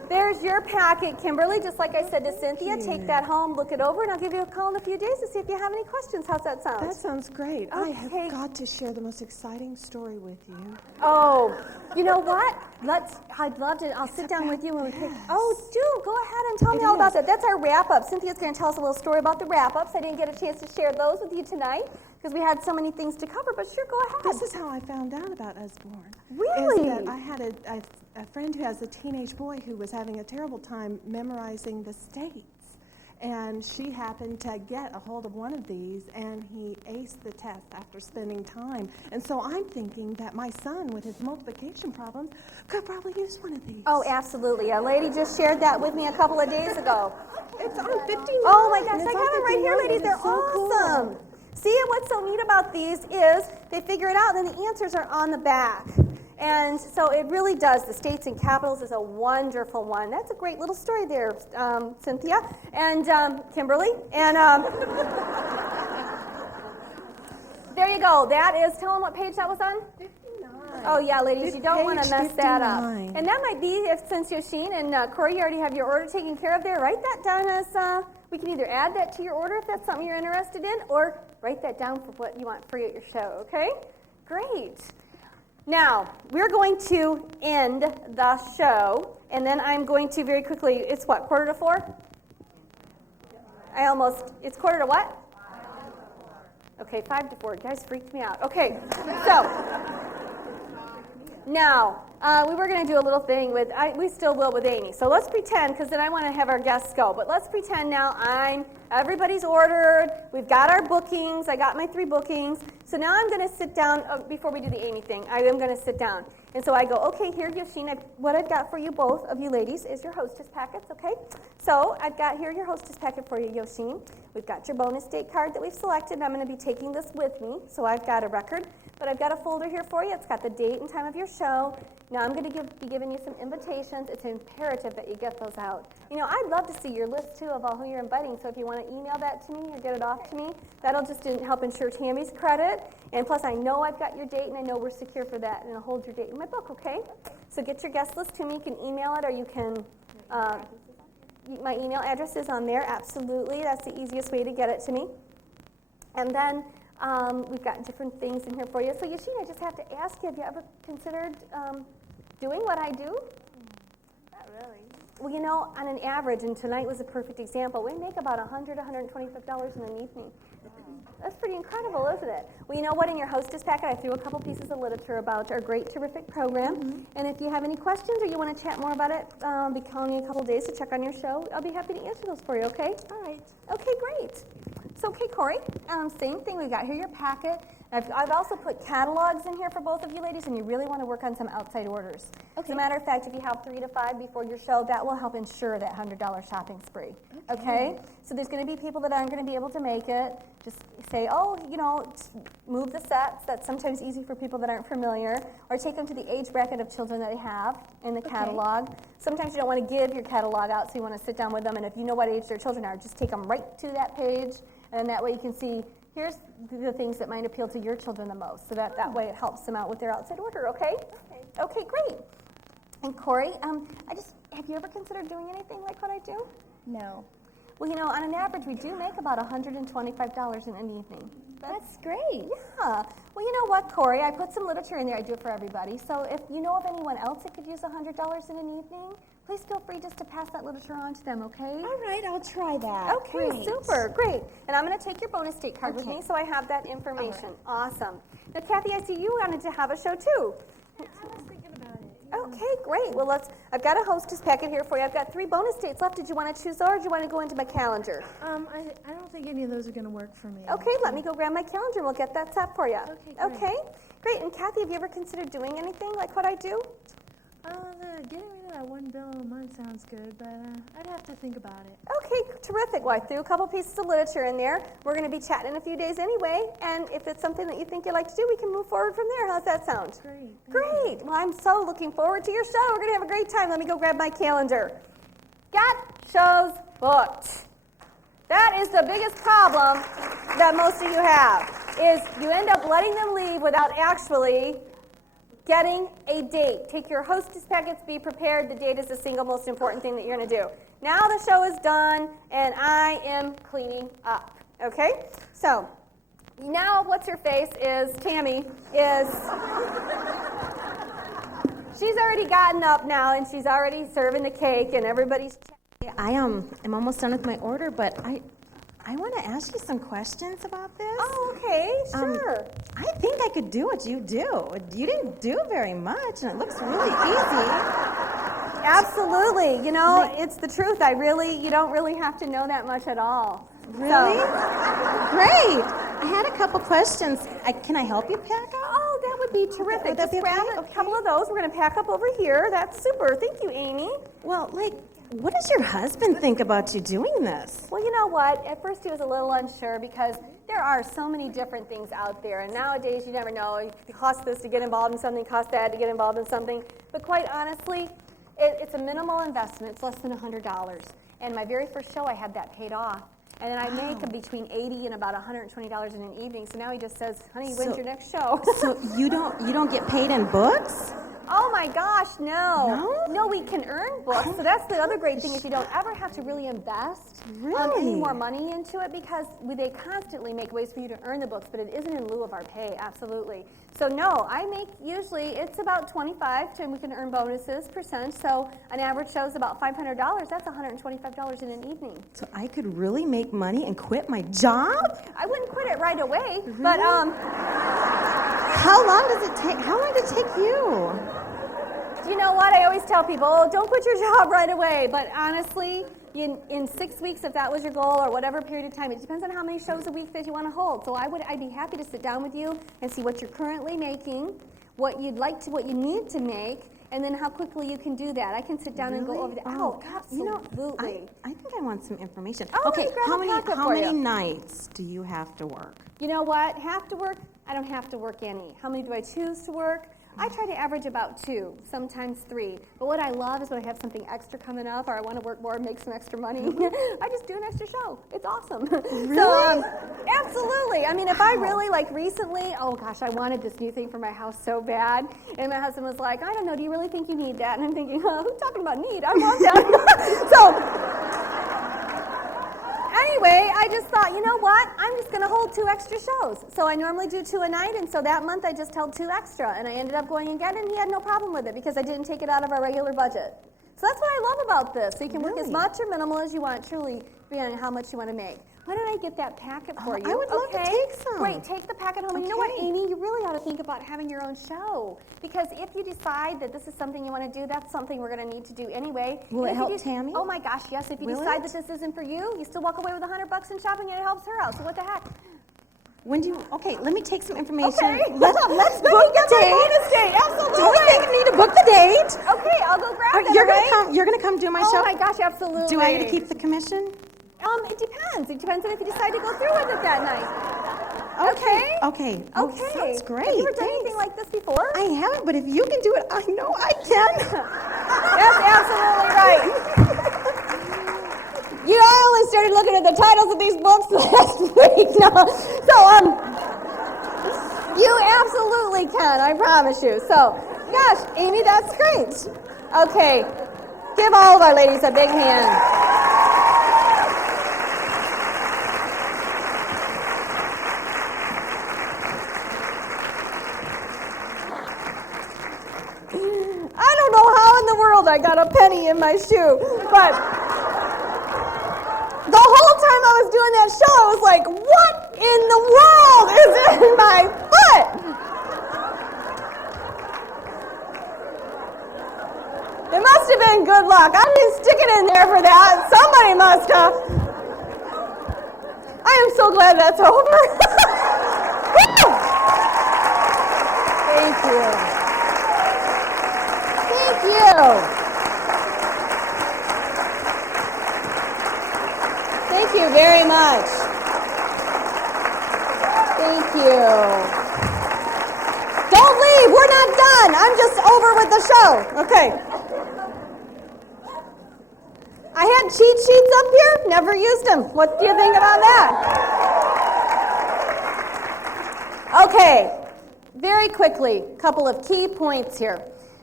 there's your packet, Kimberly. Just like I said to Cynthia, take that home, look it over, and I'll give you a call in a few days to see if you have any questions. How's that sound? That sounds great. I Okay. have got to share the most exciting story with you. Oh, you know what? I'd love to. I'll sit down with you and we pick. Oh, do go ahead and tell me all about that. That's our wrap up. Cynthia's going to tell us a little story about the wrap ups. I didn't get a chance to share those with you tonight because we had so many things to cover. But sure, go ahead. This is how I found out about Usborne. Really? Is that I had a friend who has a teenage boy who was having a terrible time memorizing the states. And she happened to get a hold of one of these, and he aced the test after spending time. And so I'm thinking that my son, with his multiplication problems, could probably use one of these. Oh, absolutely. A lady just shared that with me a couple of days ago. It's on 59. Oh my gosh, It's I on got them right here, 59. ladies. It They're is so awesome. cool. See, and what's so neat about these is they figure it out, and then the answers are on the back. And so it really does. The states and capitals is a wonderful one. That's a great little story there, Cynthia and Kimberly. And there you go. That is, tell them what page that was on. 59. Oh, yeah, ladies, you don't want to mess that up. 59. And that might be, if since Yoshine and Corey, you already have your order taken care of there, write that down as, we can either add that to your order if that's something you're interested in, or write that down for what you want free at your show, okay? Great. Now, we're going to end the show, and then I'm going to very quickly, it's what, 3:45? It's 3:45? Okay, 5:45. You guys freaked me out. Okay, so, now, we were going to do a little thing with, we still will with Amy. So let's pretend, because then I want to have our guests go. But let's pretend now everybody's ordered. We've got our bookings. I got my 3 bookings. So now I'm going to sit down, before we do the Amy thing, I am going to sit down. And so I go, okay, here, Yoshine, what I've got for you both of you ladies is your hostess packets, okay? So I've got here your hostess packet for you, Yoshine. We've got your bonus date card that we've selected. I'm going to be taking this with me. So I've got a record, but I've got a folder here for you. It's got the date and time of your show. Now I'm going to be giving you some invitations. It's imperative that you get those out. You know, I'd love to see your list, too, of all who you're inviting. So if you want to email that to me or get it off to me, that'll just help ensure Tammy's credit. And plus, I know I've got your date, and I know we're secure for that, and I'll hold your date in my book, okay? So get your guest list to me. You can email it, or you can, my email address is on there, absolutely. That's the easiest way to get it to me. And then we've got different things in here for you. So, Yoshine, I just have to ask you, have you ever considered doing what I do? Not really. Well, you know, on an average, and tonight was a perfect example, we make about $100, $125 in an evening. That's pretty incredible, isn't it? Well, you know what? In your hostess packet, I threw a couple pieces of literature about our great, terrific program. And if you have any questions or you want to chat more about it, I'll be calling you in a couple days to check on your show. I'll be happy to answer those for you, okay? All right. Okay, great. So, okay, Corey, same thing. We've got here your packet. I've also put catalogs in here for both of you ladies, and you really want to work on some outside orders. Okay. As a matter of fact, if you have 3 to 5 before your show, that will help ensure that $100 shopping spree. Okay? So there's going to be people that aren't going to be able to make it. Just say, oh, you know, move the sets. That's sometimes easy for people that aren't familiar. Or take them to the age bracket of children that they have in the catalog. Sometimes you don't want to give your catalog out, so you want to sit down with them, and if you know what age their children are, just take them right to that page, and that way you can see, here's the things that might appeal to your children the most, so that way it helps them out with their outside order, okay? Okay, great. And Corey, have you ever considered doing anything like what I do? No. Well, you know, on an average, we do make about $125 in an evening. That's great. Yeah. Well, you know what, Corey? I put some literature in there. I do it for everybody. So if you know of anyone else that could use $100 in an evening, please feel free just to pass that literature on to them, okay? All right, I'll try that. Okay, Great. super, great. And I'm going to take your bonus date card with me, so I have that information. Awesome. Now, Kathy, I see you wanted to have a show too. I was thinking about it. Okay, great. Well, I've got a hostess packet here for you. I've got 3 bonus dates left. Did you want to choose those, or do you want to go into my calendar? I don't think any of those are going to work for me. Okay, let me go grab my calendar and we'll get that set for you. Okay, great. Great. And Kathy, have you ever considered doing anything like what I do? Getting rid of that $1 bill a month sounds good, but I'd have to think about it. Okay, terrific. Well, I threw a couple pieces of literature in there. We're going to be chatting in a few days anyway, and if it's something that you think you'd like to do, we can move forward from there. How's that sound? Great. Great. Well, I'm so looking forward to your show. We're going to have a great time. Let me go grab my calendar. Got shows booked. That is the biggest problem that most of you have, is you end up letting them leave without actually getting a date. Take your hostess packets, be prepared. The date is the single most important thing that you're going to do. Now the show is done, and I am cleaning up. Okay? So, now what's her face is Tammy is... She's already gotten up now, and she's already serving the cake, and everybody's... I'm almost done with my order, but I want to ask you some questions about this. Oh, okay, sure. I think I could do what you do. You didn't do very much, and it looks really easy. Absolutely. You know, it's the truth. You don't really have to know that much at all. Really? So, Great. I had a couple questions. Can I help you pack up? oh, that would be terrific. would that Just be grab okay? a couple of those. We're going to pack up over here. That's super. Thank you, Amy. Well, what does your husband think about you doing this? Well, you know what? At first he was a little unsure because there are so many different things out there. And nowadays you never know. It costs this to get involved in something, costs that to get involved in something. But quite honestly, it's a minimal investment. It's less than $100. And my very first show, I had that paid off. And then I make between $80 and about $120 in an evening. So now he just says, honey, when's your next show? So you don't get paid in books? Oh my gosh, no. No? No, we can earn books. So that's the other great thing is you don't ever have to really invest any Really? more money into it because they constantly make ways for you to earn the books, but it isn't in lieu of our pay, absolutely. So no, I make usually, it's about 25, and we can earn bonuses %. So an average show is about $500. That's $125 in an evening. So I could really make money and quit my job? I wouldn't quit it right away, but How long does it take? How long did it take you? you know what? I always tell people, oh, don't quit your job right away. But honestly, in 6 weeks, if that was your goal or whatever period of time, it depends on how many shows a week that you want to hold. So I'd be happy to sit down with you and see what you're currently making, what you need to make, and then how quickly you can do that. I can sit down and go over that. Oh, absolutely. I think I want some information. Oh, Okay, let me grab how a many packet how for many you. nights do you have to work? You know what? Have to work? I don't have to work any. How many do I choose to work? I try to average about 2, sometimes 3. But what I love is when I have something extra coming up or I want to work more and make some extra money, I just do an extra show. It's awesome. Really? So, absolutely. I mean, if I really, recently, oh gosh, I wanted this new thing for my house so bad. And my husband was like, I don't know, do you really think you need that? And I'm thinking, who's talking about need? I want that. So, anyway, I just thought, you know what? I'm just going to hold 2 extra shows. So I normally do 2 a night, and so that month I just held 2 extra. And I ended up going and getting it, and he had no problem with it because I didn't take it out of our regular budget. So that's what I love about this. So you can work as much or minimal as you want, truly, depending on how much you want to make. Why don't I get that packet for you? I would love to take some. Great, take the packet home. And you know what, Okay. Amy? You really ought to think about having your own show. Because if you decide that this is something you want to do, that's something we're going to need to do anyway. Will And it if you help Tammy? Oh my gosh, yes. If you Will decide it? that this isn't for you, you still walk away with $100 in shopping and it helps her out. So what the heck? Okay, let me take some information. Okay. Let's Let book me the get my date. bonus date. Absolutely. Do we think you need to book the date? Okay, I'll go grab it. You're gonna come do my Oh show? my gosh, absolutely. Do I get to keep the commission? It depends. It depends on if you decide to go through with it that night. Okay. Okay. Oh, Okay. sounds great. Have you ever done Thanks. anything like this before? I haven't, but if you can do it, I know I can. That's absolutely right. I only started looking at the titles of these books last week. You absolutely can, I promise you. So, gosh, Amy, that's great. Okay, give all of our ladies a big hand. I don't know how in the world I got a penny in my shoe, but the whole time I was doing that show, I was like, what in the world is in my foot? It must have been good luck. I didn't stick it in there for that. Somebody must have. I am so glad that's over. Woo! Thank you. Thank you. Thank you very much. Thank you. Don't leave. We're not done. I'm just over with the show. Okay. I had cheat sheets up here. Never used them. What do you think about that? Okay. Very quickly, a couple of key points here.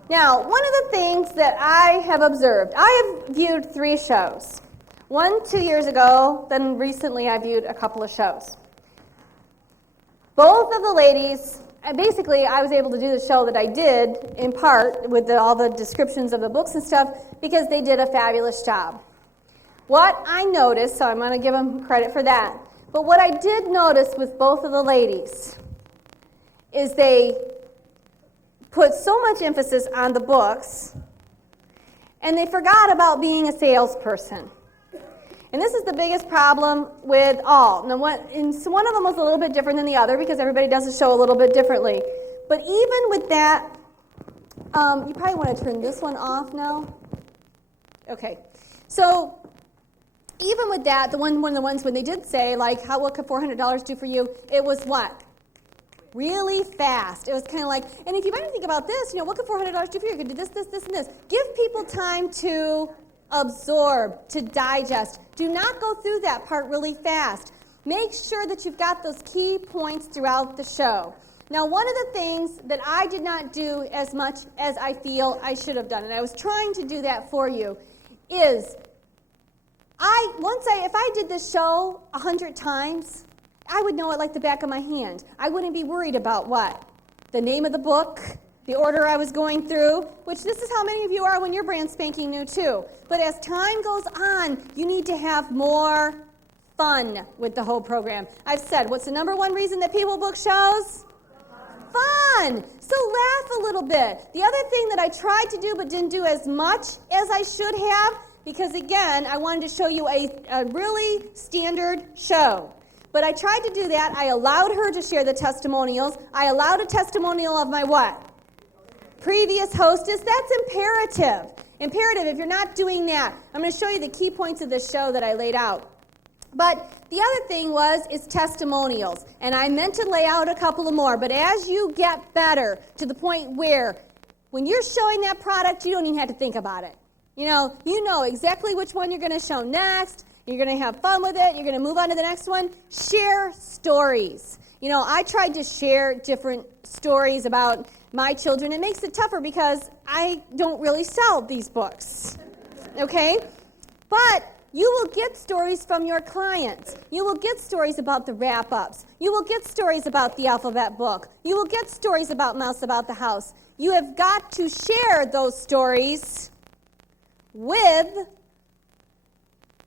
Now, one of the things that I have observed, I have viewed 3 shows. 1 2 years ago, then recently I viewed a couple of shows. Both of the ladies, and basically I was able to do the show that I did, in part, with all the descriptions of the books and stuff, because they did a fabulous job. What I noticed, so I'm going to give them credit for that, but what I did notice with both of the ladies is they put so much emphasis on the books and they forgot about being a salesperson. And this is the biggest problem with all. Now, so one of them was a little bit different than the other because everybody does the show a little bit differently. But even with that, you probably want to turn this one off now. Okay. So even with that, one of the ones when they did say, like, what could $400 do for you? It was what? Really fast. It was kind of like, and if you might think about this, what could $400 do for you? You could do this, this, this, and this. Give people time to absorb, to digest. Do not go through that part really fast. Make sure that you've got those key points throughout the show. Now, one of the things that I did not do as much as I feel I should have done, and I was trying to do that for you, is if I did this show 100 times, I would know it like the back of my hand. I wouldn't be worried about what? The name of the book, the order I was going through, which this is how many of you are when you're brand spanking new too. But as time goes on, you need to have more fun with the whole program. I've said, what's the number one reason that people book shows? Fun. So laugh a little bit. The other thing that I tried to do but didn't do as much as I should have, because again, I wanted to show you a really standard show. But I tried to do that. I allowed her to share the testimonials. I allowed a testimonial of my what? Previous hostess. That's imperative. Imperative, if you're not doing that, I'm going to show you the key points of this show that I laid out. But the other thing is testimonials. And I meant to lay out a couple of more. But as you get better to the point where when you're showing that product, you don't even have to think about it. You know exactly which one you're going to show next. You're going to have fun with it. You're going to move on to the next one. Share stories. I tried to share different stories about my children. It makes it tougher because I don't really sell these books. Okay? But you will get stories from your clients. You will get stories about the wrap-ups. You will get stories about the alphabet book. You will get stories about Mouse About the House. You have got to share those stories with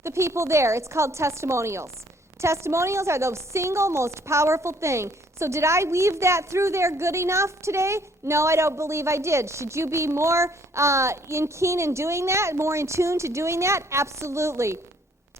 the people there. It's called testimonials. Testimonials are the single most powerful thing. So did I weave that through there good enough today? No, I don't believe I did. Should you be more keen in doing that, more in tune to doing that? Absolutely.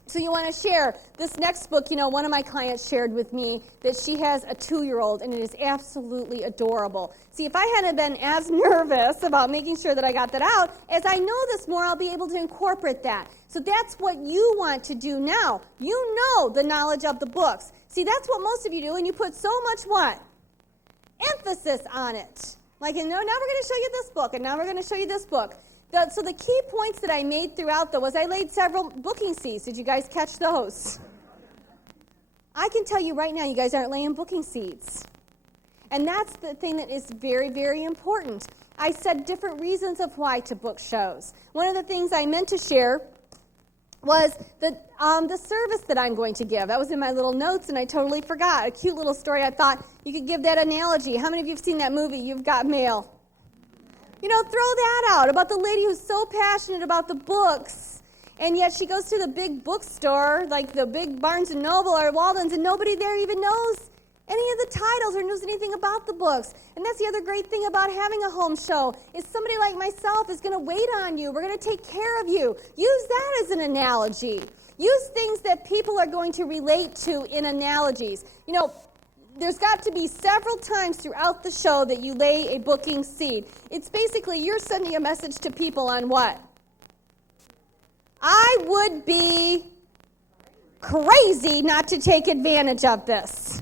So you want to share. This next book, one of my clients shared with me that she has a 2-year-old, and it is absolutely adorable. See, if I hadn't been as nervous about making sure that I got that out, as I know this more, I'll be able to incorporate that. So that's what you want to do now. You know the knowledge of the books. See, that's what most of you do, and you put so much what? Emphasis on it. Like, now we're going to show you this book, and now we're going to show you this book. So the key points that I made throughout, though, was I laid several booking seeds. Did you guys catch those? I can tell you right now, you guys aren't laying booking seeds. And that's the thing that is very, very important. I said different reasons of why to book shows. One of the things I meant to share was the service that I'm going to give. That was in my little notes, and I totally forgot. A cute little story. I thought you could give that analogy. How many of you have seen that movie, You've Got Mail? Throw that out about the lady who's so passionate about the books, and yet she goes to the big bookstore, like the big Barnes & Noble or Walden's, and nobody there even knows any of the titles or knows anything about the books. And that's the other great thing about having a home show, is somebody like myself is going to wait on you. We're going to take care of you. Use that as an analogy. Use things that people are going to relate to in analogies. There's got to be several times throughout the show that you lay a booking seed. It's basically you're sending a message to people on what? I would be crazy not to take advantage of this.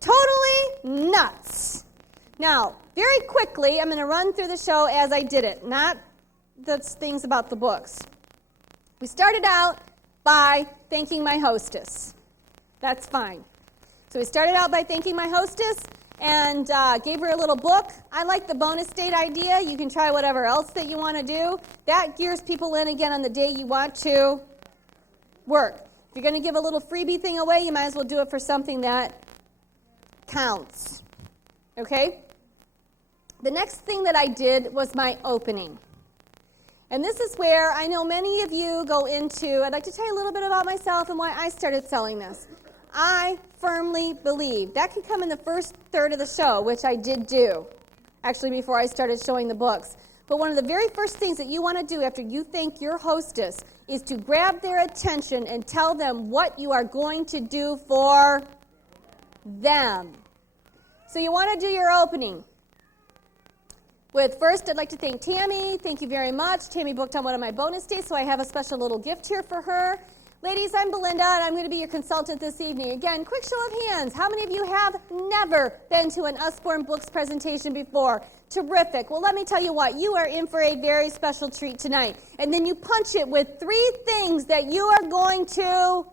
Totally nuts. Now, very quickly, I'm going to run through the show as I did it, not the things about the books. We started out by thanking my hostess. That's fine. So we started out by thanking my hostess and gave her a little book. I like the bonus date idea. You can try whatever else that you want to do. That gears people in again on the day you want to work. If you're going to give a little freebie thing away, you might as well do it for something that counts. Okay? The next thing that I did was my opening. And this is where I know many of you go into, I'd like to tell you a little bit about myself and why I started selling this. I firmly believe that can come in the first third of the show, which I did do, actually before I started showing the books. But one of the very first things that you want to do after you thank your hostess is to grab their attention and tell them what you are going to do for them. So you want to do your opening with, first, I'd like to thank Tammy. Thank you very much. Tammy booked on one of my bonus days, so I have a special little gift here for her. Ladies, I'm Belinda, and I'm going to be your consultant this evening. Again, quick show of hands. How many of you have never been to an Usborne Books presentation before? Terrific. Well, let me tell you what. You are in for a very special treat tonight. And then you punch it with 3 things that you are going to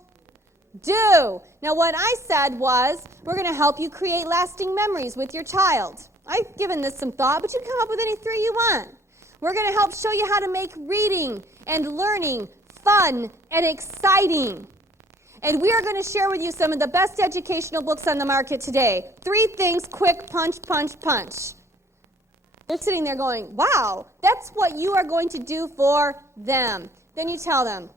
do. Now, what I said was, we're going to help you create lasting memories with your child. I've given this some thought, but you can come up with any 3 you want. We're going to help show you how to make reading and learning fun and exciting. And we are going to share with you some of the best educational books on the market today. 3 things, quick, punch, punch, punch. They're sitting there going, wow, that's what you are going to do for them. Then you tell them,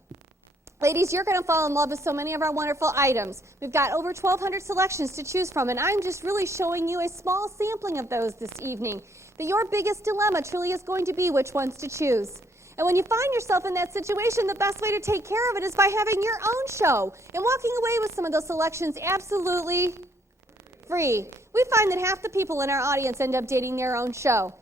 ladies, you're going to fall in love with so many of our wonderful items. We've got over 1,200 selections to choose from, and I'm just really showing you a small sampling of those this evening. That your biggest dilemma truly is going to be which ones to choose. And when you find yourself in that situation, the best way to take care of it is by having your own show and walking away with some of those selections absolutely free. We find that half the people in our audience end up dating their own show.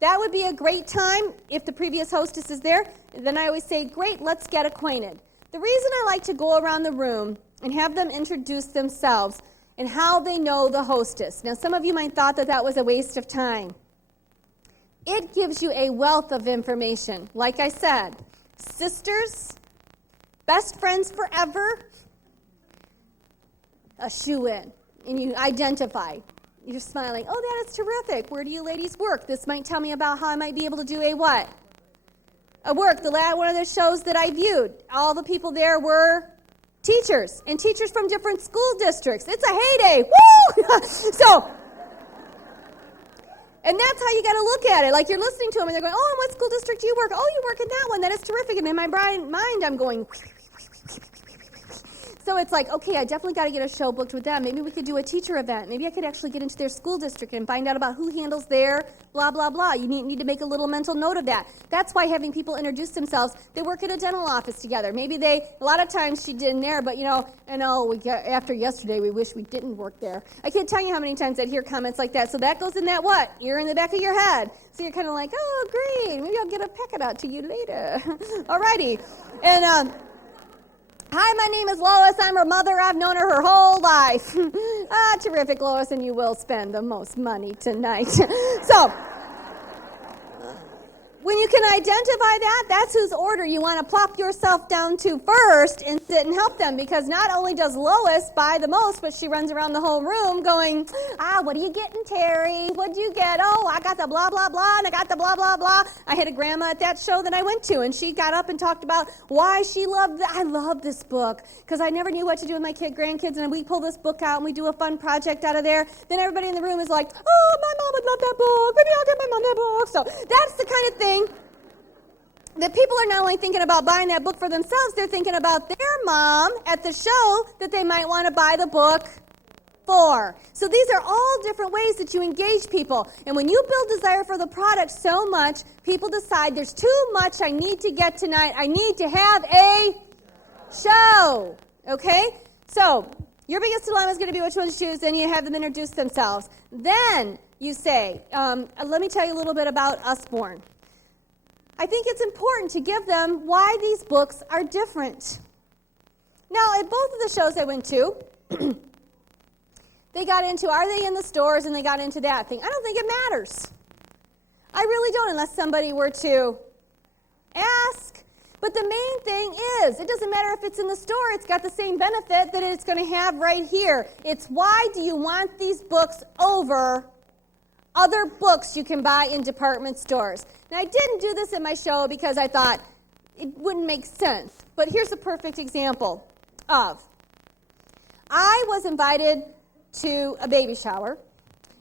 That would be a great time if the previous hostess is there. Then I always say, great, let's get acquainted. The reason I like to go around the room and have them introduce themselves and how they know the hostess. Now, some of you might thought that that was a waste of time. It gives you a wealth of information. Like I said, sisters, best friends forever, a shoe-in. And you identify. You're smiling. Oh, that is terrific. Where do you ladies work? This might tell me about how I might be able to do a what? A work. One of the shows that I viewed, all the people there were teachers, and teachers from different school districts. It's a heyday. Woo! And that's how you got to look at it. Like you're listening to them, and they're going, oh, in what school district do you work? Oh, you work in that one. That is terrific. And in my mind, I'm going, so it's like, okay, I definitely got to get a show booked with them. Maybe we could do a teacher event. Maybe I could actually get into their school district and find out about who handles their blah, blah, blah. You need to make a little mental note of that. That's why having people introduce themselves, they work at a dental office together. Maybe a lot of times she didn't there, but after yesterday, we wish we didn't work there. I can't tell you how many times I'd hear comments like that. So that goes in that what? You're in the back of your head. So you're kind of like, oh, great. Maybe I'll get a packet out to you later. Alrighty. And, hi, my name is Lois. I'm her mother. I've known her whole life. Terrific, Lois, and you will spend the most money tonight. So, when you can identify that, that's whose order you want to plop yourself down to first and sit and help them. Because not only does Lois buy the most, but she runs around the whole room going, what are you getting, Terry? What'd you get? Oh, I got the blah, blah, blah, and I got the blah, blah, blah. I had a grandma at that show that I went to, and she got up and talked about why she loved I love this book, because I never knew what to do with my grandkids, and we pull this book out, and we do a fun project out of there. Then everybody in the room is like, oh, my mom would love that book. Maybe I'll get my mom that book. So that's the kind of thing that people are not only thinking about buying that book for themselves, they're thinking about their mom at the show that they might want to buy the book for. So these are all different ways that you engage people. And when you build desire for the product so much, people decide there's too much I need to get tonight. I need to have a show. Okay? So your biggest dilemma is going to be which one to choose. Then you have them introduce themselves. Then you say, let me tell you a little bit about Usborne. I think it's important to give them why these books are different. Now, at both of the shows I went to, they got into, are they in the stores, and they got into that thing. I don't think it matters. I really don't, unless somebody were to ask. But the main thing is, it doesn't matter if it's in the store, it's got the same benefit that it's going to have right here. It's why do you want these books over other books you can buy in department stores. Now, I didn't do this in my show because I thought it wouldn't make sense. But here's a perfect example of. I was invited to a baby shower,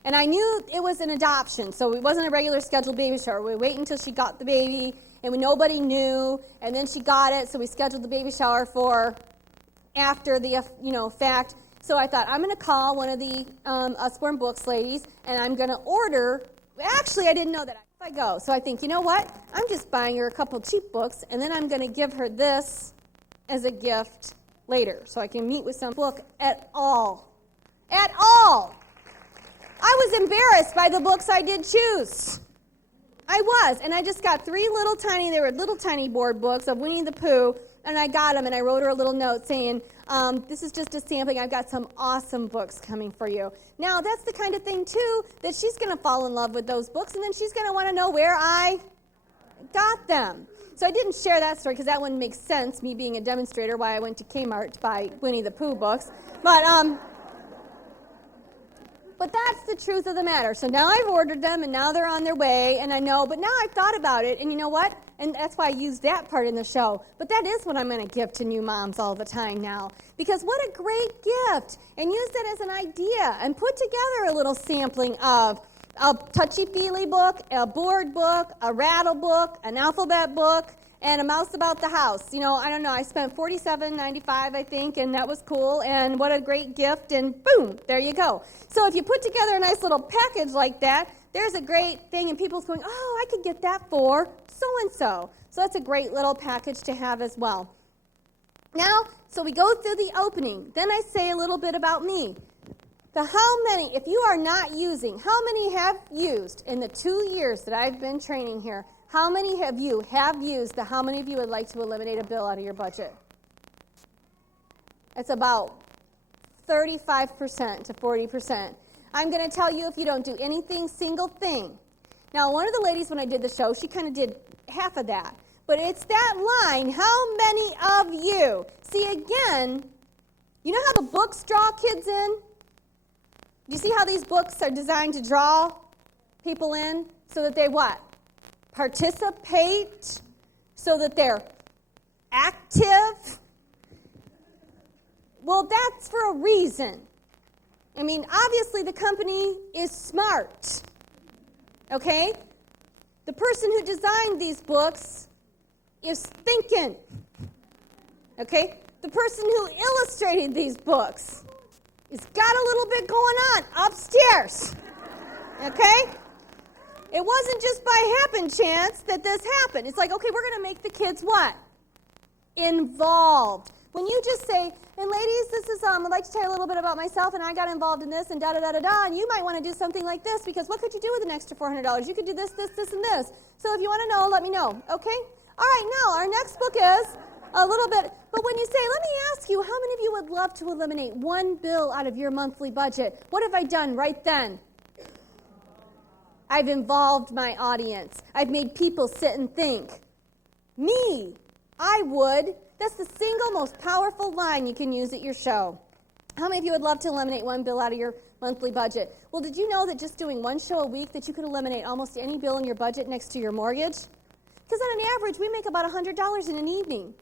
and I knew it was an adoption, so it wasn't a regular scheduled baby shower. We wait until she got the baby, and nobody knew, and then she got it, so we scheduled the baby shower for after the fact. So I thought, I'm going to call one of the Usborne Books ladies, and I'm going to order. Actually, I didn't know that. I go. So I think, you know what? I'm just buying her a couple cheap books, and then I'm going to give her this as a gift later, so I can meet with some book at all. At all! I was embarrassed by the books I did choose. I was, and I just got they were little tiny board books of Winnie the Pooh, and I got them, and I wrote her a little note saying, this is just a sampling. I've got some awesome books coming for you. Now, that's the kind of thing, too, that she's going to fall in love with those books, and then she's going to want to know where I got them. So I didn't share that story because that wouldn't make sense, me being a demonstrator, why I went to Kmart to buy Winnie the Pooh books. But that's the truth of the matter. So now I've ordered them, and now they're on their way, and I know, but now I've thought about it, and you know what? And that's why I use that part in the show. But that is what I'm going to give to new moms all the time now. Because what a great gift. And use that as an idea, and put together a little sampling of a touchy-feely book, a board book, a rattle book, an alphabet book, and a mouse about the house. You know, I don't know, I spent $47.95, I think, and that was cool, and what a great gift, and boom, there you go. So if you put together a nice little package like that, there's a great thing, and people's going, oh, I could get that for so-and-so. So that's a great little package to have as well. Now, so we go through the opening. Then I say a little bit about me. How many, if you are not using, how many have used in the 2 years that I've been training here, how many of you have used how many of you would like to eliminate a bill out of your budget? It's about 35% to 40%. I'm going to tell you if you don't do anything, single thing. Now, one of the ladies, when I did the show, she kind of did half of that. But it's that line, how many of you? See, again, you know how the books draw kids in? Do you see how these books are designed to draw people in so that they what? Participate, so that they're active. Well, that's for a reason. I mean, obviously the company is smart. Okay? The person who designed these books is thinking. Okay? The person who illustrated these books has got a little bit going on upstairs. Okay? It wasn't just by happen chance that this happened. It's like, okay, we're going to make the kids what? Involved. When you just say, and ladies, this is, I'd like to tell you a little bit about myself, and I got involved in this, and da-da-da-da-da, and you might want to do something like this, because what could you do with an extra $400? You could do this, this, this, and this. So if you want to know, let me know, okay? All right, now, our next book is a little bit, but when you say, let me ask you, how many of you would love to eliminate one bill out of your monthly budget? What have I done right then? I've involved my audience. I've made people sit and think. Me, I would. That's the single most powerful line you can use at your show. How many of you would love to eliminate one bill out of your monthly budget? Well, did you know that just doing one show a week that you could eliminate almost any bill in your budget next to your mortgage? Because on an average, we make about $100 in an evening.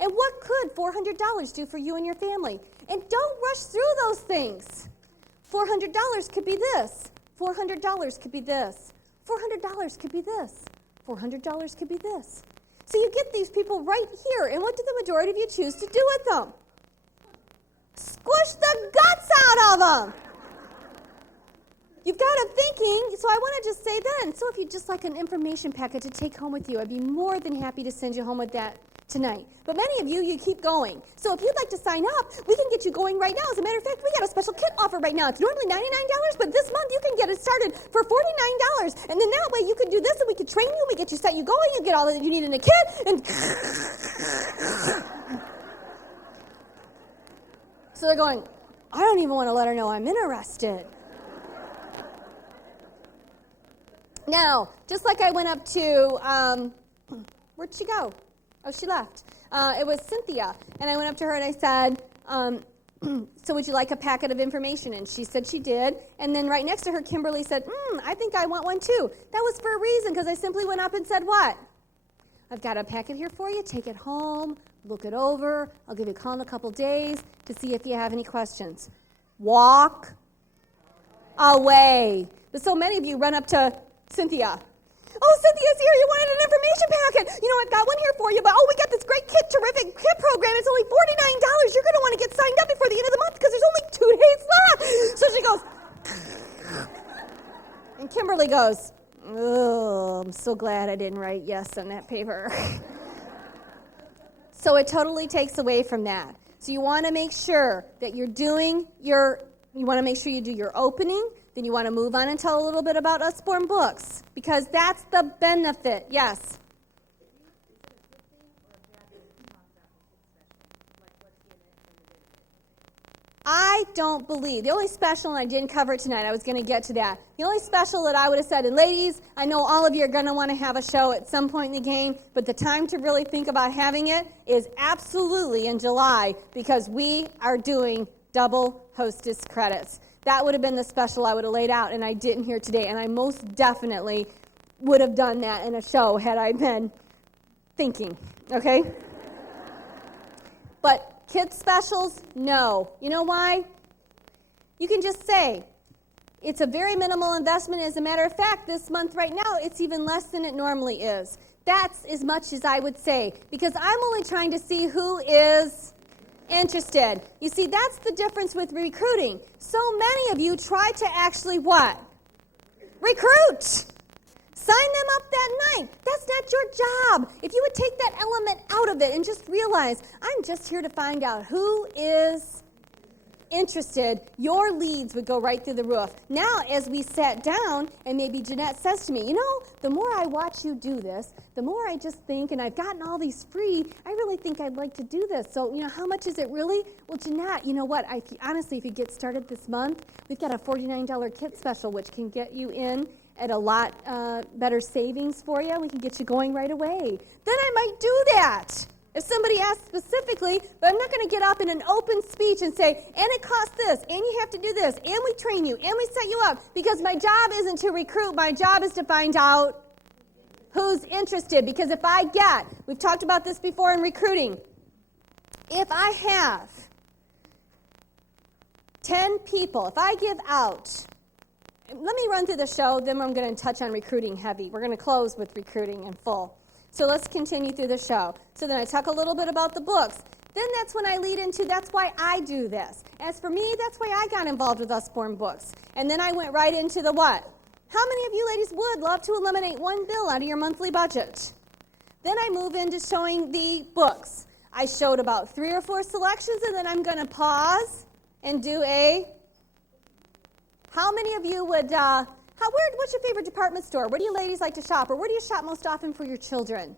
And what could $400 do for you and your family? And don't rush through those things. $400 could be this. $400 could be this. $400 could be this. $400 could be this. So you get these people right here, and what do the majority of you choose to do with them? Squish the guts out of them. You've got them thinking, so I want to just say then, so if you'd just like an information packet to take home with you, I'd be more than happy to send you home with that tonight. But many of you keep going. So if you'd like to sign up, we can get you going right now. As a matter of fact, we got a special kit offer right now. It's normally $99, but this month you can get it started for $49. And then that way you could do this, and we could train you, we get you set you going, you get all that you need in a kit, and so they're going, I don't even want to let her know I'm interested. Now, just like I went up to, where'd she go? Oh, she left. It was Cynthia. And I went up to her and I said, so would you like a packet of information? And she said she did. And then right next to her, Kimberly said, I think I want one too. That was for a reason, because I simply went up and said what? I've got a packet here for you. Take it home. Look it over. I'll give you a call in a couple days to see if you have any questions. Walk away. But so many of you run up to Cynthia. Oh, Cynthia's here. You wanted an information packet. You know, I've got one here for you, but we got this great terrific kit program. It's only $49. You're going to want to get signed up before the end of the month because there's only 2 days left. So she goes, and Kimberly goes, Oh, I'm so glad I didn't write yes on that paper. So it totally takes away from that. So you want to make sure that you want to make sure you do your opening, then you want to move on and tell a little bit about Usborne books, because that's the benefit. Yes? I don't believe. The only special, and I didn't cover it tonight, I was going to get to that. The only special that I would have said, and ladies, I know all of you are going to want to have a show at some point in the game, but the time to really think about having it is absolutely in July, because we are doing double hostess credits. That would have been the special I would have laid out, and I didn't hear today, and I most definitely would have done that in a show had I been thinking, okay? But kids specials, no. You know why? You can just say, it's a very minimal investment. As a matter of fact, this month right now, it's even less than it normally is. That's as much as I would say, because I'm only trying to see who is interested. You see, that's the difference with recruiting. So many of you try to actually what? Recruit. Sign them up that night. That's not your job. If you would take that element out of it and just realize, I'm just here to find out who is interested, your leads would go right through the roof. Now, as we sat down, and maybe Jeanette says to me, you know, the more I watch you do this, the more I just think, and I've gotten all these free, I really think I'd like to do this. So, you know, how much is it really? Well, Jeanette, you know what? Honestly, if you get started this month, we've got a $49 kit special, which can get you in at a lot better savings for you. We can get you going right away. Then I might do that. If somebody asks specifically, but I'm not going to get up in an open speech and say, and it costs this, and you have to do this, and we train you, and we set you up, because my job isn't to recruit. My job is to find out who's interested. Because if we've talked about this before in recruiting, if I have 10 people, if I give out, let me run through the show, then I'm going to touch on recruiting heavy. We're going to close with recruiting in full. So let's continue through the show. So then I talk a little bit about the books. Then that's when I lead into, that's why I do this. As for me, that's why I got involved with Usborne books. And then I went right into the what? How many of you ladies would love to eliminate one bill out of your monthly budget? Then I move into showing the books. I showed about 3 or 4 selections, and then I'm going to pause and do how many of you would, what's your favorite department store? Where do you ladies like to shop? Or where do you shop most often for your children?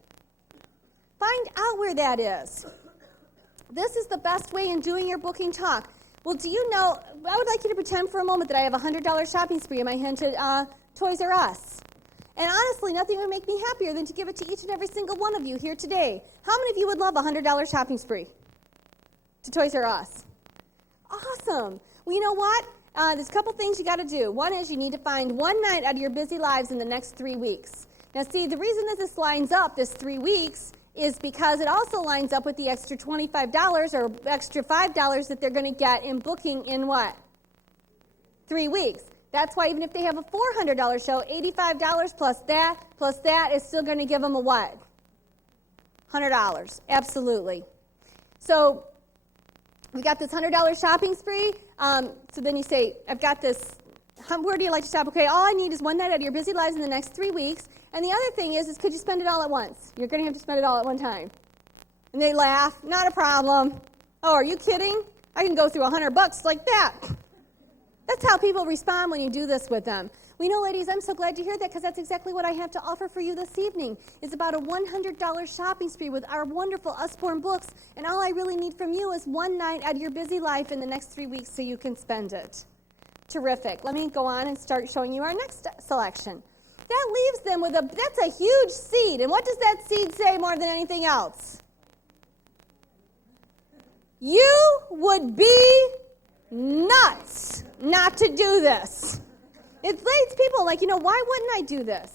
Find out where that is. This is the best way in doing your booking talk. Well, do you know, I would like you to pretend for a moment that I have a $100 shopping spree in my hand to Toys R Us. And honestly, nothing would make me happier than to give it to each and every single one of you here today. How many of you would love a $100 shopping spree to Toys R Us? Awesome. Well, you know what? There's a couple things you got to do. One is you need to find one night out of your busy lives in the next 3 weeks. Now, see, the reason that this lines up, this 3 weeks, is because it also lines up with the extra $25 or extra $5 that they're going to get in booking in what? 3 weeks. That's why even if they have a $400 show, $85 plus that is still going to give them a what? $100. Absolutely. So we got this $100 shopping spree. So then you say, I've got this, where do you like to shop? Okay, all I need is one night out of your busy lives in the next 3 weeks. And the other thing is could you spend it all at once? You're going to have to spend it all at one time. And they laugh, not a problem. Oh, are you kidding? I can go through $100 like that. That's how people respond when you do this with them. Well, you know, ladies, I'm so glad to hear that, because that's exactly what I have to offer for you this evening. It's about a $100 shopping spree with our wonderful Usborne books, and all I really need from you is one night out of your busy life in the next 3 weeks so you can spend it. Terrific. Let me go on and start showing you our next selection. That leaves them with that's a huge seed. And what does that seed say more than anything else? You would be nuts not to do this. It leads people like, why wouldn't I do this?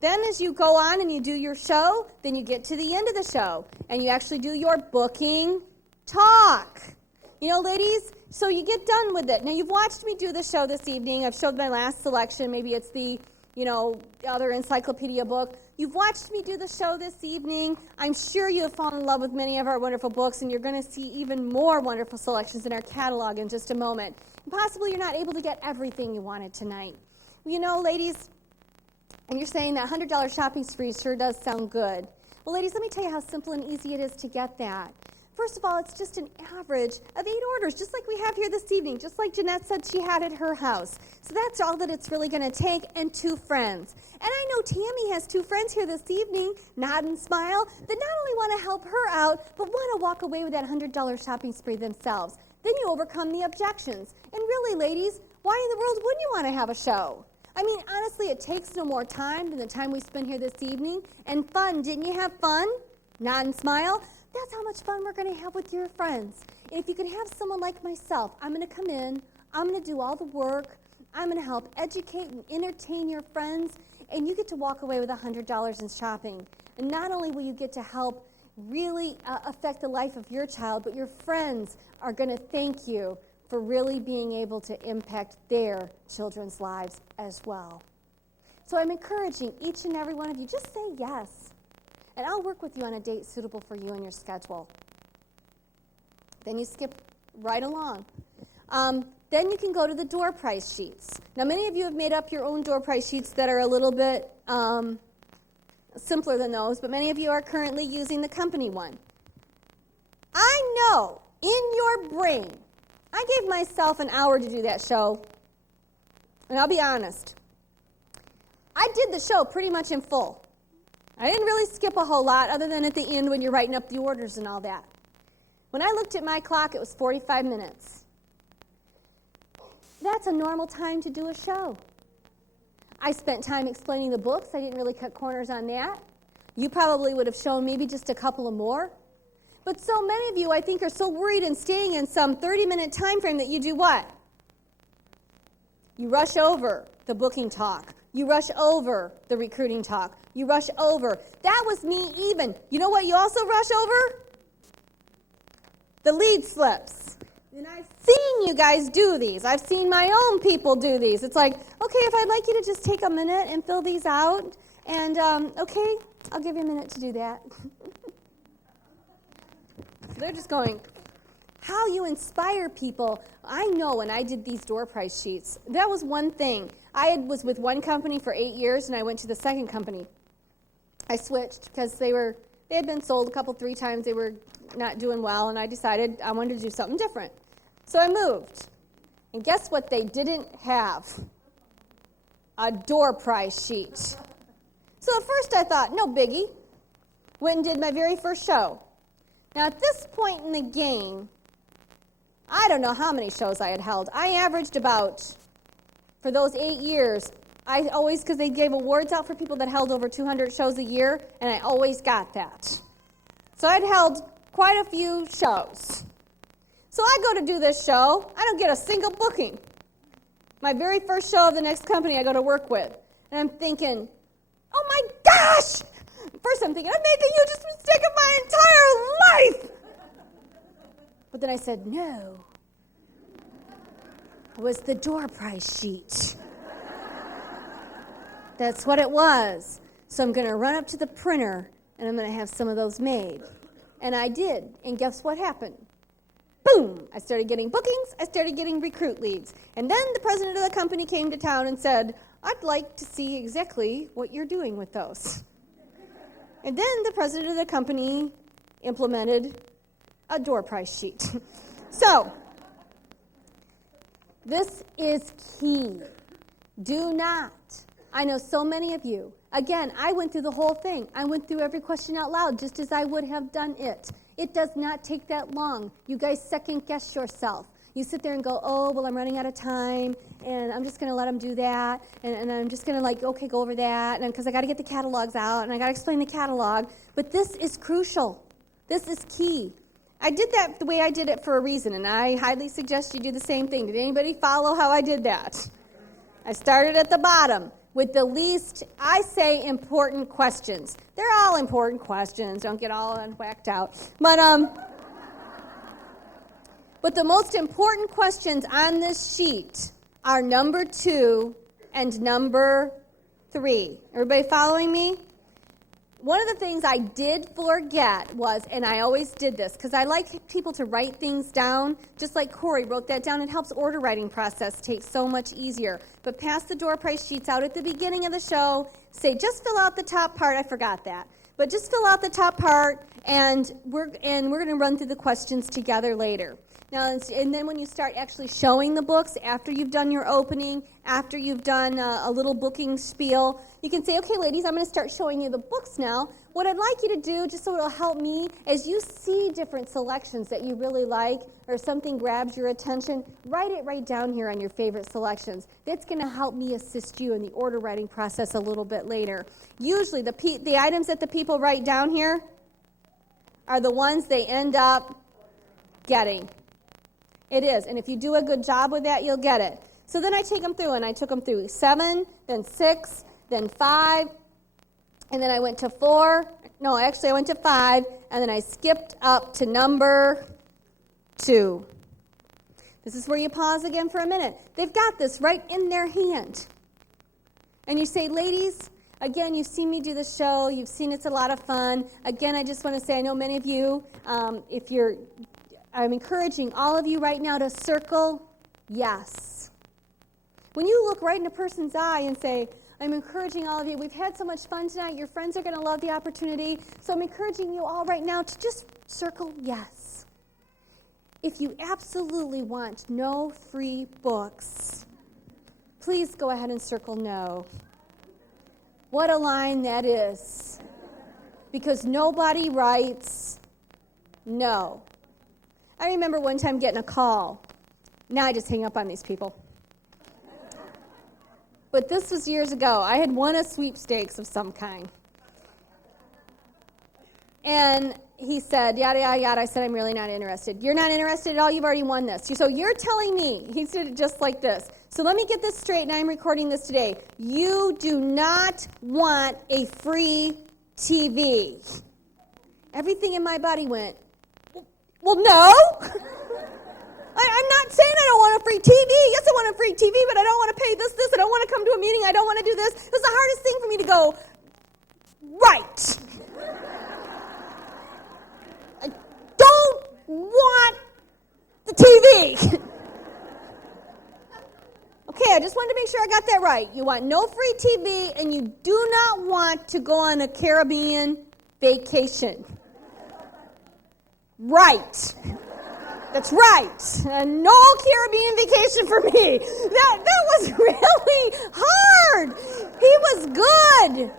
Then as you go on and you do your show, then you get to the end of the show and you actually do your booking talk. Ladies, so you get done with it. Now, you've watched me do the show this evening. I've showed my last selection. Maybe it's the, other encyclopedia book. You've watched me do the show this evening. I'm sure you have fallen in love with many of our wonderful books, and you're going to see even more wonderful selections in our catalog in just a moment. And possibly you're not able to get everything you wanted tonight. Well, ladies, And you're saying that $100 shopping spree sure does sound good. Well, ladies, let me tell you how simple and easy it is to get that. First of all, it's just an average of 8 orders, just like we have here this evening, just like Jeanette said she had at her house. So that's all that it's really going to take, and 2 friends. And I know Tammy has 2 friends here this evening, Nod and Smile, that not only want to help her out, but want to walk away with that $100 shopping spree themselves. Then you overcome the objections. And really, ladies, why in the world wouldn't you want to have a show? I mean, honestly, it takes no more time than the time we spent here this evening. And fun. Didn't you have fun? Nod and Smile. That's how much fun we're going to have with your friends. And if you could have someone like myself, I'm going to come in, I'm going to do all the work, I'm going to help educate and entertain your friends, and you get to walk away with $100 in shopping. And not only will you get to help really affect the life of your child, but your friends are going to thank you for really being able to impact their children's lives as well. So I'm encouraging each and every one of you, just say yes. And I'll work with you on a date suitable for you and your schedule. Then you skip right along. Then you can go to the door price sheets. Now, many of you have made up your own door price sheets that are a little bit simpler than those, but many of you are currently using the company one. I know in your brain, I gave myself an hour to do that show, and I'll be honest, I did the show pretty much in full. I didn't really skip a whole lot other than at the end when you're writing up the orders and all that. When I looked at my clock, it was 45 minutes. That's a normal time to do a show. I spent time explaining the books. I didn't really cut corners on that. You probably would have shown maybe just a couple of more. But so many of you, I think, are so worried and staying in some 30-minute time frame that you do what? You rush over the booking talk. You rush over the recruiting talk. You rush over. That was me even. You know what you also rush over? The lead slips. And I've seen you guys do these. I've seen my own people do these. It's like, okay, if I'd like you to just take a minute and fill these out, and okay, I'll give you a minute to do that. They're just going, how you inspire people. I know when I did these door price sheets, that was one thing. I was with one company for 8 years, and I went to the second company. I switched because they had been sold 3 times. They were not doing well, and I decided I wanted to do something different. So I moved. And guess what they didn't have? A door price sheet. So at first I thought, no biggie. Went and did my very first show. Now at this point in the game, I don't know how many shows I had held. I averaged about, for those 8 years, I always, because they gave awards out for people that held over 200 shows a year, and I always got that. So I'd held quite a few shows. So I go to do this show. I don't get a single booking. My very first show of the next company I go to work with. And I'm thinking, oh my gosh! First I'm thinking, I'm making a huge mistake of my entire life! But then I said, no. It was the door price sheet. That's what it was. So I'm going to run up to the printer, and I'm going to have some of those made. And I did. And guess what happened? Boom! I started getting bookings. I started getting recruit leads. And then the president of the company came to town and said, I'd like to see exactly what you're doing with those. And then the president of the company implemented a door price sheet. So, this is key. Do not. I know so many of you. Again, I went through the whole thing. I went through every question out loud just as I would have done it. It does not take that long. You guys second guess yourself. You sit there and go, oh, well, I'm running out of time, and I'm just going to let them do that, and I'm just going to, okay, go over that, and because I got to get the catalogs out, and I got to explain the catalog. But this is crucial. This is key. I did that the way I did it for a reason, and I highly suggest you do the same thing. Did anybody follow how I did that? I started at the bottom with the least, I say, important questions. They're all important questions. Don't get all whacked out. But the most important questions on this sheet are number 2 and number 3. Everybody following me? one of the things I did forget was, and I always did this, because I like people to write things down, just like Corey wrote that down. It helps order writing process take so much easier. But pass the door price sheets out at the beginning of the show. Say, just fill out the top part. I forgot that. But just fill out the top part, and we're going to run through the questions together later. Now, and then when you start actually showing the books, after you've done your opening, after you've done a little booking spiel, you can say, okay, ladies, I'm going to start showing you the books now. What I'd like you to do, just so it'll help me, as you see different selections that you really like or something grabs your attention, write it right down here on your favorite selections. That's going to help me assist you in the order writing process a little bit later. Usually the items that the people write down here are the ones they end up getting. It is, and if you do a good job with that, you'll get it. So then I take them through, and I took them through 7, then 6, then 5, and then I went to 4. No, actually I went to 5, and then I skipped up to number 2. This is where you pause again for a minute. They've got this right in their hand. And you say, ladies, again, you've seen me do the show. You've seen it's a lot of fun. Again, I just want to say, I know many of you, I'm encouraging all of you right now to circle yes. When you look right in a person's eye and say, I'm encouraging all of you, we've had so much fun tonight, your friends are going to love the opportunity, so I'm encouraging you all right now to just circle yes. If you absolutely want no free books, please go ahead and circle no. What a line that is. Because nobody writes no. I remember one time getting a call. Now I just hang up on these people. But this was years ago. I had won a sweepstakes of some kind. And he said, yada, yada, yada. I said, I'm really not interested. You're not interested at all? You've already won this. So you're telling me, he said it just like this. So let me get this straight, and I'm recording this today. You do not want a free TV. Everything in my body went, well, no. I'm not saying I don't want a free TV. Yes, I want a free TV, but I don't want to pay this. I don't want to come to a meeting. I don't want to do this. It was the hardest thing for me to go, right. I don't want the TV. Okay, I just wanted to make sure I got that right. You want no free TV, and you do not want to go on a Caribbean vacation. Right. That's right. No Caribbean vacation for me. That was really hard. He was good.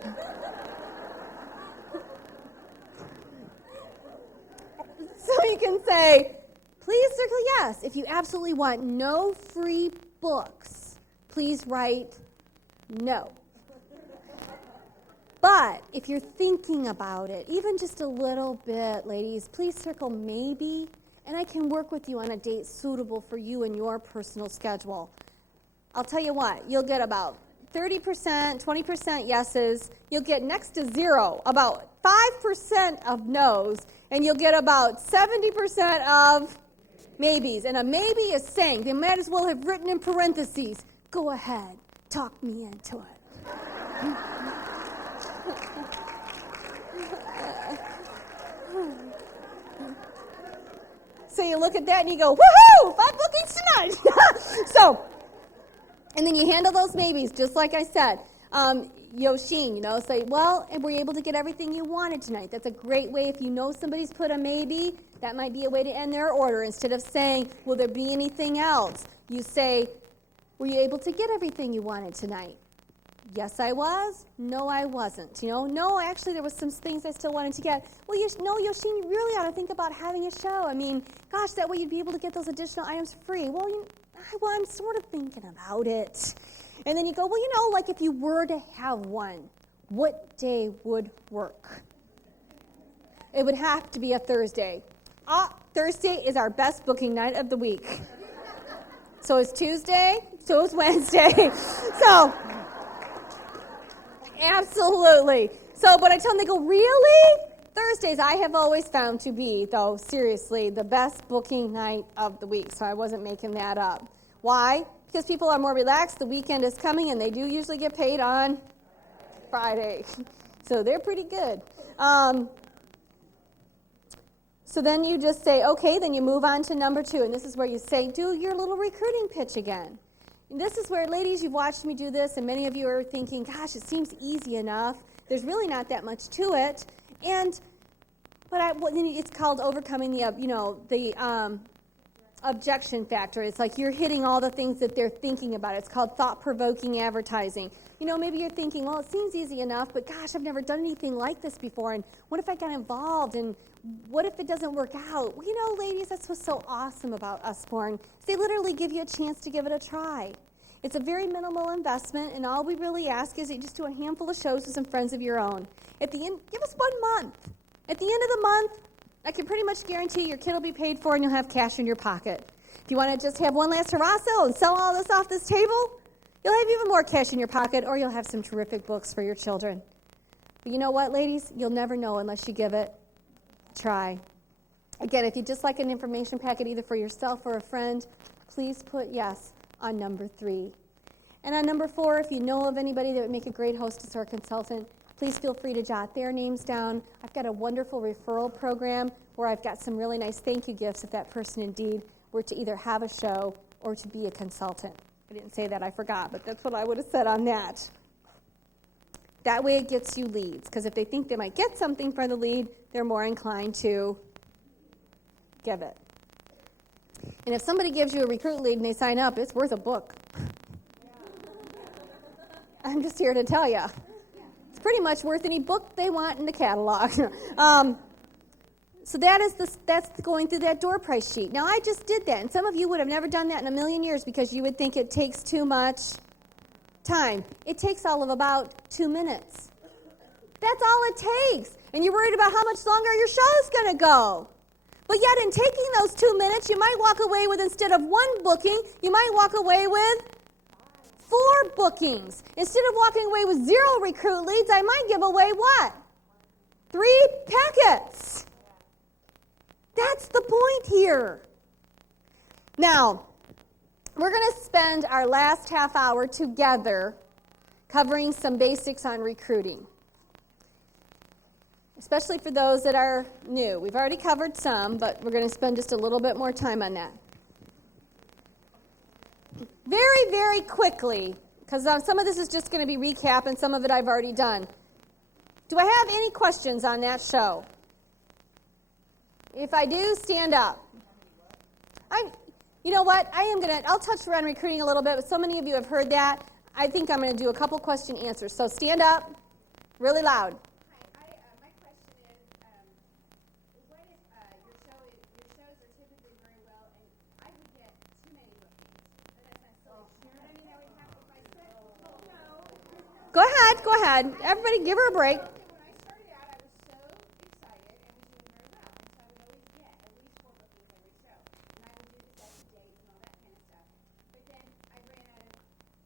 So you can say, please circle yes. If you absolutely want no free books, please write no. But if you're thinking about it, even just a little bit, ladies, please circle maybe, and I can work with you on a date suitable for you and your personal schedule. I'll tell you what, you'll get about 30%, 20% yeses. You'll get next to zero, about 5% of no's, and you'll get about 70% of maybes. And a maybe is saying, they might as well have written in parentheses, go ahead, talk me into it. So you look at that and you go, woohoo, 5 bookings tonight. And then you handle those maybes, just like I said. Yoshin, say, well, and were you able to get everything you wanted tonight? That's a great way. If you know somebody's put a maybe, that might be a way to end their order. Instead of saying, will there be anything else? You say, were you able to get everything you wanted tonight? Yes, I was. No, I wasn't. No, actually, there was some things I still wanted to get. Well, Yoshin, you really ought to think about having a show. I mean, gosh, that way you'd be able to get those additional items free. Well, I'm sort of thinking about it. And then you go, well, like if you were to have one, what day would work? It would have to be a Thursday. Thursday is our best booking night of the week. So is Tuesday, so is Wednesday. So, absolutely. So, but I tell them, they go, really? Thursdays I have always found to be, though, seriously, the best booking night of the week. So I wasn't making that up. Why? Because people are more relaxed. The weekend is coming, and they do usually get paid on Friday. So they're pretty good. So then you just say, okay, then you move on to number 2. And this is where you say, do your little recruiting pitch again. And this is where, ladies, you've watched me do this, and many of you are thinking, gosh, it seems easy enough. There's really not that much to it. But it's called overcoming the objection factor. It's like you're hitting all the things that they're thinking about. It's called thought-provoking advertising. Maybe you're thinking, well, it seems easy enough, but gosh, I've never done anything like this before, and what if I got involved, and what if it doesn't work out? Well, ladies, that's what's so awesome about Usborne. They literally give you a chance to give it a try. It's a very minimal investment, and all we really ask is that you just do a handful of shows with some friends of your own. At the end, give us 1 month. At the end of the month, I can pretty much guarantee your kid will be paid for and you'll have cash in your pocket. If you want to just have one last hurrah sale and sell all this off this table, you'll have even more cash in your pocket, or you'll have some terrific books for your children. But you know what, ladies? You'll never know unless you give it a try. Again, if you just like an information packet either for yourself or a friend, please put yes on number 3. And on number 4, if you know of anybody that would make a great hostess or consultant, please feel free to jot their names down. I've got a wonderful referral program where I've got some really nice thank you gifts if that person indeed were to either have a show or to be a consultant. I didn't say that, I forgot, but that's what I would have said on that. That way it gets you leads, because if they think they might get something for the lead, they're more inclined to give it. And if somebody gives you a recruit lead and they sign up, it's worth a book. I'm just here to tell you. It's pretty much worth any book they want in the catalog. So that's going through that door price sheet. Now, I just did that, and some of you would have never done that in a million years because you would think it takes too much time. It takes all of about 2 minutes. That's all it takes. And you're worried about how much longer your show is going to go. But yet, in taking those 2 minutes, you might walk away with, instead of 1 booking, you might walk away with 4 bookings. Instead of walking away with 0 recruit leads, I might give away what? 3 packets. That's the point here. Now, we're going to spend our last half hour together covering some basics on recruiting, especially for those that are new. We've already covered some, but we're going to spend just a little bit more time on that. Very, very quickly, because some of this is just going to be recap and some of it I've already done. Do I have any questions on that show? If I do, stand up. You know what? I'll touch around recruiting a little bit, but so many of you have heard that. I think I'm going to do a couple question answers. So stand up really loud. Hi, my question is, what if your shows are typically very well, and I would get too many bookings? But that's not silly. You know what I mean? I would have, if I said, oh, no. Go ahead. Everybody give her a break. When I started out, I was so excited and was doing very well. And so I would always get at least 4 bookings every show. And I would do the best dates and all that kind of stuff. But then I ran out of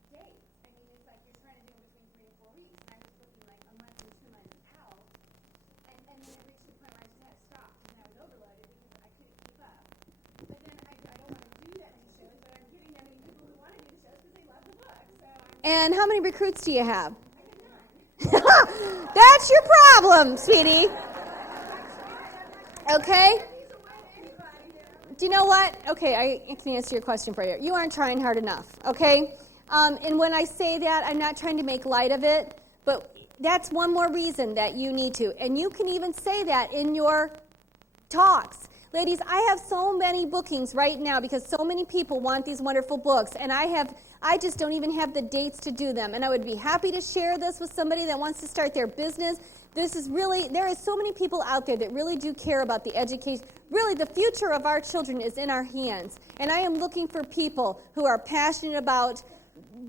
dates. I mean, it's like you're trying to do it between 3 and 4 weeks. And I was booking like a month and 2 months out. And then it reached the point where I just had to stop. And I was overloaded because I couldn't keep up. But then I don't want to do that many shows, but I'm getting that many people who want to do the shows because they love the book. So And how many recruits do you have? That's your problem, sweetie. Okay? Do you know what? Okay, I can answer your question for you. You aren't trying hard enough, okay? And when I say that, I'm not trying to make light of it, but that's one more reason that you need to. And you can even say that in your talks. Ladies, I have so many bookings right now because so many people want these wonderful books, and I just don't even have the dates to do them. And I would be happy to share this with somebody that wants to start their business. There is so many people out there that really do care about the education. Really, the future of our children is in our hands. And I am looking for people who are passionate about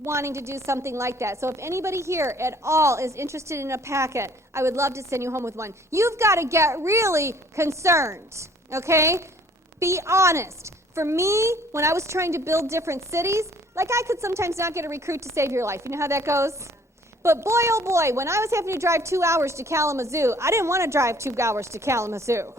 wanting to do something like that. So if anybody here at all is interested in a packet, I would love to send you home with one. You've got to get really concerned, okay? Be honest. For me, when I was trying to build different cities, I could sometimes not get a recruit to save your life. You know how that goes? But boy, oh boy, when I was having to drive 2 hours to Kalamazoo, I didn't want to drive 2 hours to Kalamazoo,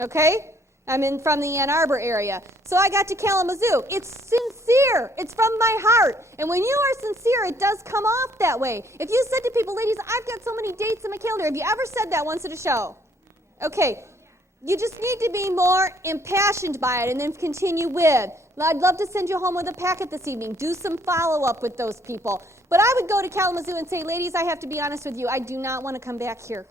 okay? from the Ann Arbor area. So I got to Kalamazoo. It's sincere. It's from my heart. And when you are sincere, it does come off that way. If you said to people, ladies, I've got so many dates in my calendar. Have you ever said that once at a show? Okay. You just need to be more impassioned by it and then continue with. I'd love to send you home with a packet this evening. Do some follow-up with those people. But I would go to Kalamazoo and say, ladies, I have to be honest with you. I do not want to come back here.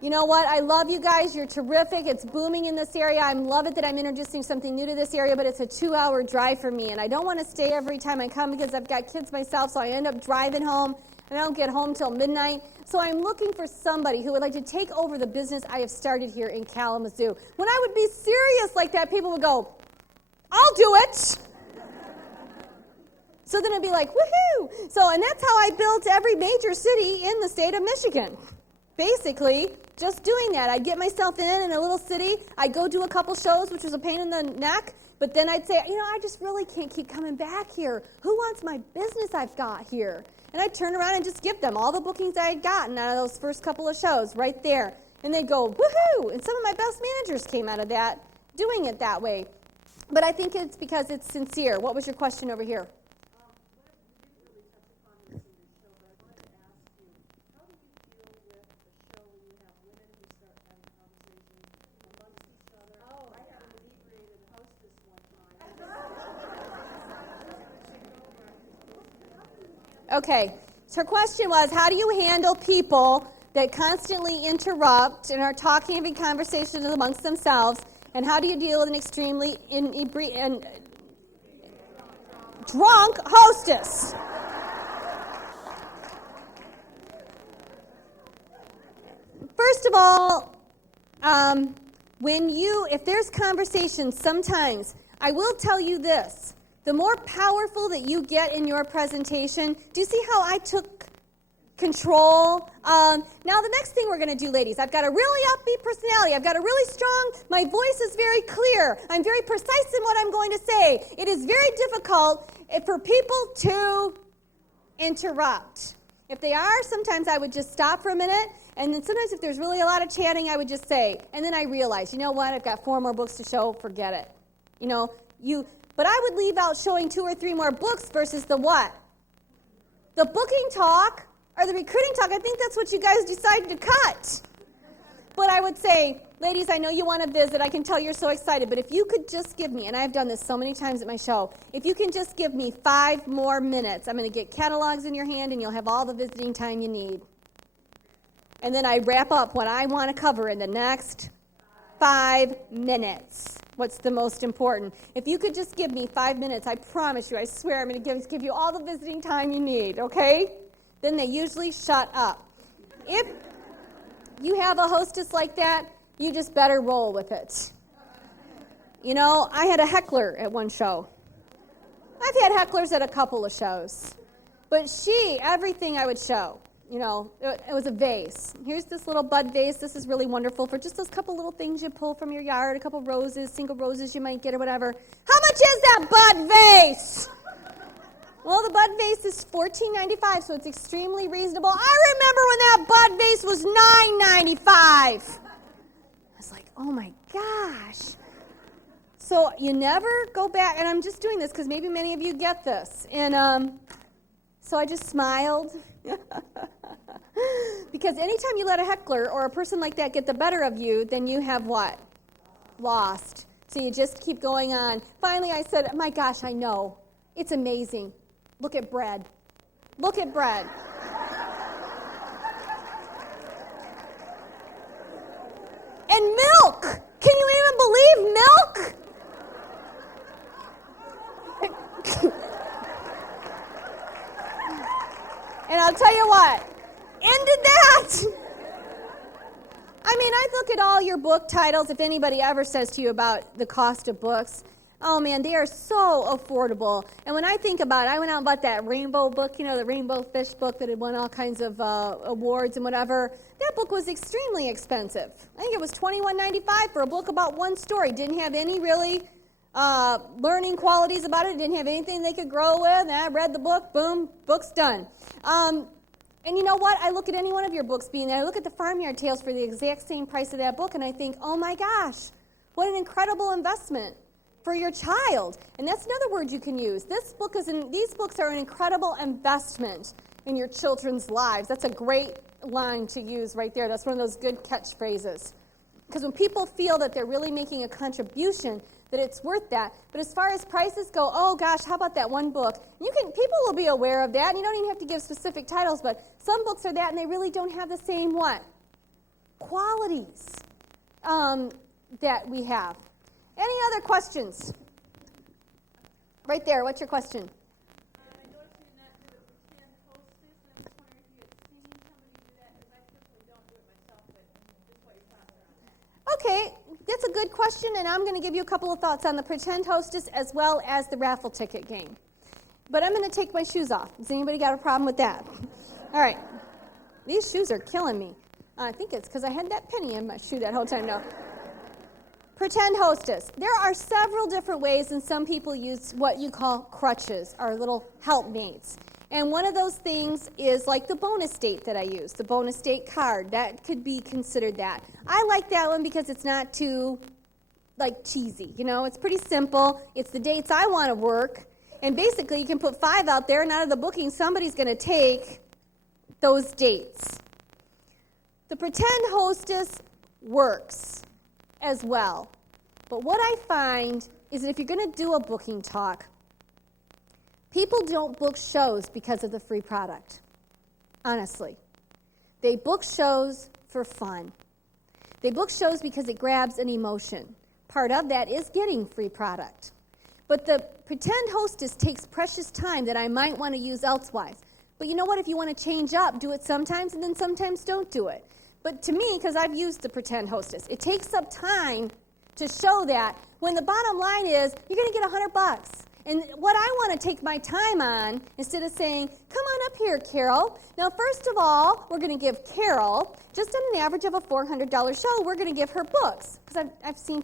You know what? I love you guys. You're terrific. It's booming in this area. I love it that I'm introducing something new to this area, but it's a 2-hour drive for me. And I don't want to stay every time I come because I've got kids myself, so I end up driving home. And I don't get home till midnight. So I'm looking for somebody who would like to take over the business I have started here in Kalamazoo. When I would be serious like that, people would go, I'll do it. So then it'd be like, woohoo. And that's how I built every major city in the state of Michigan. Basically, just doing that. I'd get myself in a little city. I'd go do a couple shows, which was a pain in the neck. But then I'd say, I just really can't keep coming back here. Who wants my business I've got here? And I'd turn around and just give them all the bookings I had gotten out of those first couple of shows right there. And they'd go, woohoo! And some of my best managers came out of that, doing it that way. But I think it's because it's sincere. What was your question over here? Okay, so her question was, how do you handle people that constantly interrupt and are talking, having conversations amongst themselves, and how do you deal with an extremely drunk hostess? First of all, if there's conversation, sometimes, I will tell you this. The more powerful that you get in your presentation, do you see how I took control? Now the next thing we're going to do, ladies, I've got a really upbeat personality. I've got a really strong, my voice is very clear. I'm very precise in what I'm going to say. It is very difficult for people to interrupt. If they are, sometimes I would just stop for a minute, and then sometimes if there's really a lot of chatting, I would just say, and then I realize, you know what, I've got 4 more books to show, forget it. But I would leave out showing 2 or 3 more books versus the what? The booking talk or the recruiting talk. I think that's what you guys decided to cut. But I would say, ladies, I know you want to visit. I can tell you're so excited. But if you could just give me, and I've done this so many times at my show, if you can just give me 5 more minutes, I'm going to get catalogs in your hand and you'll have all the visiting time you need. And then I wrap up what I want to cover in the next 5 minutes. What's the most important? If you could just give me 5 minutes, I promise you, I swear, I'm going to give you all the visiting time you need, okay? Then they usually shut up. If you have a hostess like that, you just better roll with it. I had a heckler at one show. I've had hecklers at a couple of shows. But everything I would show, it was a vase. Here's this little bud vase. This is really wonderful for just those couple little things you pull from your yard, a couple roses, single roses you might get or whatever. How much is that bud vase? Well, the bud vase is $14.95, so it's extremely reasonable. I remember when that bud vase was $9.95. I was like, oh my gosh. So you never go back, and I'm just doing this because maybe many of you get this. And so I just smiled. Because anytime you let a heckler or a person like that get the better of you, then you have what? Lost. So you just keep going on. Finally, I said, my gosh, I know. It's amazing. Look at bread. Look at bread. And milk. Can you even believe milk? And I'll tell you what, ended that. I look at all your book titles, if anybody ever says to you about the cost of books, oh man, they are so affordable. And when I think about it, I went out and bought that rainbow book, the rainbow fish book that had won all kinds of awards and whatever. That book was extremely expensive. I think it was $21.95 for a book about one story. Didn't have any really learning qualities about it. Didn't have anything they could grow with. And I read the book, boom, book's done. And you know what? I look at any one of your books being there. I look at the Farmyard Tales for the exact same price of that book, and I think, oh my gosh, what an incredible investment for your child. And that's another word you can use. These books are an incredible investment in your children's lives. That's a great line to use right there. That's one of those good catchphrases. Because when people feel that they're really making a contribution, that it's worth that. But as far as prices go, oh gosh, how about that one book? People will be aware of that, and you don't even have to give specific titles, but some books are that, and they really don't have the same what? Qualities that we have. Any other questions? Right there, what's your question? I noticed you did not do a pretend hostess, and I was wondering if you had seen somebody do that, because I typically don't do it myself, but just what your thoughts are on that. Okay, that's a good question, and I'm going to give you a couple of thoughts on the pretend hostess as well as the raffle ticket game. But I'm going to take my shoes off. Has anybody got a problem with that? All right. These shoes are killing me. I think it's because I had that penny in my shoe that whole time. No. Pretend hostess. There are several different ways, and some people use what you call crutches, or little helpmates. And one of those things is like the bonus date that I use, the bonus date card. That could be considered that. I like that one because it's not too, cheesy. It's pretty simple. It's the dates I want to work. And basically, you can put 5 out there, and out of the booking, somebody's going to take those dates. The pretend hostess works as well. But what I find is that if you're going to do a booking talk, people don't book shows because of the free product. Honestly. They book shows for fun. They book shows because it grabs an emotion. Part of that is getting free product. But the pretend hostess takes precious time that I might want to use elsewise. But you know what? If you want to change up, do it sometimes and then sometimes don't do it. But to me, because I've used the pretend hostess, it takes up time to show that when the bottom line is you're going to get $100. And what I want to take my time on, instead of saying, come on up here, Carol. Now, first of all, we're going to give Carol, just on an average of a $400 show, we're going to give her books. Because I've seen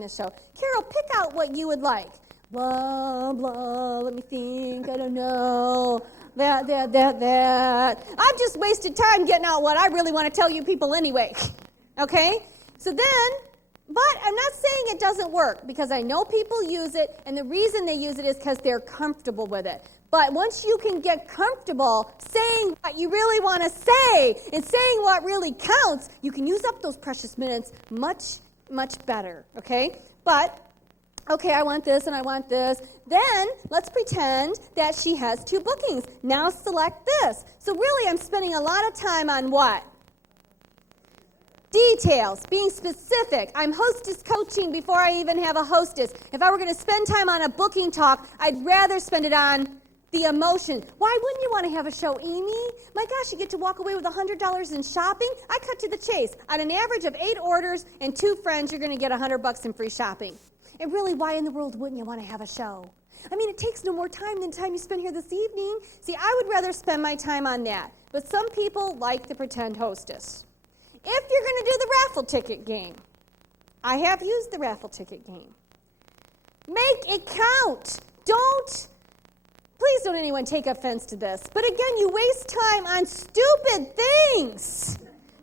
this show. Carol, pick out what you would like. Blah, blah, let me think, I don't know. That. I've just wasted time getting out what I really want to tell you people anyway. Okay? So then, but I'm not saying it doesn't work, because I know people use it, and the reason they use it is because they're comfortable with it. But once you can get comfortable saying what you really want to say and saying what really counts, you can use up those precious minutes much, much better. Okay? But okay, I want this and I want this. Then let's pretend that she has 2 bookings. Now select this. So really I'm spending a lot of time on what? Details, being specific. I'm hostess coaching before I even have a hostess. If I were going to spend time on a booking talk, I'd rather spend it on the emotion. Why wouldn't you want to have a show, Amy? My gosh, you get to walk away with $100 in shopping? I cut to the chase. On an average of 8 orders and 2 friends, you're going to get $100 in free shopping. And really, why in the world wouldn't you want to have a show? I mean, it takes no more time than the time you spend here this evening. See, I would rather spend my time on that. But some people like the pretend hostess. If you're going to do the raffle ticket game, I have used the raffle ticket game. Make it count. Please don't anyone take offense to this. But again, you waste time on stupid things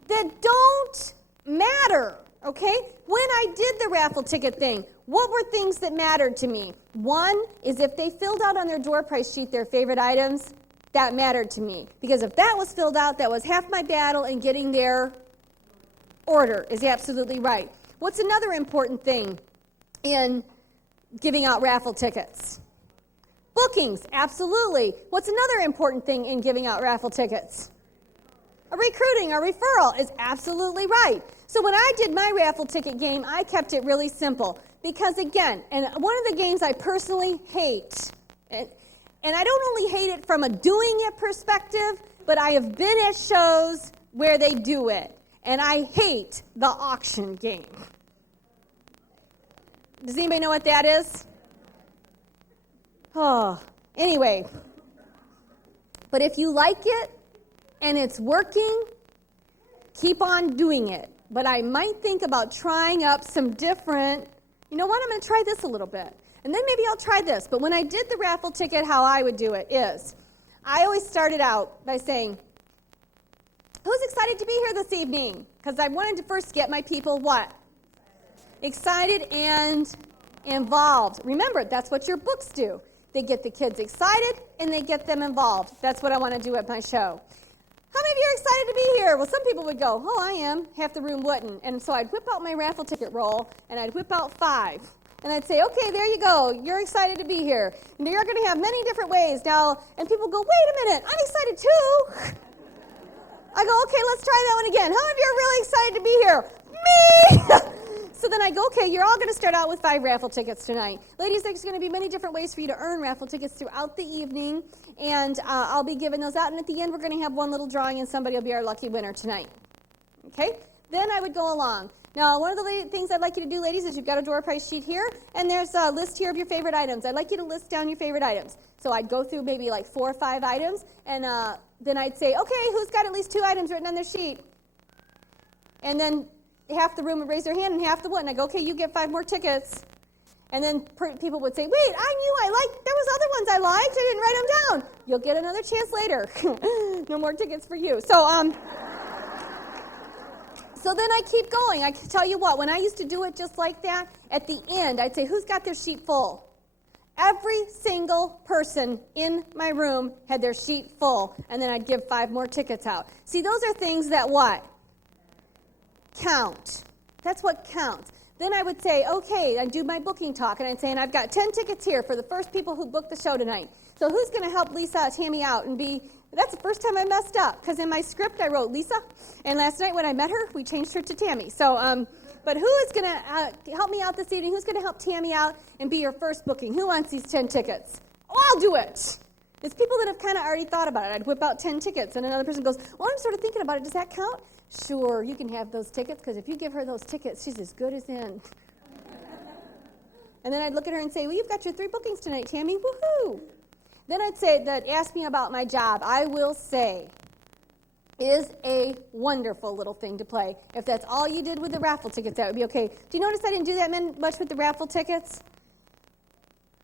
that don't matter. Okay? When I did the raffle ticket thing, what were things that mattered to me? One is if they filled out on their door price sheet their favorite items, that mattered to me. Because if that was filled out, that was half my battle in getting their order. Is absolutely right. What's another important thing in giving out raffle tickets? Bookings, absolutely. What's another important thing in giving out raffle tickets? A recruiting, a referral is absolutely right. So when I did my raffle ticket game, I kept it really simple. Because again, and one of the games I personally hate, and I don't only hate it from a doing it perspective, but I have been at shows where they do it. And I hate the auction game. Does anybody know what that is? Oh, anyway. But if you like it and it's working, keep on doing it. But I might think about trying up some different, you know what, I'm going to try this a little bit. And then maybe I'll try this. But when I did the raffle ticket, how I would do it is, I always started out by saying, Who's excited to be here this evening? Because I wanted to first get my people what? Excited and involved. Remember, that's what your books do. They get the kids excited and they get them involved. That's what I want to do at my show. How many of you are excited to be here? Well, some people would go, oh, I am. Half the room wouldn't. And so I'd whip out my raffle ticket roll and I'd whip out 5. And I'd say, okay, there you go. You're excited to be here. And you're going to have many different ways. Now, and people go, wait a minute, I'm excited too. I go, okay, let's try that one again. How many of you are really excited to be here? Me! So then I go, okay, you're all going to start out with 5 raffle tickets tonight. Ladies, there's going to be many different ways for you to earn raffle tickets throughout the evening, and I'll be giving those out. And at the end, we're going to have one little drawing, and somebody will be our lucky winner tonight. Okay? Then I would go along. Now, one of the things I'd like you to do, ladies, is you've got a door prize sheet here, and there's a list here of your favorite items. I'd like you to list down your favorite items. So I'd go through maybe like 4 or 5 items, and then I'd say, okay, who's got at least 2 items written on their sheet? And then half the room would raise their hand and half the wouldn't. I go, okay, you get 5 more tickets. And then people would say, wait, I knew there was other ones I liked. I didn't write them down. You'll get another chance later. No more tickets for you. So then I keep going. I tell you what, when I used to do it just like that, at the end, I'd say, who's got their sheet full? Every single person in my room had their sheet full, and then I'd give 5 more tickets out. See, those are things that what? Count. That's what counts. Then I would say, okay, I'd do my booking talk, and I'd say, and I've got 10 tickets here for the first people who booked the show tonight. So who's going to help Tammy out and be, that's the first time I messed up, because in my script I wrote Lisa, and last night when I met her, we changed her to Tammy. So, but who is going to help me out this evening? Who's going to help Tammy out and be your first booking? Who wants these 10 tickets? Oh, I'll do it. It's people that have kind of already thought about it. I'd whip out 10 tickets, and another person goes, well, I'm sort of thinking about it. Does that count? Sure, you can have those tickets, because if you give her those tickets, she's as good as in. And then I'd look at her and say, well, you've got your 3 bookings tonight, Tammy. Woohoo! Then I'd say that ask me about my job. I will say is a wonderful little thing to play. If that's all you did with the raffle tickets, that would be okay. Do you notice I didn't do that much with the raffle tickets?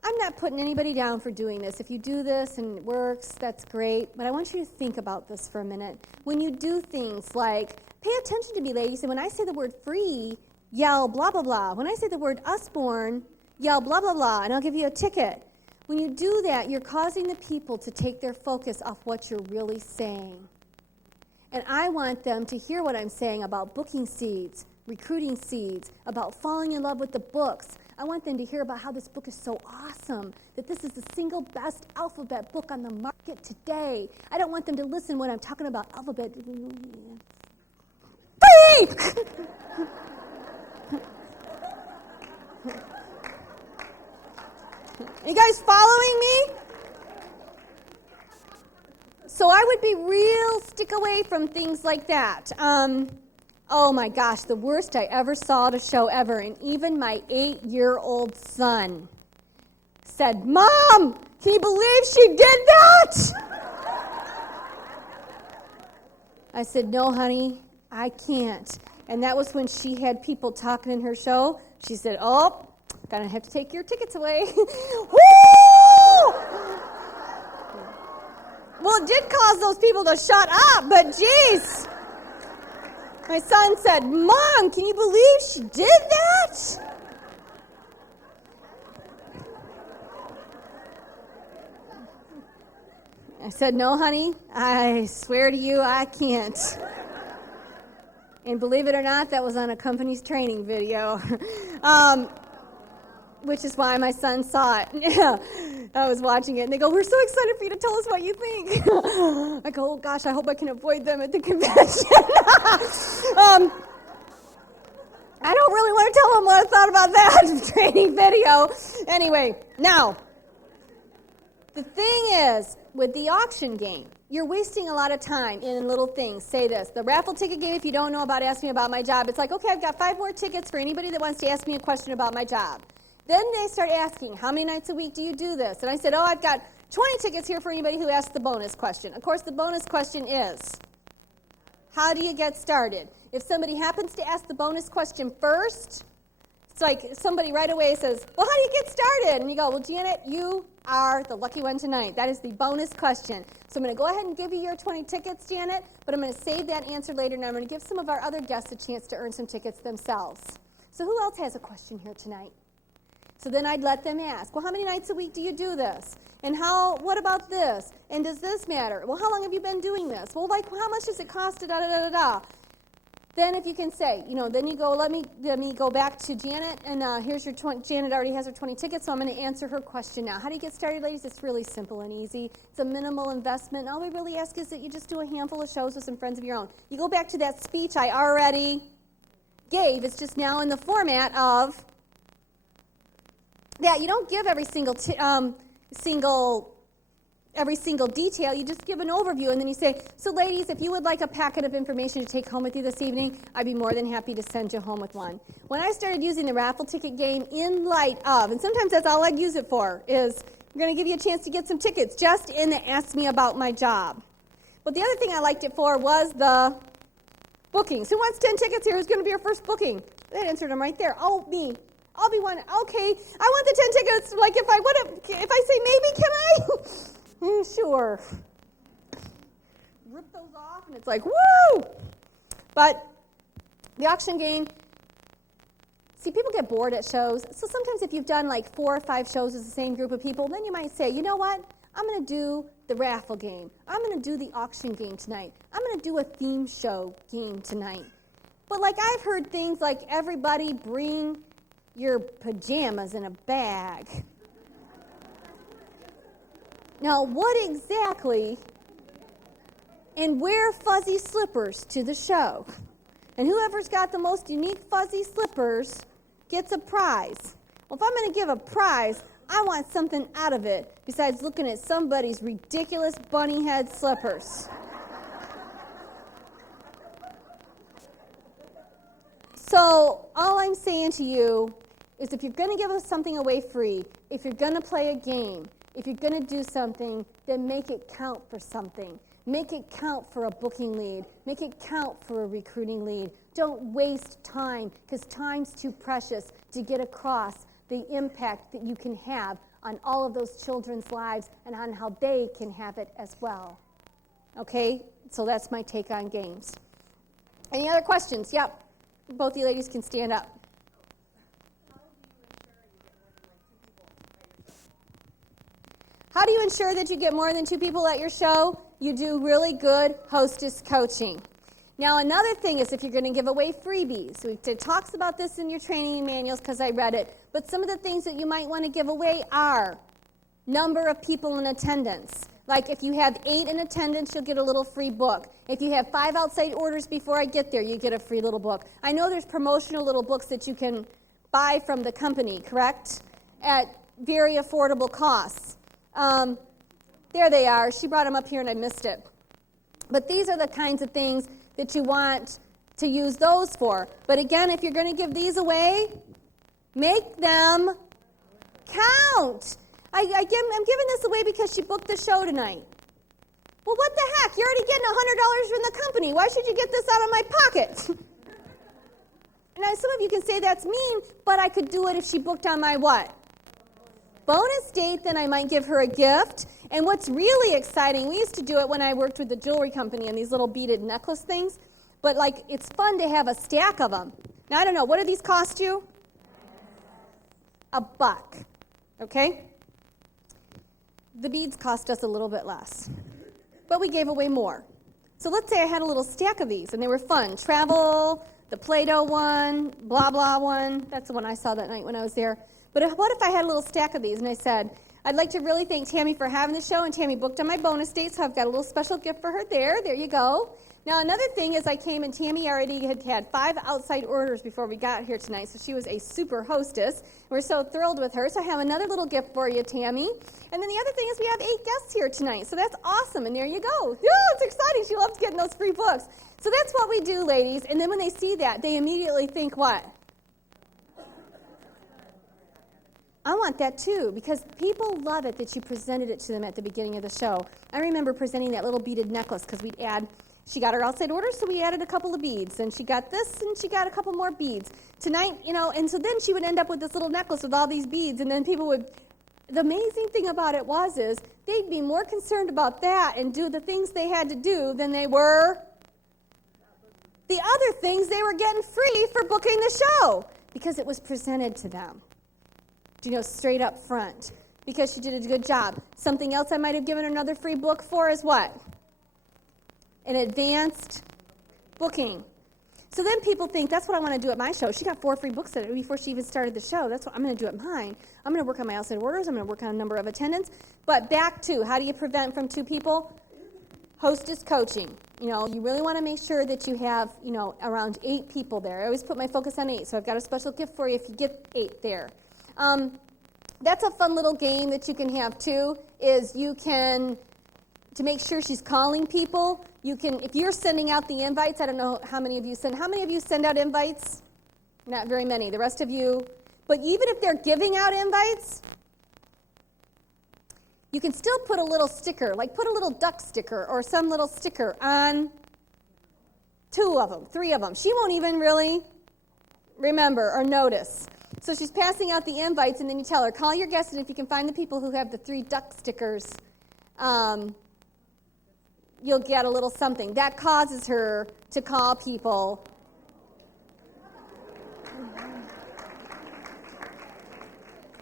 I'm not putting anybody down for doing this. If you do this and it works, that's great. But I want you to think about this for a minute. When you do things like, pay attention to me, ladies, and when I say the word free, yell blah, blah, blah. When I say the word Usborne, yell blah, blah, blah, and I'll give you a ticket. When you do that, you're causing the people to take their focus off what you're really saying. And I want them to hear what I'm saying about booking seeds, recruiting seeds, about falling in love with the books. I want them to hear about how this book is so awesome, that this is the single best alphabet book on the market today. I don't want them to listen when I'm talking about alphabet. You guys following me? So I would be real stick away from things like that. Oh my gosh, the worst I ever saw at a show ever, and even my 8-year-old son said, Mom, can you believe she did that? I said, no, honey, I can't. And that was when she had people talking in her show. She said, oh, gonna have to take your tickets away. Woo! Well, it did cause those people to shut up, but geez. My son said, Mom, can you believe she did that? I said, no, honey, I swear to you, I can't. And believe it or not, that was on a company's training video, which is why my son saw it. Yeah, I was watching it, and they go, we're so excited for you to tell us what you think. I go, oh, gosh, I hope I can avoid them at the convention. I don't really want to tell them what I thought about that training video. Anyway, now, the thing is, with the auction game, you're wasting a lot of time in little things. Say this. The raffle ticket game, if you don't know about Ask Me About My Job, it's like, okay, I've got 5 more tickets for anybody that wants to ask me a question about my job. Then they start asking, how many nights a week do you do this? And I said, oh, I've got 20 tickets here for anybody who asks the bonus question. Of course, the bonus question is, how do you get started? If somebody happens to ask the bonus question first, It's like somebody right away says, well, how do you get started? And you go, well, Janet, you are the lucky one tonight. That is the bonus question. So I'm going to go ahead and give you your 20 tickets, Janet, but I'm going to save that answer later, and I'm going to give some of our other guests a chance to earn some tickets themselves. So who else has a question here tonight? So then I'd let them ask, well, how many nights a week do you do this? And what about this? And does this matter? Well, how long have you been doing this? Well, like, how much does it cost to da-da-da-da-da? Then if you can say, then you go, let me go back to Janet, and here's your 20, Janet already has her 20 tickets, so I'm going to answer her question now. How do you get started, ladies? It's really simple and easy. It's a minimal investment, and all we really ask is that you just do a handful of shows with some friends of your own. You go back to that speech I already gave. It's just now in the format of that. You don't give every single detail. You just give an overview, and then you say, so ladies, if you would like a packet of information to take home with you this evening, I'd be more than happy to send you home with one. When I started using the raffle ticket game in light of, and sometimes that's all I'd use it for, is we're going to give you a chance to get some tickets just in the Ask Me About My Job. But the other thing I liked it for was the bookings. Who wants 10 tickets here? Who's going to be your first booking? They answered them right there. Oh, me. I'll be one. Okay, I want the 10 tickets. Like if I say maybe, can I? Sure. Rip those off, and it's like, woo! But the auction game, see, people get bored at shows. So sometimes if you've done like 4 or 5 shows with the same group of people, then you might say, you know what? I'm going to do the raffle game. I'm going to do the auction game tonight. I'm going to do a theme show game tonight. But like I've heard things like everybody bring your pajamas in a bag. Now, what exactly, and wear fuzzy slippers to the show. And whoever's got the most unique fuzzy slippers gets a prize. Well, if I'm going to give a prize, I want something out of it besides looking at somebody's ridiculous bunny head slippers. So, all I'm saying to you is if you're going to give us something away free, if you're going to play a game, if you're going to do something, then make it count for something. Make it count for a booking lead. Make it count for a recruiting lead. Don't waste time, because time's too precious to get across the impact that you can have on all of those children's lives and on how they can have it as well. Okay? So that's my take on games. Any other questions? Yep. Both you ladies can stand up. How do you ensure that you get more than 2 people at your show? You do really good hostess coaching. Now, another thing is if you're going to give away freebies. It talks about this in your training manuals because I read it. But some of the things that you might want to give away are number of people in attendance. Like if you have 8 in attendance, you'll get a little free book. If you have 5 outside orders before I get there, you get a free little book. I know there's promotional little books that you can buy from the company, correct? At very affordable costs. There they are. She brought them up here and I missed it. But these are the kinds of things that you want to use those for. But again, if you're going to give these away, make them count. I'm giving this away because she booked the show tonight. Well, what the heck? You're already getting $100 from the company. Why should you get this out of my pocket? Now, some of you can say that's mean, but I could do it if she booked on my what? Bonus date, then I might give her a gift. And what's really exciting, we used to do it when I worked with the jewelry company and these little beaded necklace things, but like it's fun to have a stack of them. Now, I don't know, what do these cost you? $1, okay? The beads cost us a little bit less, but we gave away more. So let's say I had a little stack of these and they were fun. Travel, the Play-Doh one, blah, blah one. That's the one I saw that night when I was there. But what if I had a little stack of these and I said, I'd like to really thank Tammy for having the show, and Tammy booked on my bonus date, so I've got a little special gift for her there. There you go. Now, another thing is I came and Tammy already had 5 outside orders before we got here tonight, so she was a super hostess. We're so thrilled with her. So I have another little gift for you, Tammy. And then the other thing is we have 8 guests here tonight, so that's awesome. And there you go. Yeah, it's exciting. She loves getting those free books. So that's what we do, ladies. And then when they see that, they immediately think what? I want that too, because people love it that you presented it to them at the beginning of the show. I remember presenting that little beaded necklace because we'd add She got her outside order, so we added a couple of beads. And she got this, and she got a couple more beads. Tonight, and so then she would end up with this little necklace with all these beads, and then people would, the amazing thing about it is they'd be more concerned about that and do the things they had to do than they were the other things they were getting free for booking the show, because it was presented to them, straight up front, because she did a good job. Something else I might have given her another free book for is what? An advanced booking. So then people think, that's what I want to do at my show. She got 4 free books at it before she even started the show. That's what I'm going to do at mine. I'm going to work on my outside orders. I'm going to work on a number of attendants. But back to, how do you prevent from 2 people? Hostess coaching. You really want to make sure that you have, around 8 people there. I always put my focus on 8, so I've got a special gift for you if you get 8 there. That's a fun little game that you can have too, is you can, to make sure she's calling people, you can, if you're sending out the invites, I don't know how many of you send out invites? Not very many. The rest of you, but even if they're giving out invites, you can still put a little sticker, like put a little duck sticker or some little sticker on 2 of them, 3 of them. She won't even really remember or notice. So she's passing out the invites, and then you tell her, call your guests, and if you can find the people who have the 3 duck stickers, you'll get a little something. That causes her to call people.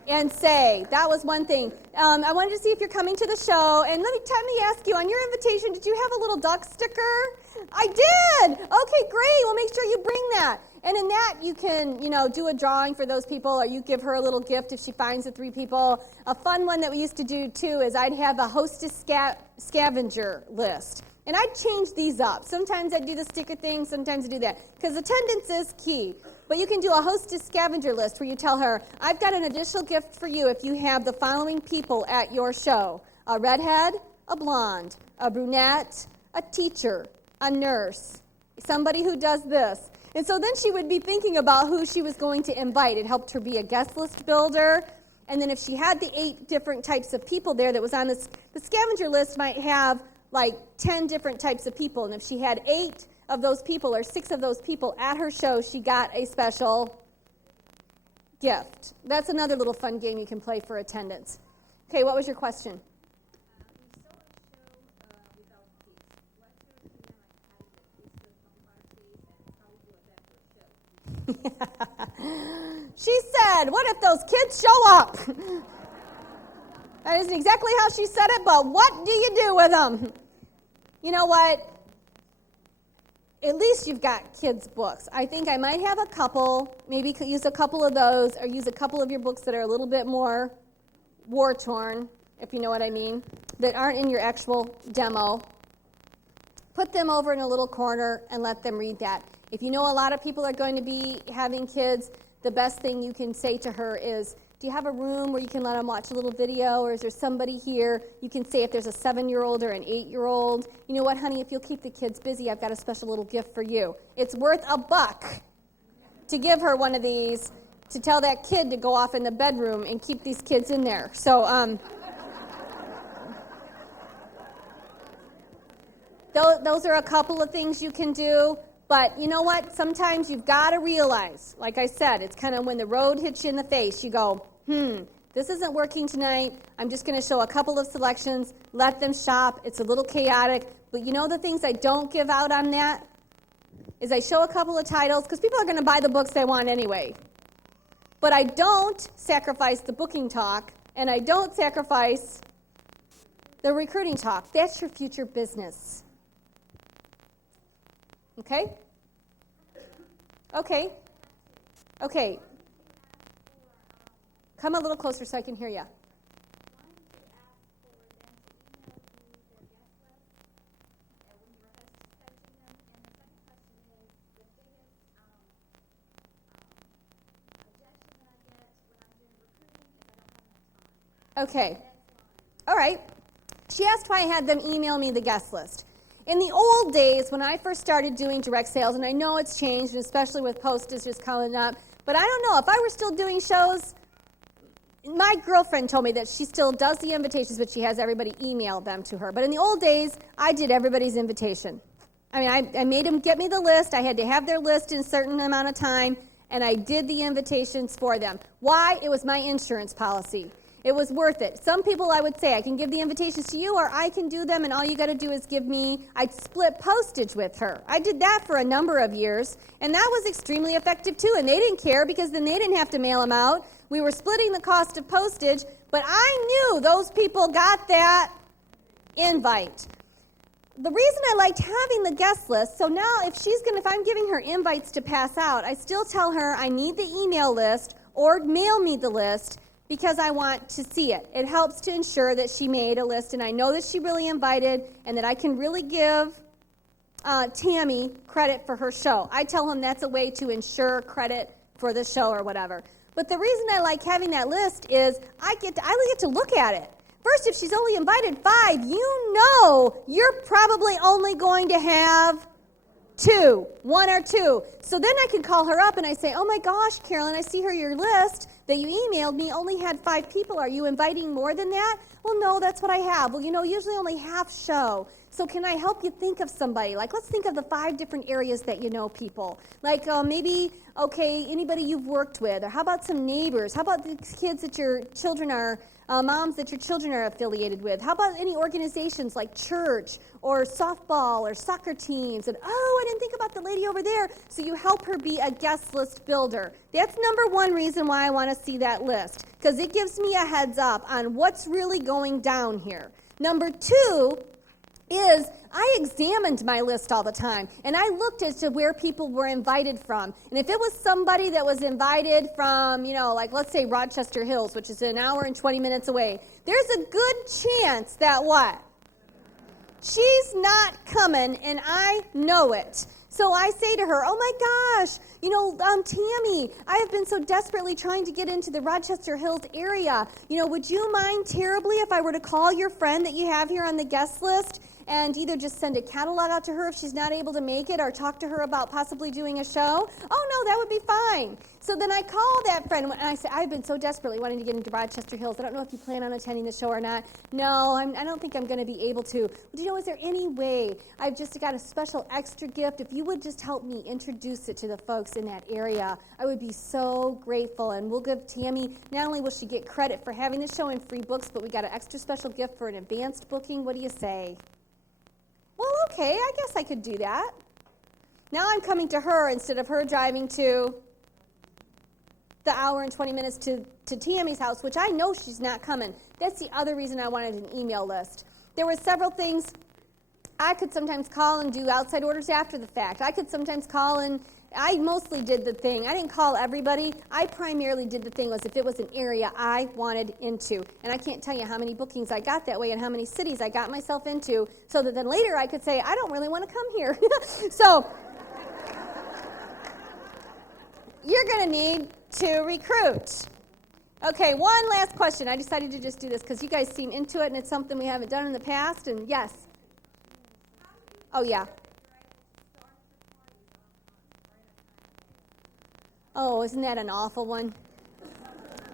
And say, that was one thing. I wanted to see if you're coming to the show, and let me ask you, on your invitation, did you have a little duck sticker? I did! Okay, great. Well, make sure you bring that. And in that, you can, do a drawing for those people, or you give her a little gift if she finds the 3 people. A fun one that we used to do, too, is I'd have a hostess scavenger list. And I'd change these up. Sometimes I'd do the sticker thing, sometimes I do that. Because attendance is key. But you can do a hostess scavenger list where you tell her, I've got an additional gift for you if you have the following people at your show. A redhead, a blonde, a brunette, a teacher, a nurse, somebody who does this. And so then she would be thinking about who she was going to invite. It helped her be a guest list builder. And then if she had the 8 different types of people there that was on this, the scavenger list might have like 10 different types of people. And if she had 8 of those people or 6 of those people at her show, she got a special gift. That's another little fun game you can play for attendance. Okay, what was your question? She said, what if those kids show up? That isn't exactly how she said it, but what do you do with them? You know what? At least you've got kids' books. I think I might have a couple, maybe could use a couple of those, or use a couple of your books that are a little bit more war-torn, if you know what I mean, that aren't in your actual demo. Put them over in a little corner and let them read that. If you know a lot of people are going to be having kids, the best thing you can say to her is, do you have a room where you can let them watch a little video, or is there somebody here? You can say if there's a 7-year-old or an 8-year-old, you know what, honey, if you'll keep the kids busy, I've got a special little gift for you. It's worth $1 to give her one of these, to tell that kid to go off in the bedroom and keep these kids in there. So, those are a couple of things you can do. But you know what? Sometimes you've got to realize, like I said, it's kind of when the road hits you in the face, you go, this isn't working tonight. I'm just going to show a couple of selections, let them shop. It's a little chaotic. But you know the things I don't give out on that? Is I show a couple of titles, because people are going to buy the books they want anyway. But I don't sacrifice the booking talk, and I don't sacrifice the recruiting talk. That's your future business. Okay? Okay. Okay. Come a little closer so I can hear you. Okay. All right. She asked why I had them email me the guest list. In the old days, when I first started doing direct sales, and I know it's changed, and especially with postage just coming up, but I don't know, if I were still doing shows, my girlfriend told me that she still does the invitations, but she has everybody email them to her. But in the old days, I did everybody's invitation. I made them get me the list. I had to have their list in a certain amount of time, and I did the invitations for them. Why? It was my insurance policy. It was worth it. Some people, I would say, I can give the invitations to you, or I can do them, and all you got to do is give me, I'd split postage with her. I did that for a number of years, and that was extremely effective too, and they didn't care because then they didn't have to mail them out. We were splitting the cost of postage, but I knew those people got that invite. The reason I liked having the guest list, so now if I'm giving her invites to pass out, I still tell her I need the email list or mail me the list because I want to see it. It helps to ensure that she made a list and I know that she really invited and that I can really give Tammy credit for her show. I tell him that's a way to ensure credit for the show or whatever. But the reason I like having that list is I get to look at it. First, if she's only invited 5, you know you're probably only going to have 1 or 2. So then I can call her up and I say, oh my gosh, Carolyn, I see your list that you emailed me only had 5 people. Are you inviting more than that? Well, no, that's what I have. Well, usually only half show. So can I help you think of somebody? Like, let's think of the 5 different areas that you know people. Like maybe, anybody you've worked with. Or how about some neighbors? How about the kids that your children are, moms that your children are affiliated with? How about any organizations like church or softball or soccer teams? And, I didn't think about the lady over there. So you help her be a guest list builder. That's number 1 reason why I want to see that list, because it gives me a heads up on what's really going down here. Number 2 is I examined my list all the time, and I looked as to where people were invited from. And if it was somebody that was invited from, like let's say Rochester Hills, which is an hour and 20 minutes away, there's a good chance that what? She's not coming, and I know it. So I say to her, oh my gosh, Tammy, I have been so desperately trying to get into the Rochester Hills area. Would you mind terribly if I were to call your friend that you have here on the guest list and either just send a catalog out to her if she's not able to make it or talk to her about possibly doing a show? Oh, no, that would be fine. So then I call that friend and I say, I've been so desperately wanting to get into Rochester Hills. I don't know if you plan on attending the show or not. No, I don't think I'm going to be able to. But is there any way? I've just got a special extra gift. If you would just help me introduce it to the folks in that area, I would be so grateful. And we'll give Tammy, not only will she get credit for having the show and free books, but we got an extra special gift for an advanced booking. What do you say? Well, okay, I guess I could do that. Now I'm coming to her instead of her driving to the hour and 20 minutes to Tammy's house, which I know she's not coming. That's the other reason I wanted an email list. There were several things. I could sometimes call and do outside orders after the fact. I could sometimes call and I mostly did the thing. I didn't call everybody. I primarily did the thing was if it was an area I wanted into. And I can't tell you how many bookings I got that way and how many cities I got myself into so that then later I could say, I don't really want to come here. So you're going to need to recruit. Okay, one last question. I decided to just do this because you guys seem into it and it's something we haven't done in the past. And yes. Oh, yeah. Oh, isn't that an awful one?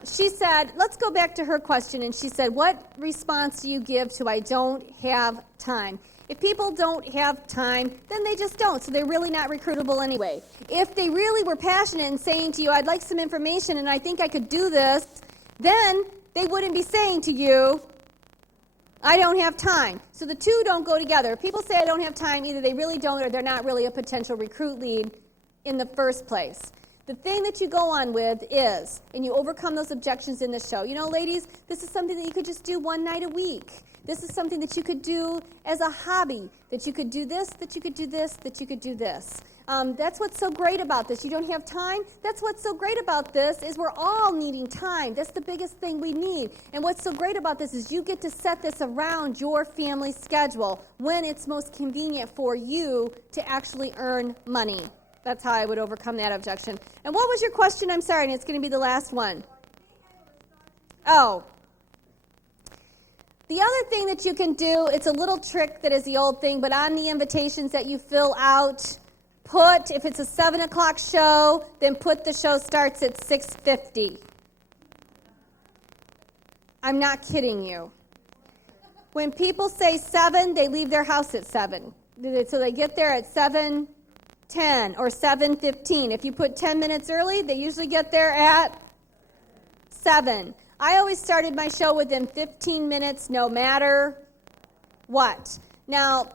She said, let's go back to her question, and she said, what response do you give to I don't have time? If people don't have time, then they just don't, so they're really not recruitable anyway. If they really were passionate and saying to you, I'd like some information and I think I could do this, then they wouldn't be saying to you, I don't have time. So the two don't go together. If people say I don't have time, either they really don't or they're not really a potential recruit lead in the first place. The thing that you go on with is, and you overcome those objections in the show. Ladies, this is something that you could just do one night a week. This is something that you could do as a hobby, that you could do this, that you could do this, that you could do this. That's what's so great about this. You don't have time? That's what's so great about this is we're all needing time. That's the biggest thing we need. And what's so great about this is you get to set this around your family schedule when it's most convenient for you to actually earn money. That's how I would overcome that objection. And what was your question? I'm sorry, and it's going to be the last one. Oh. The other thing that you can do, it's a little trick that is the old thing, but on the invitations that you fill out, if it's a 7 o'clock show, then put the show starts at 6:50. I'm not kidding you. When people say 7, they leave their house at 7. So they get there at 7:10 or 7:15. If you put 10 minutes early, they usually get there at 7. I always started my show within 15 minutes no matter what. Now,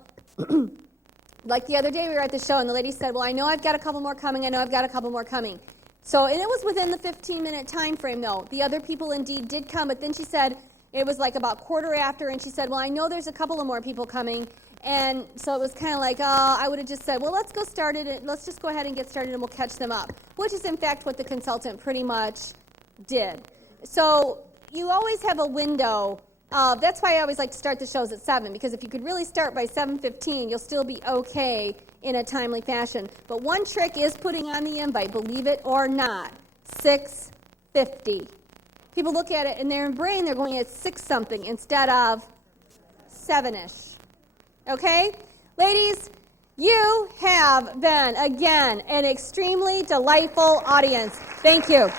like the other day we were at the show and the lady said, well, I know I've got a couple more coming. I know I've got a couple more coming. So, and it was within the 15-minute time frame, though. The other people indeed did come, but then she said it was like about quarter after, and she said, well, I know there's a couple of more people coming. And so it was kind of like, I would have just said, well, let's go start it. Let's just go ahead and get started, and we'll catch them up, which is, in fact, what the consultant pretty much did. So you always have a window. That's why I always like to start the shows at 7, because if you could really start by 7:15, you'll still be okay in a timely fashion. But one trick is putting on the invite, believe it or not, 6:50. People look at it in their brain, they're going at 6-something instead of 7-ish. Okay? Ladies, you have been, again, an extremely delightful audience. Thank you.